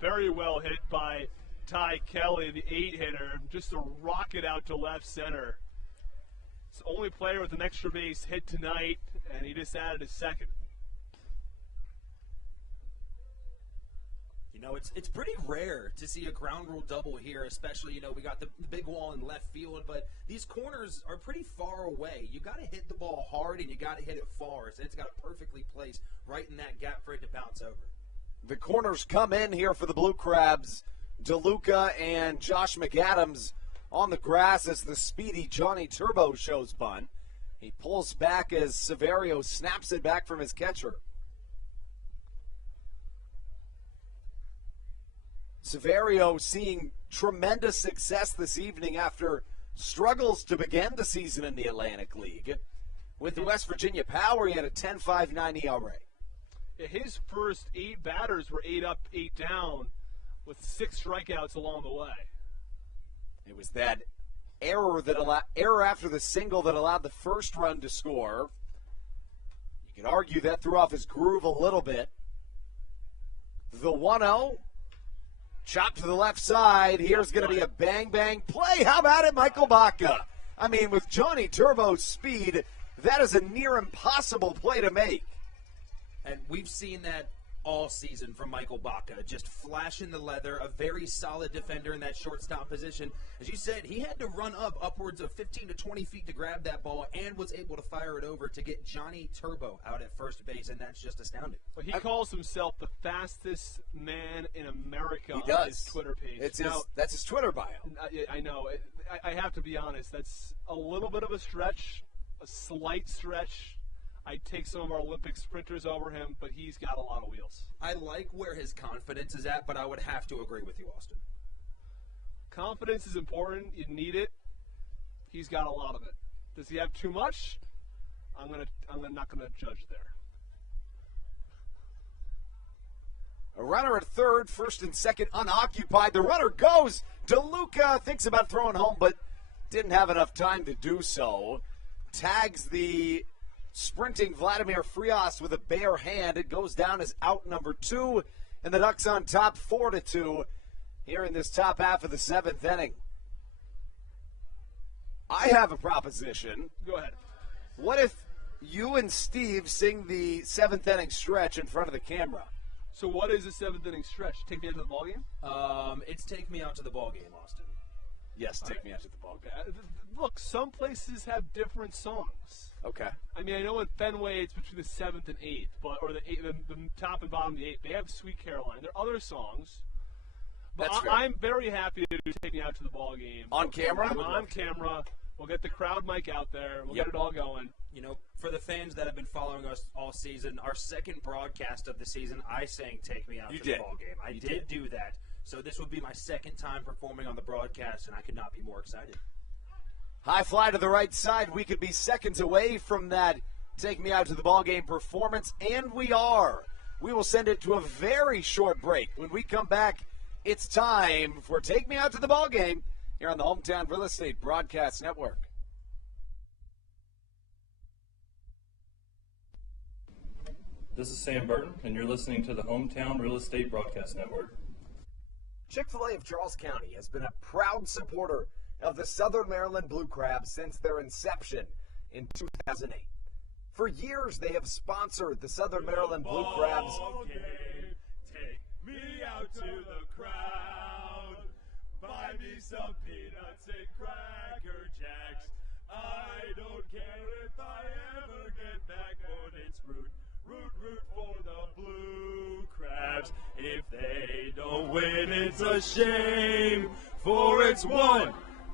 Very well hit by Ty Kelly, the 8-hitter. Just a rocket out to left center. It's the only player with an extra base hit tonight, and he just added his 2nd. You know, it's pretty rare to see a ground rule double here, especially, you know, we got the big wall in left field, but these corners are pretty far away. You got to hit the ball hard, and you got to hit it far, so it's got to perfectly placed right in that gap for it to bounce over. The corners come in here for the Blue Crabs. DeLuca and Josh McAdams on the grass as the speedy Johnny Turbo shows bunt. He pulls back as Severio snaps it back from his catcher. Severio seeing tremendous success this evening after struggles to begin the season in the Atlantic League. With the West Virginia Power, he had a 10.59 ERA. His first 8 batters were 8 up, 8 down, with 6 strikeouts along the way. It was that error after the single that allowed the first run to score. You could argue that threw off his groove a little bit. The 1-0. Chop to the left side. Here's going to be a bang-bang play. How about it, Michael Baca? I mean, with Johnny Turbo's speed, that is a near impossible play to make. And we've seen that all season from Michael Baca, just flashing the leather, a very solid defender in that shortstop position. As you said, he had to run up upwards of 15 to 20 feet to grab that ball and was able to fire it over to get Johnny Turbo out at first base, and that's just astounding. Well, he calls himself the fastest man in America he does. On his Twitter page. That's his Twitter bio. I know. I have to be honest. That's a little bit of a stretch, a slight stretch. I'd take some of our Olympic sprinters over him, but he's got a lot of wheels. I like where his confidence is at, but I would have to agree with you, Austin. Confidence is important. You need it. He's got a lot of it. Does he have too much? I'm not gonna judge there. A runner at third, first and second unoccupied. The runner goes. DeLuca thinks about throwing home, but didn't have enough time to do so. Tags the sprinting Vladimir Frias with a bare hand. It goes down as out number 2, and the Ducks on top 4-2 here in this top half of the 7th inning. I have a proposition. Go ahead. What if you and Steve sing the 7th inning stretch in front of the camera? So what is the 7th inning stretch? Take me out to the ball game? It's Take Me Out to the Ball Game, Austin. Yes, Take Me Out to the Ball Game. Look, some places have different songs. Okay. I mean, I know in Fenway it's between the 7th and 8th, or the top and bottom of the 8th. They have Sweet Caroline. There are other songs. But I'm very happy to take me out to the ball game. On camera? On camera. We'll get the crowd mic out there. We'll get it all going. You know, for the fans that have been following us all season, our second broadcast of the season, I sang Take Me Out to the Ball Game. I did do that. So this would be my second time performing on the broadcast, and I could not be more excited. High fly to the right side. We could be seconds away from that Take Me Out to the Ball Game performance, and we are. We will send it to a very short break. When we come back, it's time for Take Me Out to the Ball Game here on the Hometown Real Estate Broadcast Network. This is Sam Burton, and you're listening to the Hometown Real Estate Broadcast Network. Chick-fil-A of Charles County has been a proud supporter of the Southern Maryland Blue Crabs since their inception in 2008. For years, they have sponsored the Southern Maryland Blue Crabs. Take me out to the crowd. Buy me some peanuts and Cracker Jacks. I don't care if I ever get back, but it's root for the Blue Crabs. If they don't win, it's a shame. For it's 1,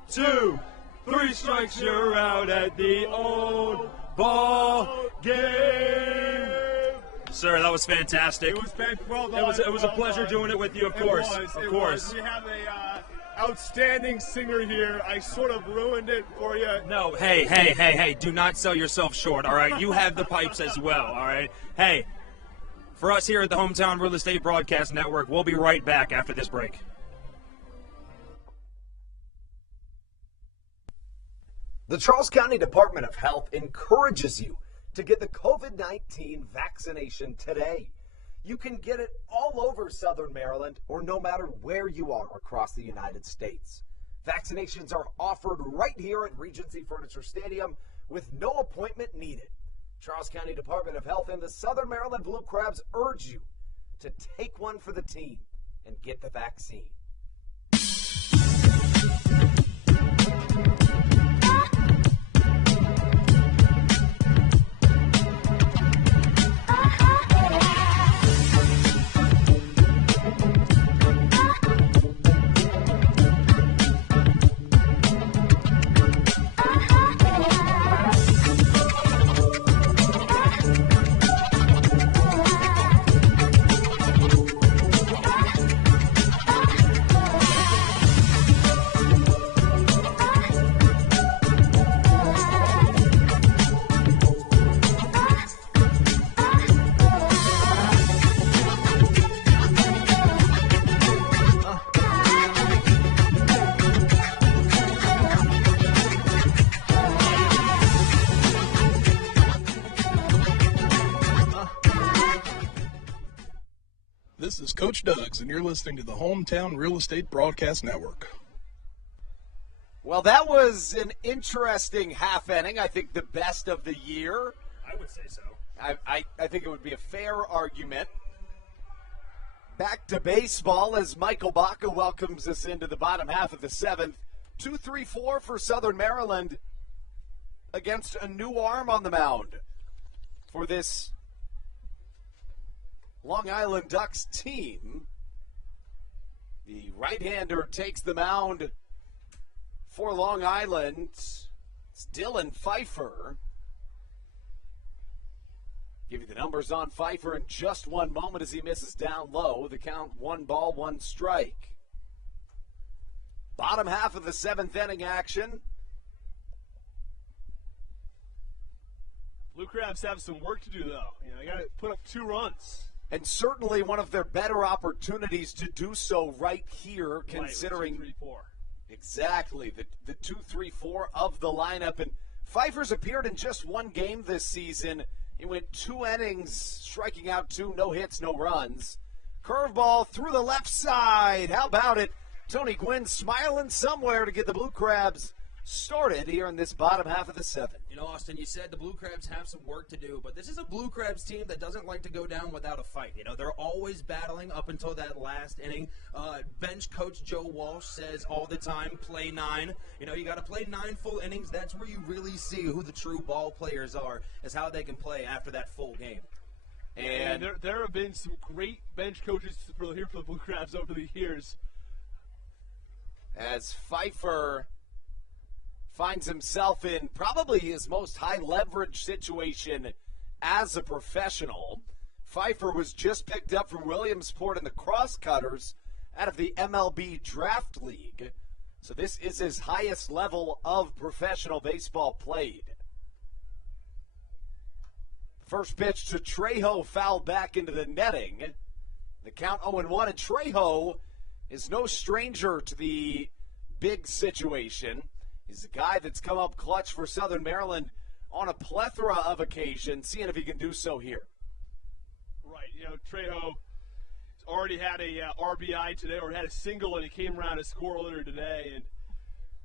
2, 3 strikes, you're out at the old ball game. Sir, that was fantastic. It was well done. It was a pleasure doing it with you, of course. Of course. We have a outstanding singer here. I sort of ruined it for you. No, hey, do not sell yourself short, all right? You have the pipes as well, all right? Hey, for us here at the Hometown Real Estate Broadcast Network, we'll be right back after this break. The Charles County Department of Health encourages you to get the COVID-19 vaccination today. You can get it all over Southern Maryland or no matter where you are across the United States. Vaccinations are offered right here at Regency Furniture Stadium with no appointment needed. Charles County Department of Health and the Southern Maryland Blue Crabs urge you to take one for the team and get the vaccine. This is Coach Doug's, and you're listening to the Hometown Real Estate Broadcast Network. Well, that was an interesting half inning. I think the best of the year. I would say so. I think it would be a fair argument. Back to baseball as Michael Baca welcomes us into the bottom half of the 7th. 2-3-4 for Southern Maryland against a new arm on the mound for this Long Island Ducks team. The right-hander takes the mound for Long Island. It's Dylan Pfeiffer. Give you the numbers on Pfeiffer in just one moment as he misses down low. The count 1 ball, 1 strike. Bottom half of the 7th inning action. Blue Crabs have some work to do, though. They got to put up 2 runs. And certainly one of their better opportunities to do so right here, considering right, 2-3-4. Exactly the 2-3-4 of the lineup. And Pfeiffer's appeared in just one game this season. He went 2 innings, striking out 2, no hits, no runs. Curveball through the left side. How about it? Tony Gwynn smiling somewhere to get the Blue Crabs started here in this bottom half of the 7th. You know, Austin, you said the Blue Crabs have some work to do, but this is a Blue Crabs team that doesn't like to go down without a fight. You know, they're always battling up until that last inning. Bench coach Joe Walsh says all the time, play 9. You know, you got to play 9 full innings. That's where you really see who the true ball players are, is how they can play after that full game. And there have been some great bench coaches here for the Blue Crabs over the years. As Pfeiffer finds himself in probably his most high-leverage situation as a professional. Pfeiffer was just picked up from Williamsport in the Crosscutters out of the MLB Draft League. So this is his highest level of professional baseball played. First pitch to Trejo, fouled back into the netting. The count 0-1, and Trejo is no stranger to the big situation. He's a guy that's come up clutch for Southern Maryland on a plethora of occasions, seeing if he can do so here. Right, you know, Trejo already had a RBI today, or had a single, and he came around to score earlier today, and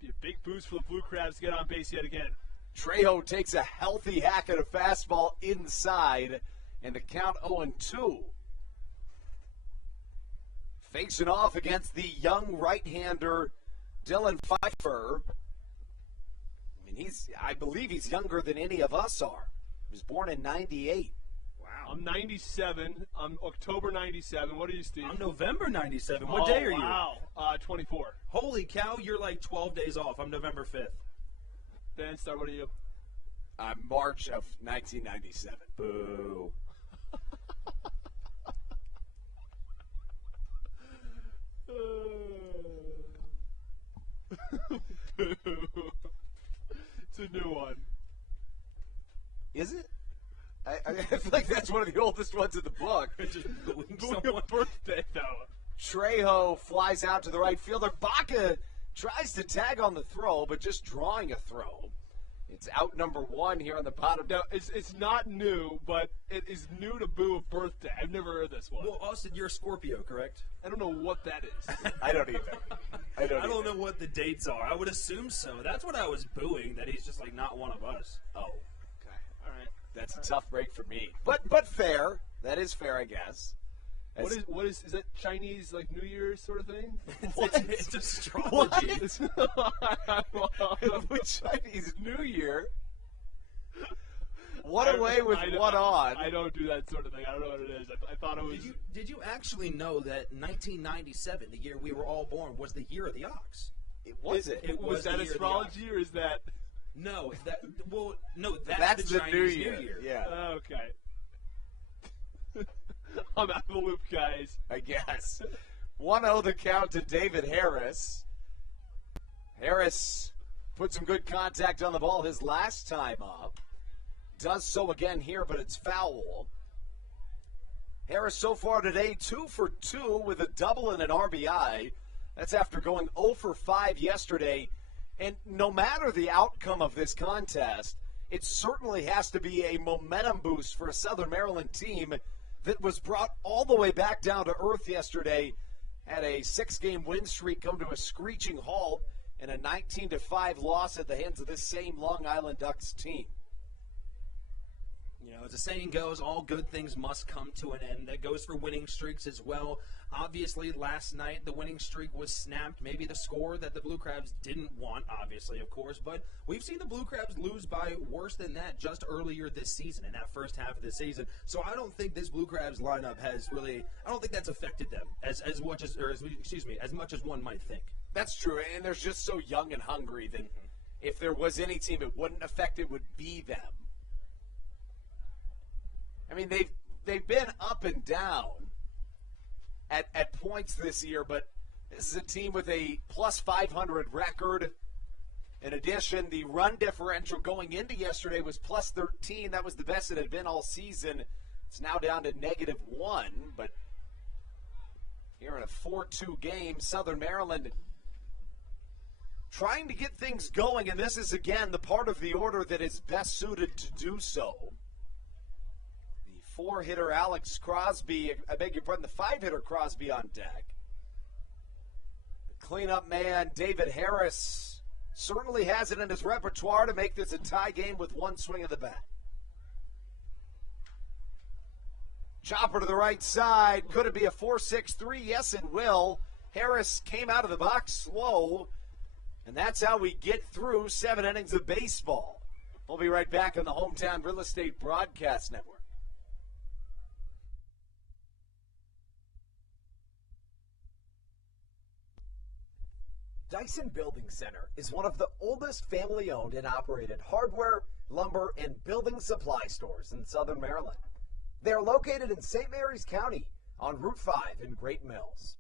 be a big boost for the Blue Crabs to get on base yet again. Trejo takes a healthy hack at a fastball inside, and the count 0-2. Facing off against the young right-hander Dylan Pfeiffer. I believe he's younger than any of us are. He was born in 98. Wow. I'm 97. I'm October 97. What are you, Steve? I'm November 97. What day are you? Wow. 24. Holy cow, you're like 12 days off. I'm November 5th. Ben, Star, what are you? I'm March of 1997. Boo. It's a new one. Is it? I feel like that's one of the oldest ones in the book. Just booing someone's birthday, though. Trejo flies out to the right fielder. Baca tries to tag on the throw, but just drawing a throw. It's out number 1 here on the bottom. Now, it's not new, but it is new to boo a birthday. I've never heard this one. Well, Austin, you're a Scorpio, correct? I don't know what that is. I don't either. I don't know what the dates are. I would assume so. That's what I was booing, that he's just like not one of us. Oh, okay. All right. That's a tough break for me. But fair. That is fair, I guess. What is that Chinese like New Year's sort of thing? It's astrology. With Chinese New Year. What away with what on? I don't do that sort of thing. I don't know what it is. I thought it was. Did you actually know that 1997, the year we were all born, was the year of the ox? Was was that astrology, or is that? No, that's the Chinese New Year. Yeah. Okay. I'm out of the loop, guys. I guess. 1-0 the count to David Harris. Harris put some good contact on the ball his last time up. Does so again here, but it's foul. Harris so far today 2 for 2 with a double and an RBI. That's after going 0 for 5 yesterday. And no matter the outcome of this contest, it certainly has to be a momentum boost for a Southern Maryland team that was brought all the way back down to earth yesterday, had a 6-game win streak come to a screeching halt, and a 19-5 loss at the hands of this same Long Island Ducks team. You know, as the saying goes, all good things must come to an end. That goes for winning streaks as well. Obviously, last night the winning streak was snapped. Maybe the score that the Blue Crabs didn't want, obviously, of course. But we've seen the Blue Crabs lose by worse than that just earlier this season, in that first half of the season. So I don't think this Blue Crabs lineup has really, I don't think that's affected them as much as one might think. That's true, and they're just so young and hungry that if there was any team it wouldn't affect, it would be them. I mean, they've been up and down at points this year, but this is a team with a plus 500 record. In addition, the run differential going into yesterday was plus 13. That was the best it had been all season. It's now down to -1, but here in a 4-2 game, Southern Maryland trying to get things going, and this is, again, the part of the order that is best suited to do so. The 4-hitter Alex Crosby, I beg your pardon, the 5-hitter Crosby on deck. The cleanup man, David Harris, certainly has it in his repertoire to make this a tie game with one swing of the bat. Chopper to the right side. Could it be a 4-6-3? Yes, it will. Harris came out of the box slow, and that's how we get through 7 innings of baseball. We'll be right back on the Hometown Real Estate Broadcast Network. Dyson Building Center is one of the oldest family-owned and operated hardware, lumber, and building supply stores in Southern Maryland. They are located in St. Mary's County on Route 5 in Great Mills.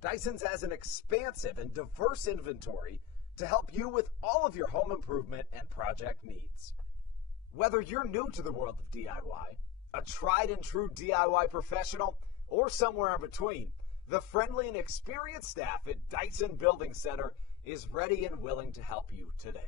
Dyson's has an expansive and diverse inventory to help you with all of your home improvement and project needs. Whether you're new to the world of DIY, a tried and true DIY professional, or somewhere in between, the friendly and experienced staff at Dyson Building Center is ready and willing to help you today.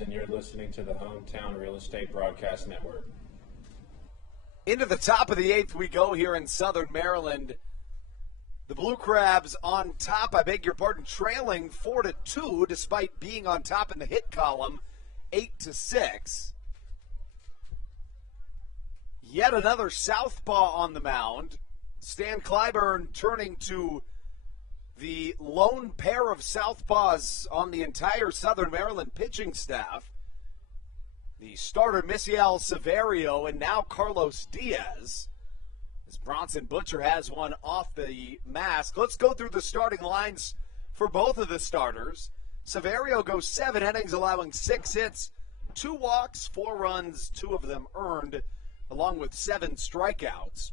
And you're listening to the Hometown Real Estate Broadcast Network. Into the top of the 8th we go here in Southern Maryland. The Blue Crabs on top, I beg your pardon, trailing 4-2 despite being on top in the hit column, 8-6. Yet another southpaw on the mound. Stan Clyburn turning to the lone pair of southpaws on the entire Southern Maryland pitching staff. The starter, Misiel Severio, and now Carlos Diaz. As Bronson Butcher has one off the mask. Let's go through the starting lines for both of the starters. Severio goes 7 innings, allowing 6 hits, 2 walks, 4 runs, 2 of them earned, along with 7 strikeouts.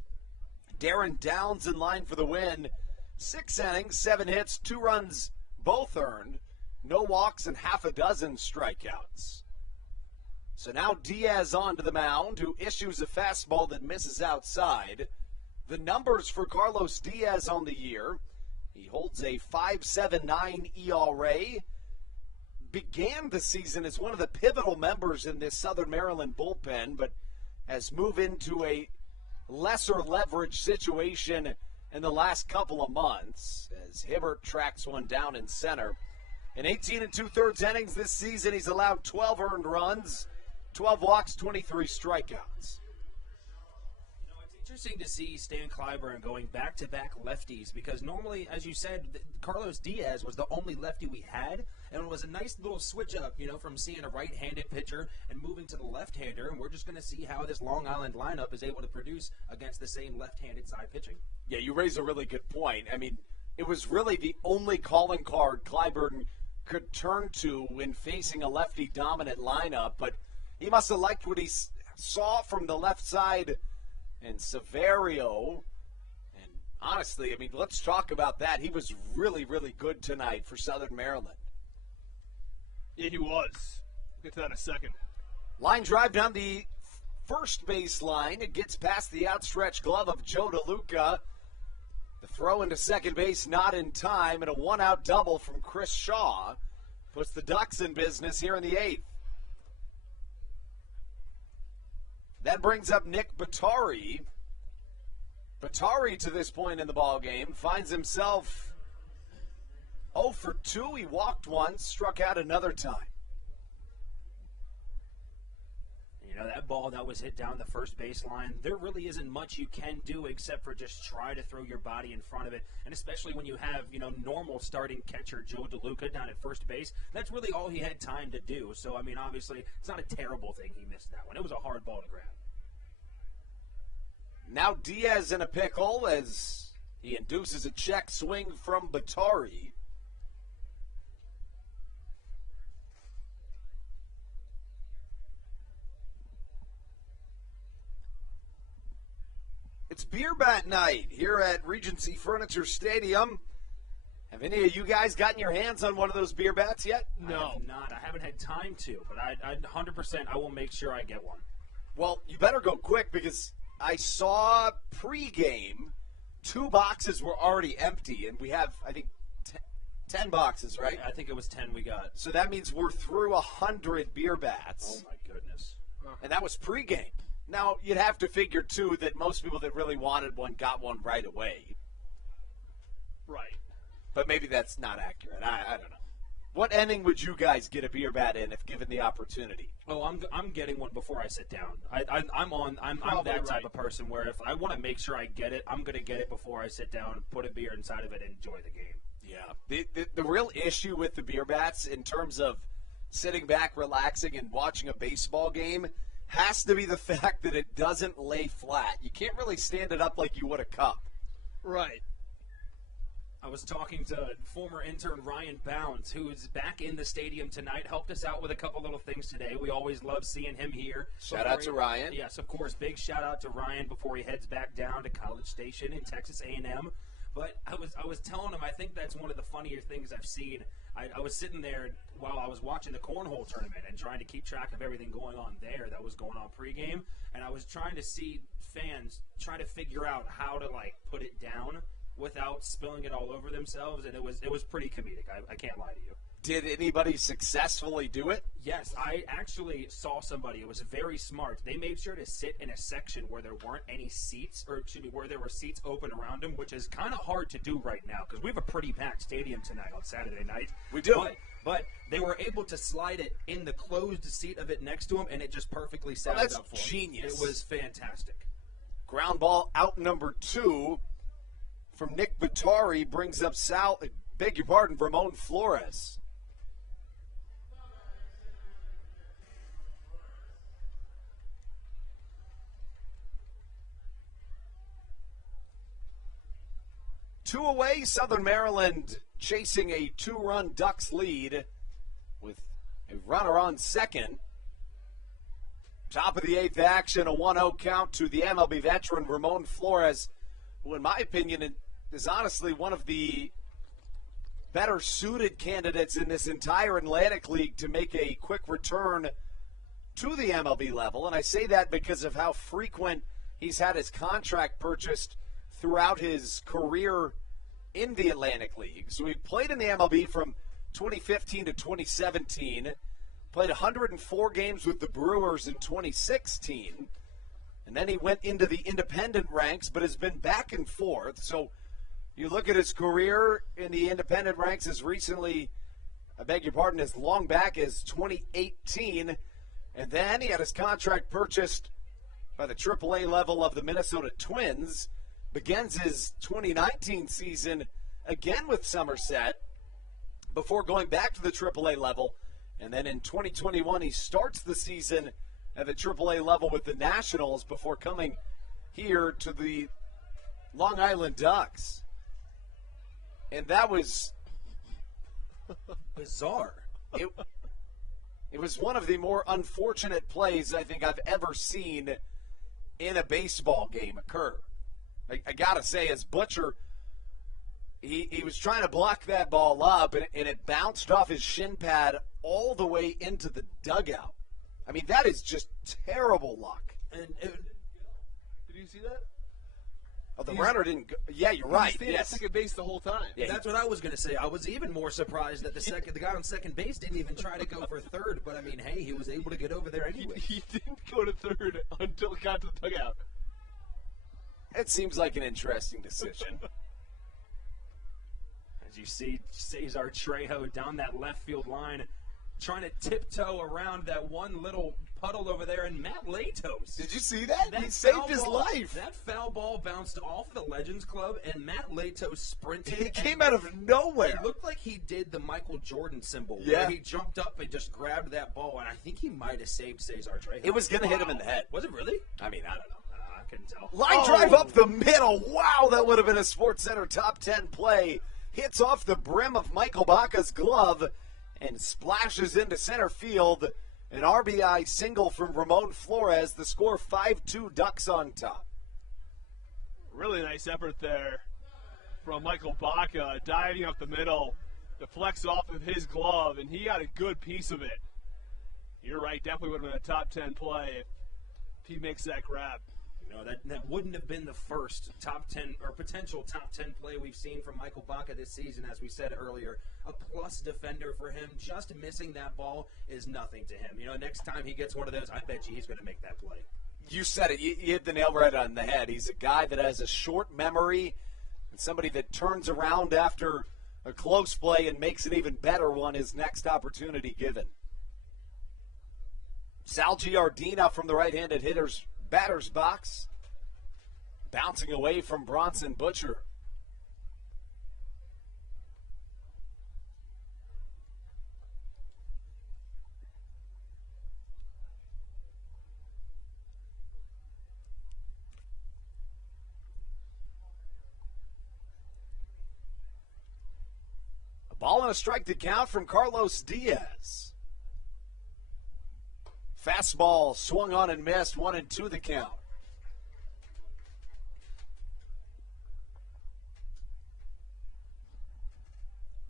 Darren Downs in line for the win. 6 innings, 7 hits, 2 runs, both earned, no walks, and half a dozen strikeouts. So now Diaz onto the mound, who issues a fastball that misses outside. The numbers for Carlos Diaz on the year: he holds a 5.79 ERA. Began the season as one of the pivotal members in this Southern Maryland bullpen, but has moved into a lesser leverage situation in the last couple of months as Hibbert tracks one down in center. In 18 2/3 innings this season, he's allowed 12 earned runs, 12 walks, 23 strikeouts. Interesting to see Stan Clyburn going back-to-back lefties, because normally, as you said, Carlos Diaz was the only lefty we had, and it was a nice little switch-up, from seeing a right-handed pitcher and moving to the left-hander, and we're just going to see how this Long Island lineup is able to produce against the same left-handed side pitching. Yeah, you raise a really good point. I mean, it was really the only calling card Clyburn could turn to when facing a lefty-dominant lineup, but he must have liked what he saw from the left side. And Severio, and honestly, I mean, let's talk about that. He was really, really good tonight for Southern Maryland. Yeah, he was. We'll get to that in a second. Line drive down the first baseline. It gets past the outstretched glove of Joe DeLuca. The throw into second base not in time, and a one-out double from Chris Shaw puts the Ducks in business here in the 8th. That brings up Nick Batari. Batari, to this point in the ballgame, finds himself 0 for 2. He walked once, struck out another time. You know, that ball that was hit down the first baseline, there really isn't much you can do except for just try to throw your body in front of it. And especially when you have, normal starting catcher Joe DeLuca down at first base, that's really all he had time to do. So, I mean, obviously, it's not a terrible thing he missed that one. It was a hard ball to grab. Now Diaz in a pickle as he induces a check swing from Batari. It's beer bat night here at Regency Furniture Stadium. Have any of you guys gotten your hands on one of those beer bats yet? No. I have not. I haven't had time to, but I 100% I will make sure I get one. Well, you better go quick because I saw pregame 2 boxes were already empty, and we have, I think, 10 boxes, right? I think it was 10 we got. So that means we're through 100 beer bats. Oh, my goodness. And that was pregame. Now, you'd have to figure, too, that most people that really wanted one got one right away. Right. But maybe that's not accurate. I don't know. What inning would you guys get a beer bat in if given the opportunity? Oh, I'm getting one before I sit down. I'm that type of person where if I want to make sure I get it, I'm going to get it before I sit down, put a beer inside of it, and enjoy the game. Yeah. The real issue with the beer bats in terms of sitting back, relaxing, and watching a baseball game has to be the fact that it doesn't lay flat. You can't really stand it up like you would a cup. Right. I was talking to former intern Ryan Bounds, who is back in the stadium tonight, helped us out with a couple little things today. We always love seeing him here. Shout out to Ryan. Yes, of course. Big shout out to Ryan before he heads back down to College Station in Texas A&M. But I was telling him I think that's one of the funnier things I've seen. I was sitting there while I was watching the cornhole tournament and trying to keep track of everything going on there that was going on pregame, and I was trying to see fans try to figure out how to put it down without spilling it all over themselves, and it was pretty comedic. I can't lie to you. Did anybody successfully do it? Yes, I actually saw somebody. It was very smart. They made sure to sit in a section where there weren't any seats, or excuse me, where there were seats open around them, which is kind of hard to do right now because we have a pretty packed stadium tonight on Saturday night. We do. But they were able to slide it in the closed seat of it next to them, and it just perfectly sat that's up for them. Genius. It was fantastic. Ground ball out number 2 from Nick Batari brings up Ramon Flores. Two away, Southern Maryland chasing a 2-run Ducks lead with a runner on second. Top of the 8th action, a 1-0 count to the MLB veteran Ramon Flores, who in my opinion is honestly one of the better suited candidates in this entire Atlantic League to make a quick return to the MLB level. And I say that because of how frequent he's had his contract purchased throughout his career in the Atlantic League. So he played in the MLB from 2015 to 2017, played 104 games with the Brewers in 2016, and then he went into the independent ranks, but has been back and forth. So you look at his career in the independent ranks as recently, as long back as 2018, and then he had his contract purchased by the AAA level of the Minnesota Twins, begins his 2019 season again with Somerset before going back to the AAA level. And then in 2021, he starts the season at the AAA level with the Nationals before coming here to the Long Island Ducks. And that was bizarre. It was one of the more unfortunate plays I think I've ever seen in a baseball game occur. I got to say, as Butcher, he was trying to block that ball up, and it bounced off his shin pad all the way into the dugout. I mean, that is just terrible luck. Did you see that? Oh, the runner didn't go. Yeah, you're right. He stayed at second base the whole time. Yeah, That's what I was going to say. I was even more surprised that the guy on second base didn't even try to go for third. But, I mean, hey, he was able to get over there anyway. He didn't go to third until it got to the dugout. It seems like an interesting decision. As you see Cesar Trejo down that left field line, trying to tiptoe around that one little puddle over there, and Matt Latos. Did you see that? He saved his life. That foul ball bounced off the Legends Club, and Matt Latos sprinted. He came out of nowhere. It looked like he did the Michael Jordan symbol. Yeah. Where he jumped up and just grabbed that ball, and I think he might have saved Cesar Trejo. It was going to hit him in the head. Was it really? I mean, I don't know. I couldn't tell. Line drive up the middle. Wow, that would have been a Sports Center top 10 play. Hits off the brim of Michael Baca's glove and splashes into center field. An RBI single from Ramon Flores. The score 5-2, Ducks on top. Really nice effort there from Michael Baca, diving up the middle, deflects off of his glove, and he got a good piece of it. You're right, definitely would have been a top 10 play if he makes that grab. You know, that wouldn't have been the first top 10 or potential top 10 play we've seen from Michael Baca this season, as we said earlier. A plus defender for him. Just missing that ball is nothing to him. You know, next time he gets one of those, I bet you he's going to make that play. You said it. You hit the nail right on the head. He's a guy that has a short memory and somebody that turns around after a close play and makes an even better one his next opportunity given. Sal Giardina from the right-handed batter's box, bouncing away from Bronson Butcher. A ball and a strike to count from Carlos Diaz. Fastball swung on and missed, 1-2 the count.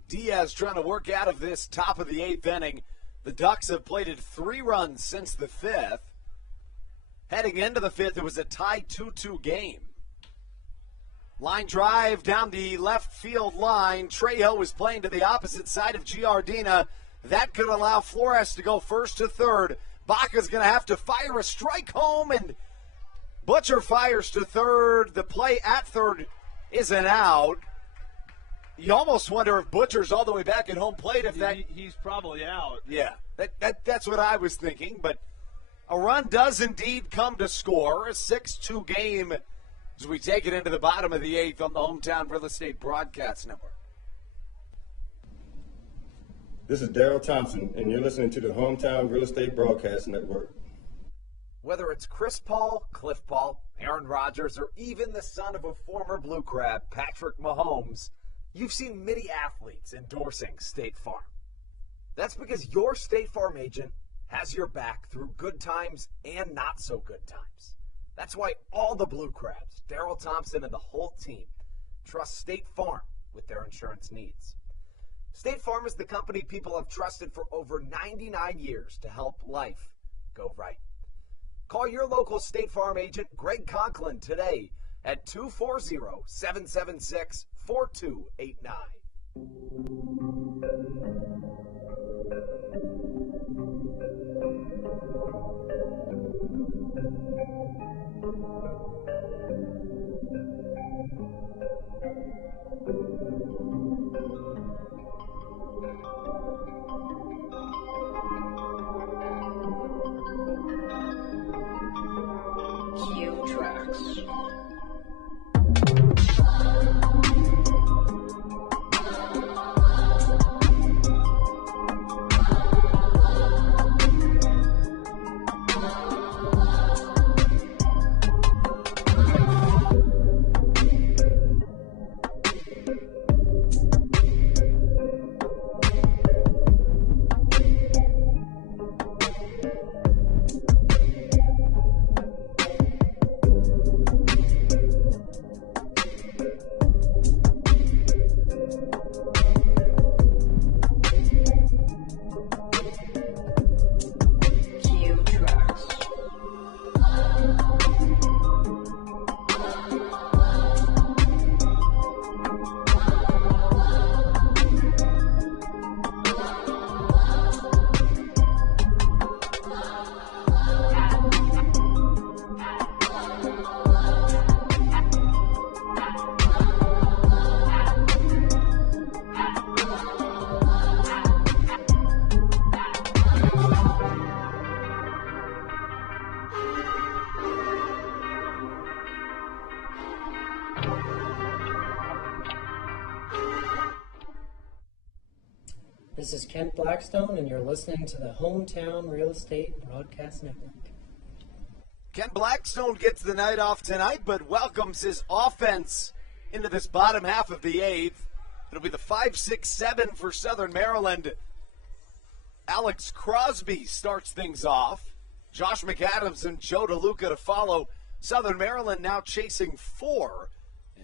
Diaz trying to work out of this top of the 8th inning. The Ducks have plated 3 runs since the 5th. Heading into the 5th, it was a tied 2-2 game. Line drive down the left field line. Trejo is playing to the opposite side of Giardina. That could allow Flores to go first to third. Baca's going to have to fire a strike home, and Butcher fires to third. The play at third isn't out. You almost wonder if Butcher's all the way back at home plate. If that he's probably out. Yeah, that's what I was thinking. But a run does indeed come to score. A 6-2 game as we take it into the bottom of the 8th on the Hometown Real Estate Broadcast Network. This is Daryl Thompson, and you're listening to the Hometown Real Estate Broadcast Network. Whether it's Chris Paul, Cliff Paul, Aaron Rodgers, or even the son of a former Blue Crab, Patrick Mahomes, you've seen many athletes endorsing State Farm. That's because your State Farm agent has your back through good times and not so good times. That's why all the Blue Crabs, Daryl Thompson and the whole team, trust State Farm with their insurance needs. State Farm is the company people have trusted for over 99 years to help life go right. Call your local State Farm agent, Greg Conklin, today at 240-776-4289. Kent Blackstone, and you're listening to the Hometown Real Estate Broadcast Network. Ken Blackstone gets the night off tonight, but welcomes his offense into this bottom half of the eighth. It'll be the 5-6-7 for Southern Maryland. Alex Crosby starts things off. Josh McAdams and Joe DeLuca to follow. Southern Maryland now chasing 4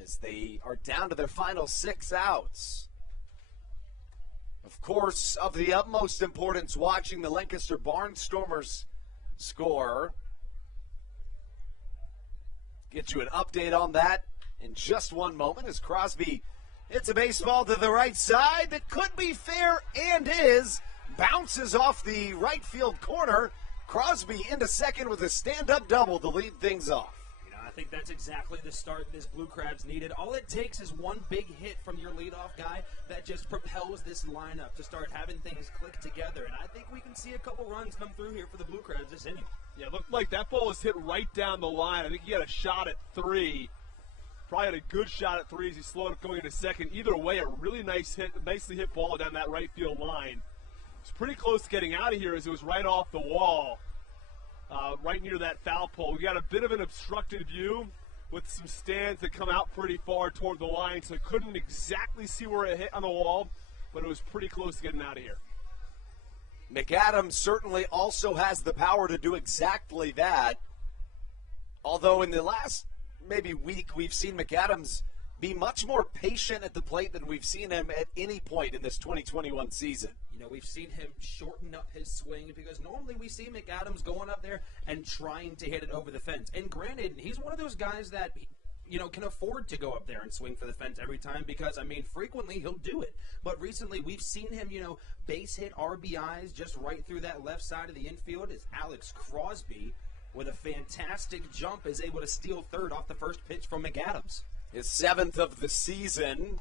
as they are down to their final 6 outs. Of course, of the utmost importance, watching the Lancaster Barnstormers score. Get you an update on that in just one moment as Crosby hits a baseball to the right side that could be fair and is. Bounces off the right field corner. Crosby into second with a stand-up double to lead things off. I think that's exactly the start this Blue Crabs needed. All it takes is one big hit from your leadoff guy that just propels this lineup to start having things click together. And I think we can see a couple runs come through here for the Blue Crabs this inning. Yeah, it looked like that ball was hit right down the line. I think he had a shot at 3. Probably had a good shot at 3 as he slowed up going into second. Either way, a really nicely hit ball down that right field line. It's pretty close to getting out of here as it was right off the wall. Right near that foul pole. We got a bit of an obstructed view with some stands that come out pretty far toward the line, so I couldn't exactly see where it hit on the wall, but it was pretty close to getting out of here. McAdams certainly also has the power to do exactly that, although in the last maybe week we've seen McAdams be much more patient at the plate than we've seen him at any point in this 2021 season. We've seen him shorten up his swing because normally we see McAdams going up there and trying to hit it over the fence. And granted, he's one of those guys that, can afford to go up there and swing for the fence every time because, frequently he'll do it. But recently we've seen him, base hit RBIs just right through that left side of the infield as Alex Crosby, with a fantastic jump, is able to steal third off the first pitch from McAdams. His 7th of the season.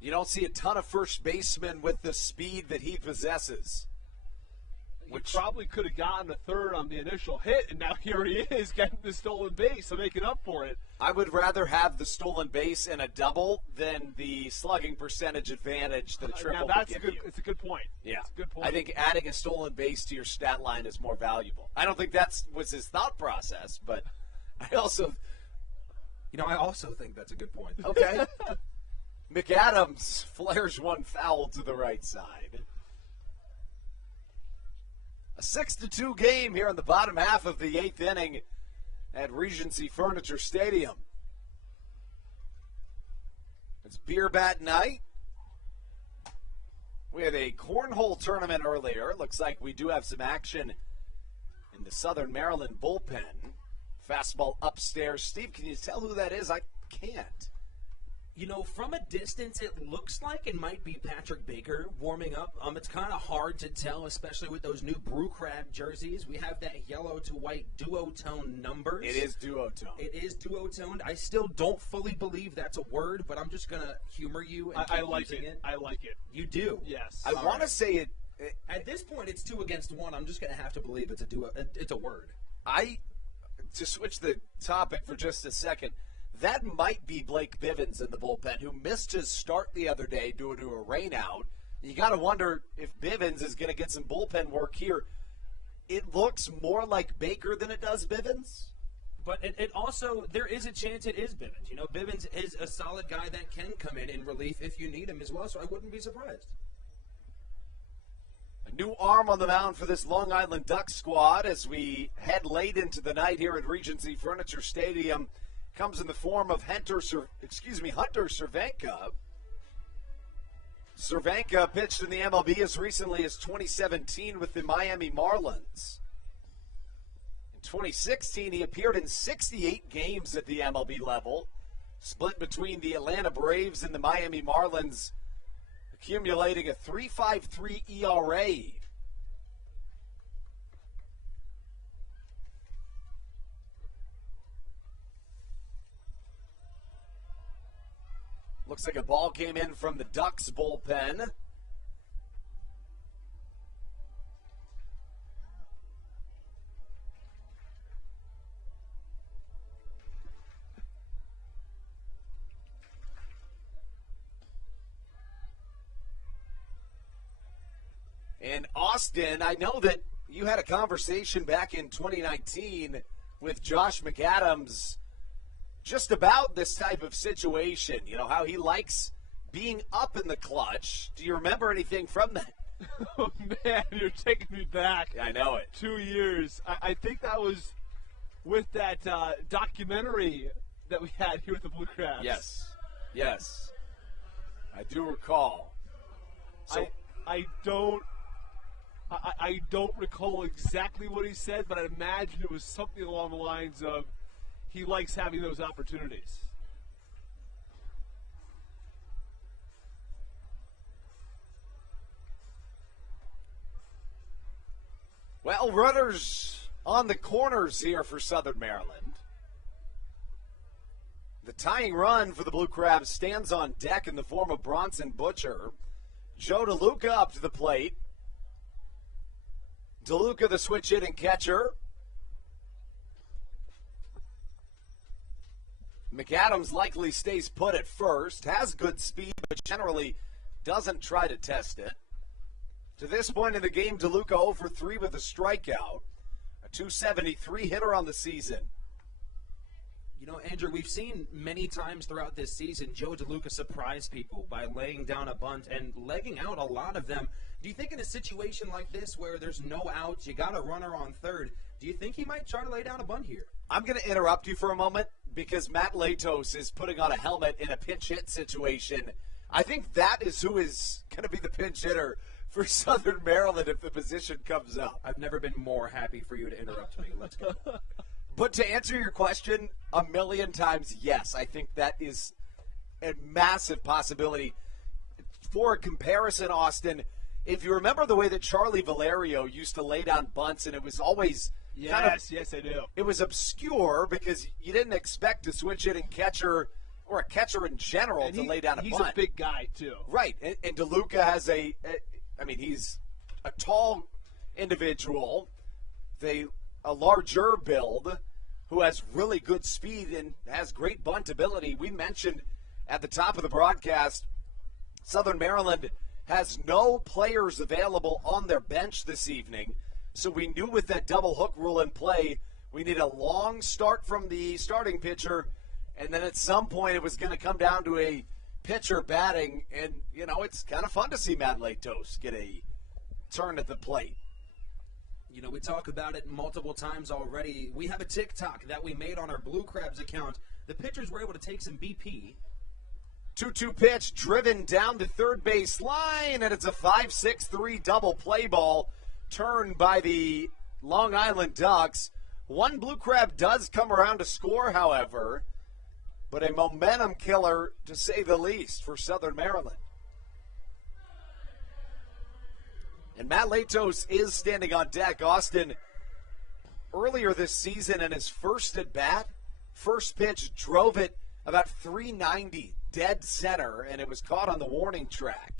You don't see a ton of first basemen with the speed that he possesses. Which probably could have gotten a third on the initial hit, and now here he is getting the stolen base, so making up for it. I would rather have the stolen base and a double than the slugging percentage advantage that a triple would give you. It's a good point. Yeah, it's a good point. I think adding a stolen base to your stat line is more valuable. I don't think that was his thought process, but I also think that's a good point. Okay. McAdams flares one foul to the right side. A 6-2 game here in the bottom half of the 8th inning at Regency Furniture Stadium. It's beer bat night. We had a cornhole tournament earlier. Looks like we do have some action in the Southern Maryland bullpen. Fastball upstairs. Steve, can you tell who that is? I can't. From a distance, it looks like it might be Patrick Baker warming up. It's kind of hard to tell, especially with those new Brew Crab jerseys. We have that yellow to white duotone numbers. It is duotone. It is duotoned. I still don't fully believe that's a word, but I'm just going to humor you and I like it. I like it. You do? Yes. I want to say it. At this point, it's 2 against 1. I'm just going to have to believe it's a word. To switch the topic for just a second, that might be Blake Bivens in the bullpen, who missed his start the other day due to a rainout. You got to wonder if Bivens is going to get some bullpen work here. It looks more like Baker than it does Bivens. But it also, there is a chance it is Bivens. Bivens is a solid guy that can come in relief if you need him as well, so I wouldn't be surprised. A new arm on the mound for this Long Island Ducks squad as we head late into the night here at Regency Furniture Stadium. Comes in the form of Hunter Cervenka. Cervenka pitched in the MLB as recently as 2017 with the Miami Marlins. In 2016, he appeared in 68 games at the MLB level, split between the Atlanta Braves and the Miami Marlins, accumulating a 3.53 ERA. Looks like a ball came in from the Ducks bullpen. And Austin, I know that you had a conversation back in 2019 with Josh McAdams just about this type of situation, you know, how he likes being up in the clutch. Do you remember anything from that? Oh, man, you're taking me back. I know it. 2 years. I think that was with that documentary that we had here with the Blue Crabs. Yes. I do recall. So I don't recall exactly what he said, but I imagine it was something along the lines of he likes having those opportunities. Well, runners on the corners here for Southern Maryland. The tying run for the Blue Crabs stands on deck in the form of Bronson Butcher. Joe DeLuca up to the plate. DeLuca, the switch hitting catcher. McAdams likely stays put at first, has good speed, but generally doesn't try to test it. To this point in the game, DeLuca 0 for 3 with a strikeout, a .273 hitter on the season. You know, Andrew, we've seen many times throughout this season Joe DeLuca surprise people by laying down a bunt and legging out a lot of them. Do you think in a situation like this where there's no outs, you got a runner on third, do you think he might try to lay down a bunt here? I'm going to interrupt you for a moment because Matt Latos is putting on a helmet in a pinch hit situation. I think that is who is going to be the pinch hitter for Southern Maryland if the position comes up. I've never been more happy for you to interrupt me. Let's go. But to answer your question, 1,000,000 times, yes. I think that is a massive possibility. For a comparison, Austin, if you remember the way that Charlie Valerio used to lay down bunts, and it was always yes, I do. It was obscure because you didn't expect a switch hitting catcher or a catcher in general to lay down a bunt. He's a big guy, too. Right, and DeLuca has he's a tall individual, a larger build, who has really good speed and has great bunt ability. We mentioned at the top of the broadcast, Southern Maryland has no players available on their bench this evening. So we knew with that double hook rule in play, we need a long start from the starting pitcher, and then at some point it was going to come down to a pitcher batting, and, you know, it's kind of fun to see Matt Latos get a turn at the plate. You know, we talk about it multiple times already. We have a TikTok that we made on our Blue Crabs account. The pitchers were able to take some BP. 2-2 pitch driven down the third base line, and it's a 5-6-3 double play ball turned by the Long Island Ducks. One Blue Crab does come around to score, however, but a momentum killer, to say the least, for Southern Maryland. And Matt Latos is standing on deck. Austin, earlier this season in his first at-bat, first pitch drove it about 390 dead center, and it was caught on the warning track.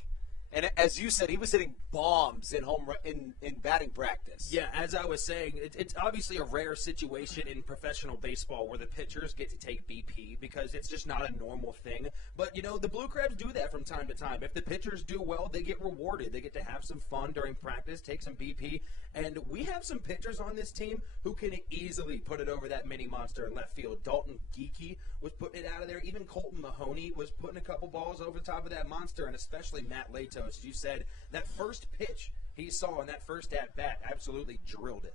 And as you said, he was hitting bombs in batting practice. Yeah, as I was saying, it's obviously a rare situation in professional baseball where the pitchers get to take BP because it's just not a normal thing. But, you know, the Blue Crabs do that from time to time. If the pitchers do well, they get rewarded. They get to have some fun during practice, take some BP. And we have some pitchers on this team who can easily put it over that mini monster in left field. Dalton Geeky was putting it out of there. Even Colton Mahoney was putting a couple balls over the top of that monster, and especially Matt Latos. As you said, that first pitch he saw in that first at-bat absolutely drilled it.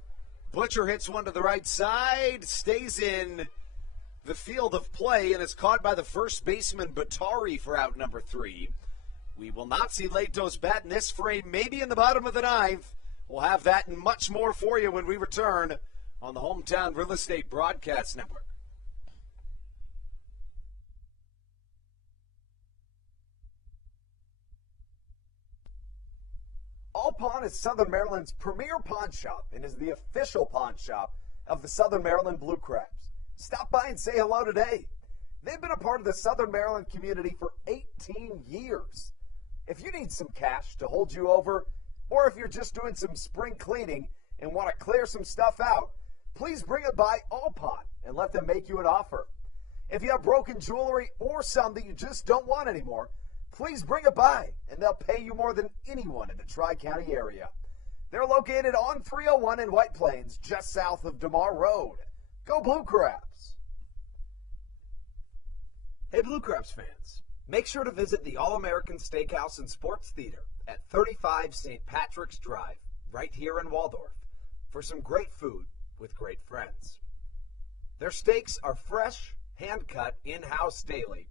Butcher hits one to the right side, stays in the field of play, and is caught by the first baseman Batari for out number 3. We will not see Latos bat in this frame, maybe in the bottom of the 9th. We'll have that and much more for you when we return on the Hometown Real Estate Broadcast Network. All Pawn is Southern Maryland's premier pawn shop and is the official pawn shop of the Southern Maryland Blue Crabs. Stop by and say hello today. They've been a part of the Southern Maryland community for 18 years. If you need some cash to hold you over, or if you're just doing some spring cleaning and want to clear some stuff out, please bring it by All Pawn and let them make you an offer. If you have broken jewelry or some that you just don't want anymore, please bring it by, and they'll pay you more than anyone in the Tri-County area. They're located on 301 in White Plains, just south of DeMar Road. Go Blue Crabs! Hey, Blue Crabs fans, make sure to visit the All-American Steakhouse and Sports Theater at 35 St. Patrick's Drive, right here in Waldorf, for some great food with great friends. Their steaks are fresh, hand-cut, in-house daily,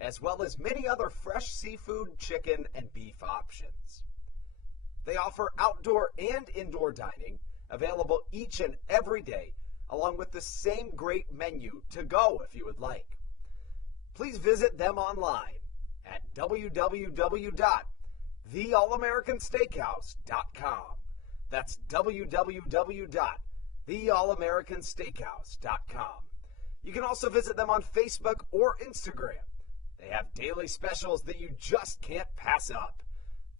as well as many other fresh seafood, chicken, and beef options. They offer outdoor and indoor dining, available each and every day, along with the same great menu to go if you would like. Please visit them online at www.theallamericansteakhouse.com. That's www.theallamericansteakhouse.com. You can also visit them on Facebook or Instagram. They have daily specials that you just can't pass up.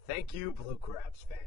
Thank you, Blue Crabs fans.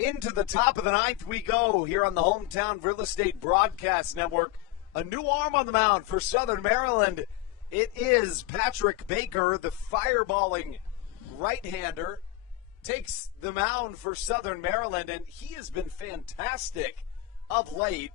Into the top of the ninth we go here on the Hometown Real Estate Broadcast Network. A new arm on the mound for Southern Maryland. It is Patrick Baker, the fireballing right-hander, takes the mound for Southern Maryland, and he has been fantastic of late.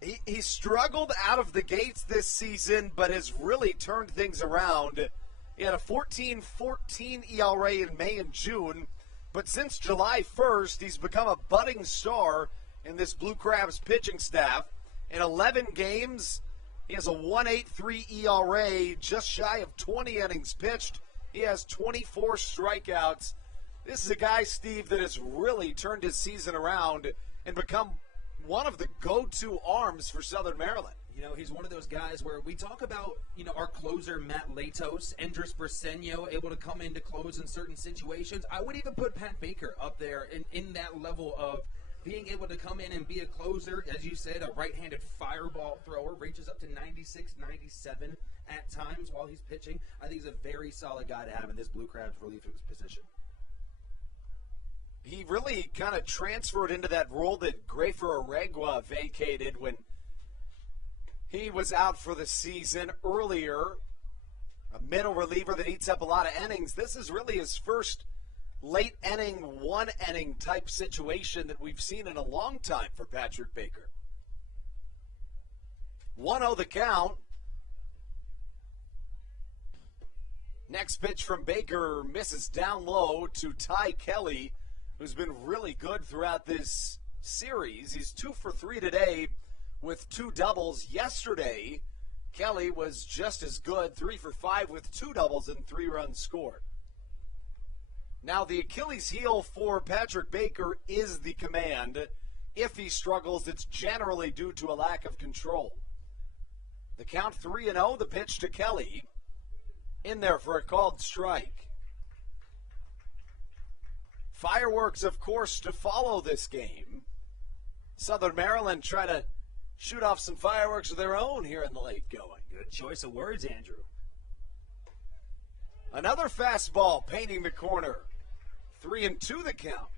He struggled out of the gates this season, but has really turned things around. He had a 14-14 ERA in May and June. But since July 1st, he's become a budding star in this Blue Crabs pitching staff. In 11 games, he has a 1.83 ERA, just shy of 20 innings pitched. He has 24 strikeouts. This is a guy, Steve, that has really turned his season around and become one of the go-to arms for Southern Maryland. You know, he's one of those guys where we talk about, you know, our closer, Matt Latos, Andres Briseño, able to come in to close in certain situations. I would even put Pat Baker up there in that level of being able to come in and be a closer. As you said, a right-handed fireball thrower, reaches up to 96, 97 at times while he's pitching. I think he's a very solid guy to have in this Blue Crabs relief position. He really kind of transferred into that role that Grafer Aregua vacated when he was out for the season earlier. A middle reliever that eats up a lot of innings. This is really his first late inning, one inning type situation that we've seen in a long time for Patrick Baker. 1-0 the count. Next pitch from Baker misses down low to Ty Kelly, who's been really good throughout this series. He's 2 for 3 today with 2 doubles. Yesterday, Kelly was just as good, 3 for 5 with 2 doubles and 3 runs scored. Now, the Achilles heel for Patrick Baker is the command. If he struggles, it's generally due to a lack of control. The count 3-0, the pitch to Kelly. In there for a called strike. Fireworks, of course, to follow this game. Southern Maryland try to shoot off some fireworks of their own here in the late going. Good choice of words, Andrew. Another fastball painting the corner. 3-2 the count.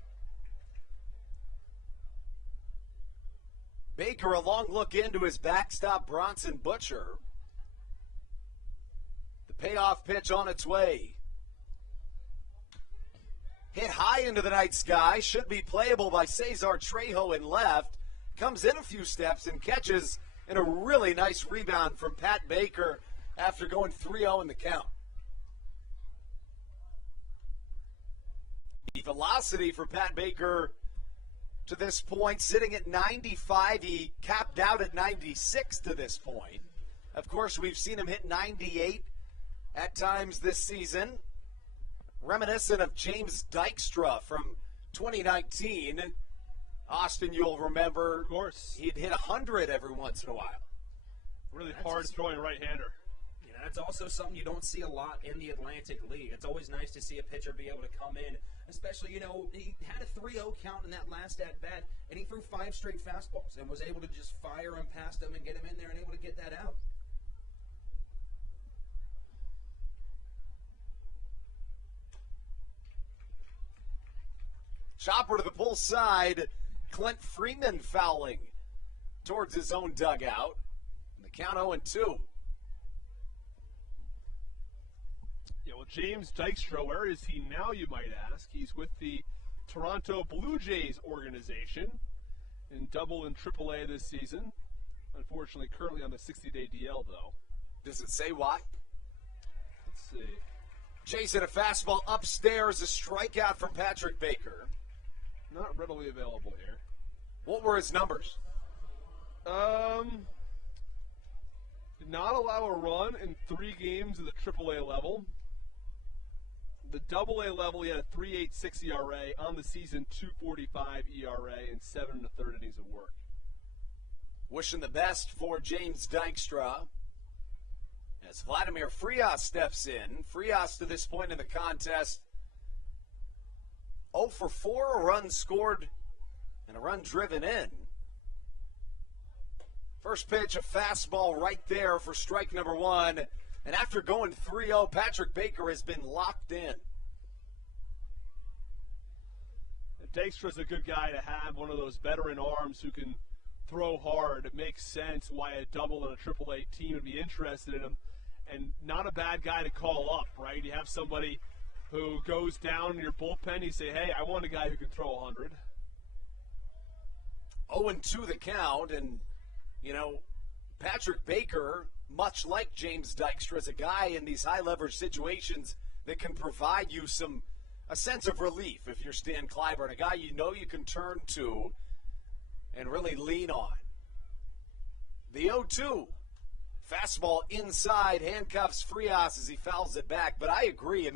Baker a long look into his backstop, Bronson Butcher. The payoff pitch on its way. Hit high into the night sky. Should be playable by Cesar Trejo in left. Comes in a few steps and catches in a really nice rebound from Pat Baker after going 3-0 in the count. The velocity for Pat Baker to this point sitting at 95. He capped out at 96 to this point. Of course, we've seen him hit 98 at times this season. Reminiscent of James Dykstra from 2019. Austin, you'll remember, of course, he'd hit 100 every once in a while. Really hard throwing right-hander. Yeah, that's also something you don't see a lot in the Atlantic League. It's always nice to see a pitcher be able to come in especially, he had a 3-0 count in that last at-bat, and he threw 5 straight fastballs and was able to just fire him past him and get him in there and able to get that out. Chopper to the pull side. Clint Freeman fouling towards his own dugout. The count 0-2. Yeah, well, James Dykstra, where is he now, you might ask? He's with the Toronto Blue Jays organization in Double and Triple A this season. Unfortunately, currently on the 60-day DL, though. Does it say why? Let's see. Chasing a fastball upstairs, a strikeout from Patrick Baker. Not readily available here. What were his numbers? Did not allow a run in 3 games at the AAA level. The AA level, he had a 3.86 ERA. On the season, 2.45 ERA and 7 1/3 innings of work. Wishing the best for James Dykstra as Vladimir Frias steps in. Frias, to this point in the contest, 0 for 4, a run scored and a run driven in. First pitch, a fastball right there for strike number 1. And after going 3-0, Patrick Baker has been locked in. Dykstra's a good guy to have, one of those veteran arms who can throw hard. It makes sense why a double and a AAA team would be interested in him. And not a bad guy to call up, right? You have somebody who goes down in your bullpen, you say, hey, I want a guy who can throw 100. 0-2 the count, and, Patrick Baker, much like James Dykstra, is a guy in these high-leverage situations that can provide you a sense of relief if you're Stan Clyburn, a guy you know you can turn to and really lean on. The 0-2. Fastball inside, handcuffs Frias as he fouls it back. But I agree.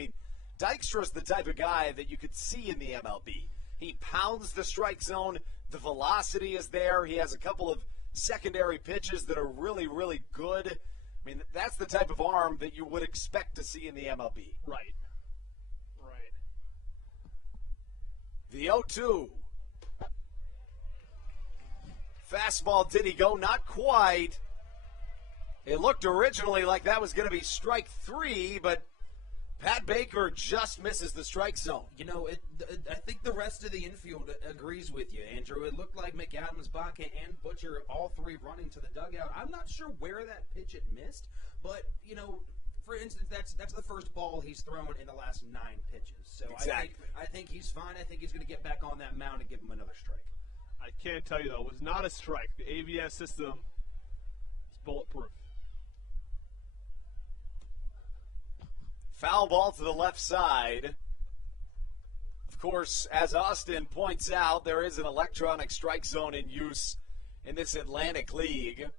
Dykstra's the type of guy that you could see in the MLB. He pounds the strike zone. The velocity is there. He has a couple of secondary pitches that are really, really good. That's the type of arm that you would expect to see in the MLB. Right. The 0-2. Fastball, did he go? Not quite. It looked originally like that was going to be strike 3, but Pat Baker just misses the strike zone. I think the rest of the infield agrees with you, Andrew. It looked like McAdams, Baca, and Butcher, all 3 running to the dugout. I'm not sure where that pitch it missed, but, for instance, that's the first ball he's thrown in the last 9 pitches. So exactly. I think he's fine. I think he's going to get back on that mound and give him another strike. I can't tell you, though. It was not a strike. The AVS system is bulletproof. Foul ball to the left side. Of course, as Austin points out, there is an electronic strike zone in use in this Atlantic League.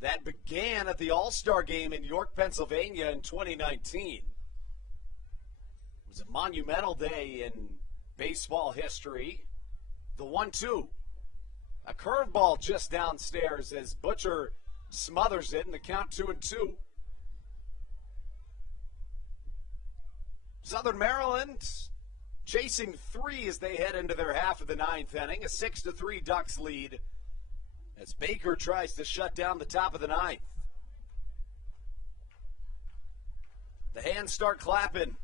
That began at the All-Star Game in York, Pennsylvania in 2019. It was a monumental day in baseball history. The 1-2. A curveball just downstairs as Butcher smothers it, and the count 2-2. Southern Maryland chasing 3 as they head into their half of the 9th inning. A 6-3 Ducks lead as Baker tries to shut down the top of the 9th. The hands start clapping.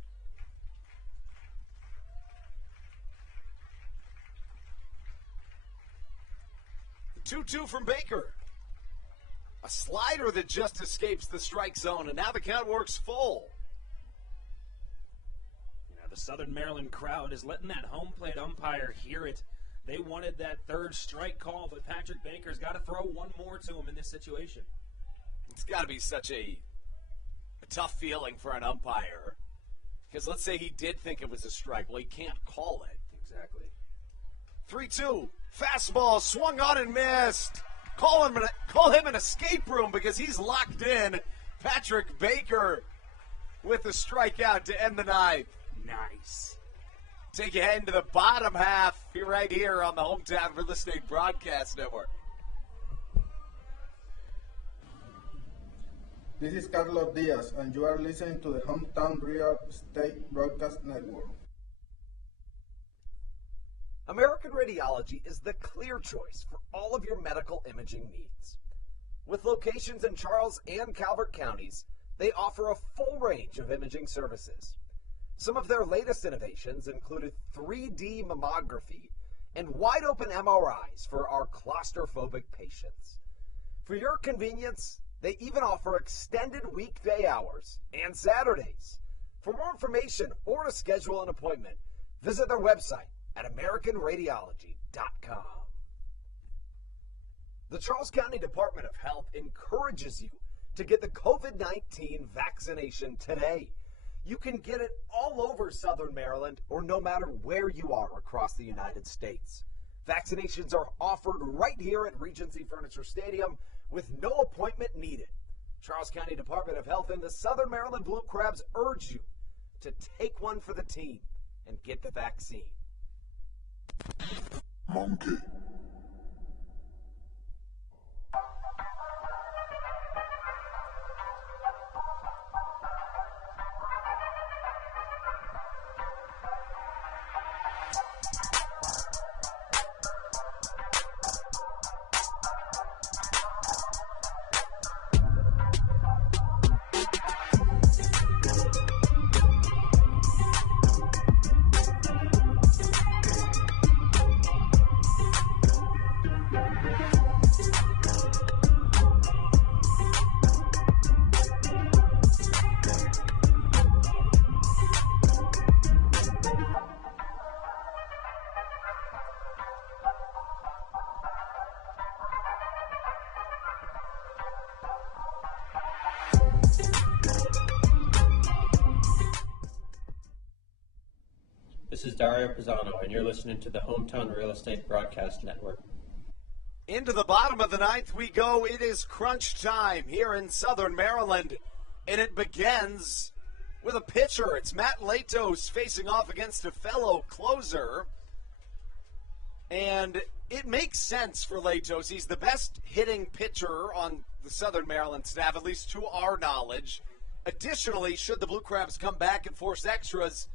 The 2-2 from Baker. A slider that just escapes the strike zone, and now the count works full. The Southern Maryland crowd is letting that home plate umpire hear it. They wanted that 3rd strike call, but Patrick Baker's got to throw 1 more to him in this situation. It's got to be such a tough feeling for an umpire. Because let's say he did think it was a strike. Well, he can't call it. Exactly. 3-2. Fastball swung on and missed. Call him an escape room because he's locked in. Patrick Baker with a strikeout to end the 9th. Nice. Take you ahead into the bottom half right here on the Hometown Real Estate Broadcast Network. This is Carlos Diaz, and you are listening to the Hometown Real Estate Broadcast Network. American Radiology is the clear choice for all of your medical imaging needs. With locations in Charles and Calvert counties, they offer a full range of imaging services. Some of their latest innovations included 3D mammography and wide-open MRIs for our claustrophobic patients. For your convenience, they even offer extended weekday hours and Saturdays. For more information or to schedule an appointment, visit their website at AmericanRadiology.com. The Charles County Department of Health encourages you to get the COVID-19 vaccination today. You can get it all over Southern Maryland or no matter where you are across the United States. Vaccinations are offered right here at Regency Furniture Stadium with no appointment needed. Charles County Department of Health and the Southern Maryland Blue Crabs urge you to take one for the team and get the vaccine. Monkey. This is Dario Pisano, and you're listening to the Hometown Real Estate Broadcast Network. Into the bottom of the ninth we go. It is crunch time here in Southern Maryland, and it begins with a pitcher. It's Matt Latos facing off against a fellow closer, and it makes sense for Latos. He's the best hitting pitcher on the Southern Maryland staff, at least to our knowledge. Additionally, should the Blue Crabs come back and force extras,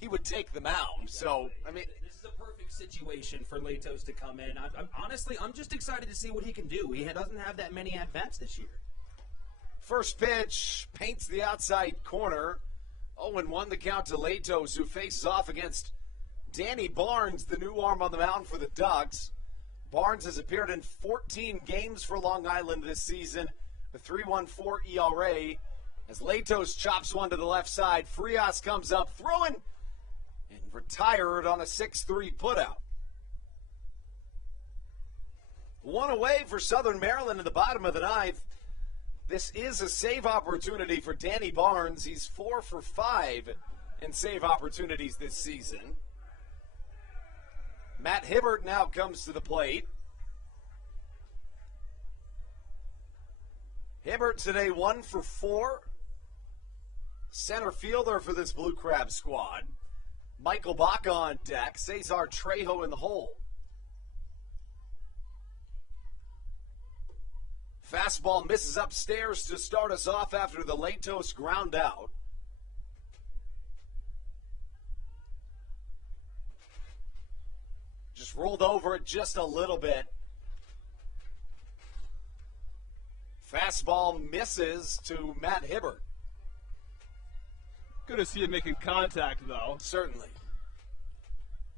he would take the mound. So, I mean, this is a perfect situation for Latos to come in. Honestly, I'm just excited to see what he can do. He doesn't have that many at-bats this year. First pitch paints the outside corner. 0-1 the count to Latos, who faces off against Danny Barnes, the new arm on the mound for the Ducks. Barnes has appeared in 14 games for Long Island this season, a 3.14 ERA. As Latos chops one to the left side, Frias comes up throwing and retired on a 6-3 putout. One away for Southern Maryland in the bottom of the ninth. This is a save opportunity for Danny Barnes. He's 4 for 5 in save opportunities this season. Matt Hibbert now comes to the plate. Hibbert today 1 for 4. Center fielder for this Blue Crab squad. Michael Baca on deck. Cesar Trejo in the hole. Fastball misses upstairs to start us off after the Latos ground out. Just rolled over it just a little bit. Fastball misses to Matt Hibbert. Good to see him making contact, though. Certainly.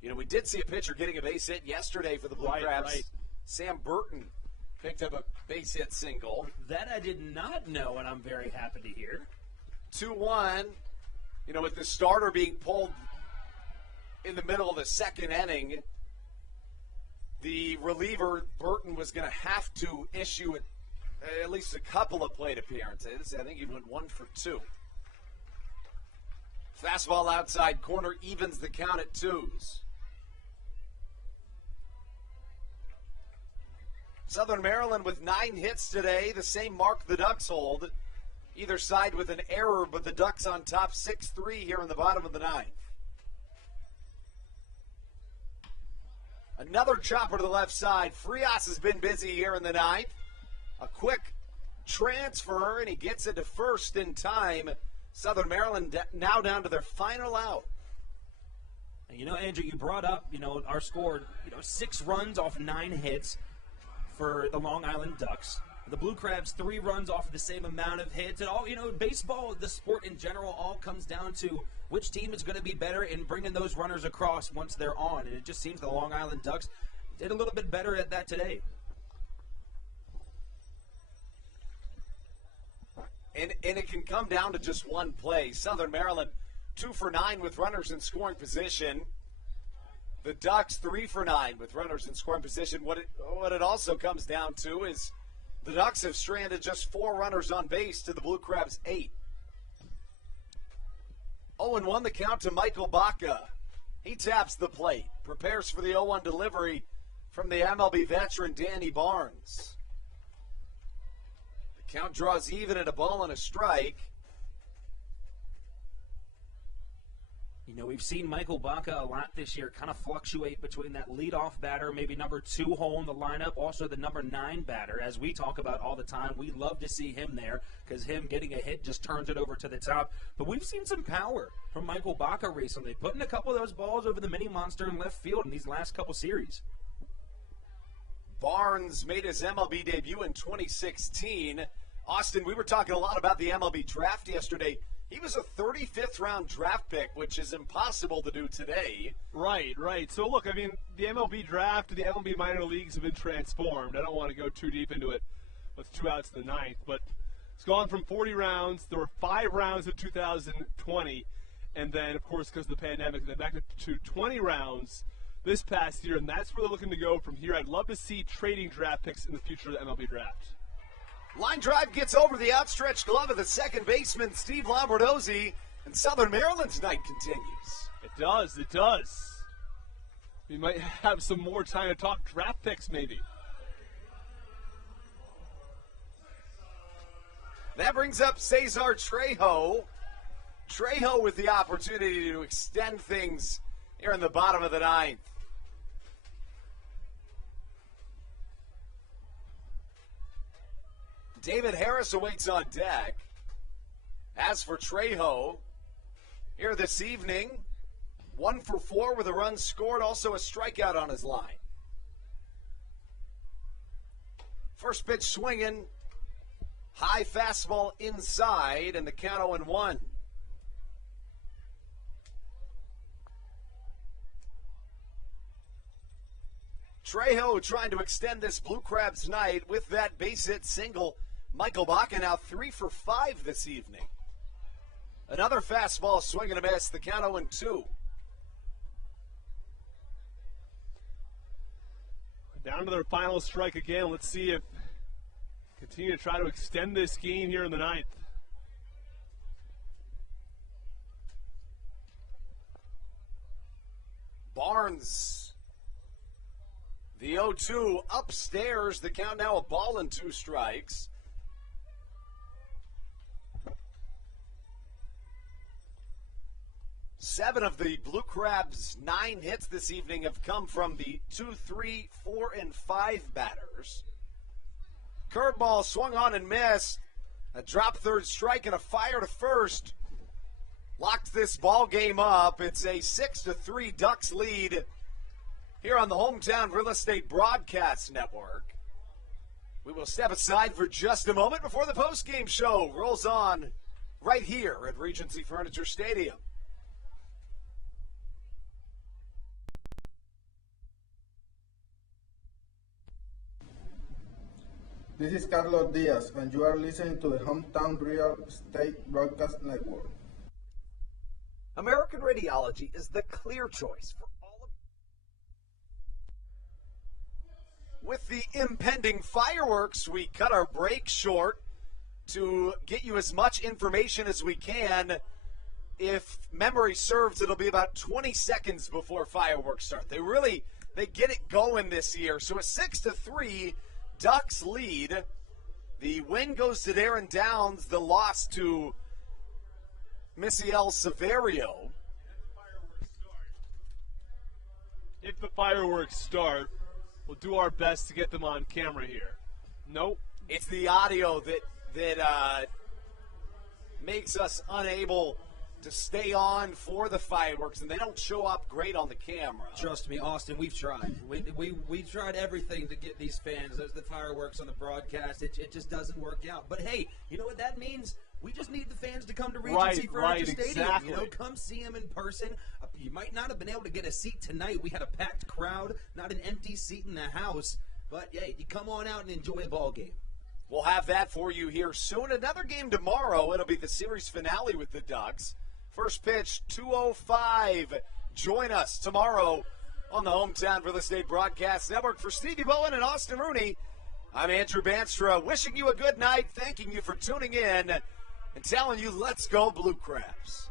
You know, we did see a pitcher getting a base hit yesterday for the Blue Crabs. Right. Sam Burton picked up a base hit single. That I did not know, and I'm very happy to hear. 2-1. You know, with the starter being pulled in the middle of the second inning, the reliever, Burton, was going to have to issue at least a couple of plate appearances. I think he went 1 for 2. Fastball outside corner evens the count at 2s. Southern Maryland with 9 hits today, the same mark the Ducks hold. Either side with an error, but the Ducks on top 6-3 here in the bottom of the ninth. Another chopper to the left side. Frias has been busy here in the ninth. A quick transfer, and he gets it to first in time. Southern Maryland now down to their final out. And Andrew, you brought up, our score, 6 runs off 9 hits for the Long Island Ducks. The Blue Crabs 3 runs off the same amount of hits. It all, baseball, the sport in general, all comes down to which team is going to be better in bringing those runners across once they're on. And it just seems the Long Island Ducks did a little bit better at that today. And it can come down to just one play. Southern Maryland 2 for 9 with runners in scoring position. The Ducks 3 for 9 with runners in scoring position. What it also comes down to is the Ducks have stranded just 4 runners on base to the Blue Crabs 8. 0-1 the count to Michael Baca. He taps the plate, prepares for the 0-1 delivery from the MLB veteran Danny Barnes. The count draws even at a ball and a strike. We've seen Michael Baca a lot this year kind of fluctuate between that leadoff batter, maybe number 2 hole in the lineup, also the number 9 batter. As we talk about all the time, we love to see him there because him getting a hit just turns it over to the top. But we've seen some power from Michael Baca recently, putting a couple of those balls over the mini monster in left field in these last couple series. Barnes made his MLB debut in 2016. Austin, we were talking a lot about the MLB draft yesterday. He was a 35th round draft pick, which is impossible to do today. Right. So, look, the MLB draft and the MLB minor leagues have been transformed. I don't want to go too deep into it with 2 outs in the 9th, but it's gone from 40 rounds. There were 5 rounds in 2020, and then, of course, because of the pandemic, then back to 20 rounds this past year, and that's where they're looking to go from here. I'd love to see trading draft picks in the future of the MLB draft. Line drive gets over the outstretched glove of the second baseman, Steve Lombardozzi, and Southern Maryland's night continues. It does. We might have some more time to talk draft picks, maybe. That brings up Cesar Trejo. Trejo with the opportunity to extend things here in the bottom of the 9th. David Harris awaits on deck. As for Trejo, here this evening, 1 for 4 with a run scored, also a strikeout on his line. First pitch swinging, high fastball inside, and the count 0-1. Trejo trying to extend this Blue Crabs night with that base hit single. Michael Baca now 3 for 5 this evening. Another fastball swing and a miss. The count 0-2. Down to their final strike again. Let's see if continue to try to extend this game here in the 9th. Barnes. The 0-2 upstairs. The count now a ball and 2 strikes. Seven of the Blue Crabs' 9 hits this evening have come from the 2, 3, 4, and 5 batters. Curveball swung on and missed. A drop third strike and a fire to first locked this ball game up. It's a 6-3 Ducks lead here on the Hometown Real Estate Broadcast Network. We will step aside for just a moment before the postgame show rolls on right here at Regency Furniture Stadium. This is Carlos Diaz, and you are listening to the Hometown Real Estate Broadcast Network. American Radiology is the clear choice for all of you. With the impending fireworks, we cut our break short to get you as much information as we can. If memory serves, it'll be about 20 seconds before fireworks start. They get it going this year. So a 6-3 Ducks lead. The win goes to Darren Downs. The loss to Misael Severio. If the fireworks start, we'll do our best to get them on camera here. Nope, It's the audio that makes us unable to stay on for the fireworks, and they don't show up great on the camera. Trust me, Austin, we've tried. We tried everything to get these fans, the fireworks on the broadcast. It just doesn't work out. But hey, you know what that means? We just need the fans to come to Regency Furniture Stadium. Exactly. You know, come see them in person. You might not have been able to get a seat tonight. We had a packed crowd, not an empty seat in the house. But hey, you come on out and enjoy a ball game. We'll have that for you here soon. Another game tomorrow. It'll be the series finale with the Ducks. First pitch, 2:05. Join us tomorrow on the Hometown Real Estate Broadcast Network. For Stevie Bowen and Austin Rooney, I'm Andrew Banstra, wishing you a good night, thanking you for tuning in, and telling you, let's go Blue Crabs.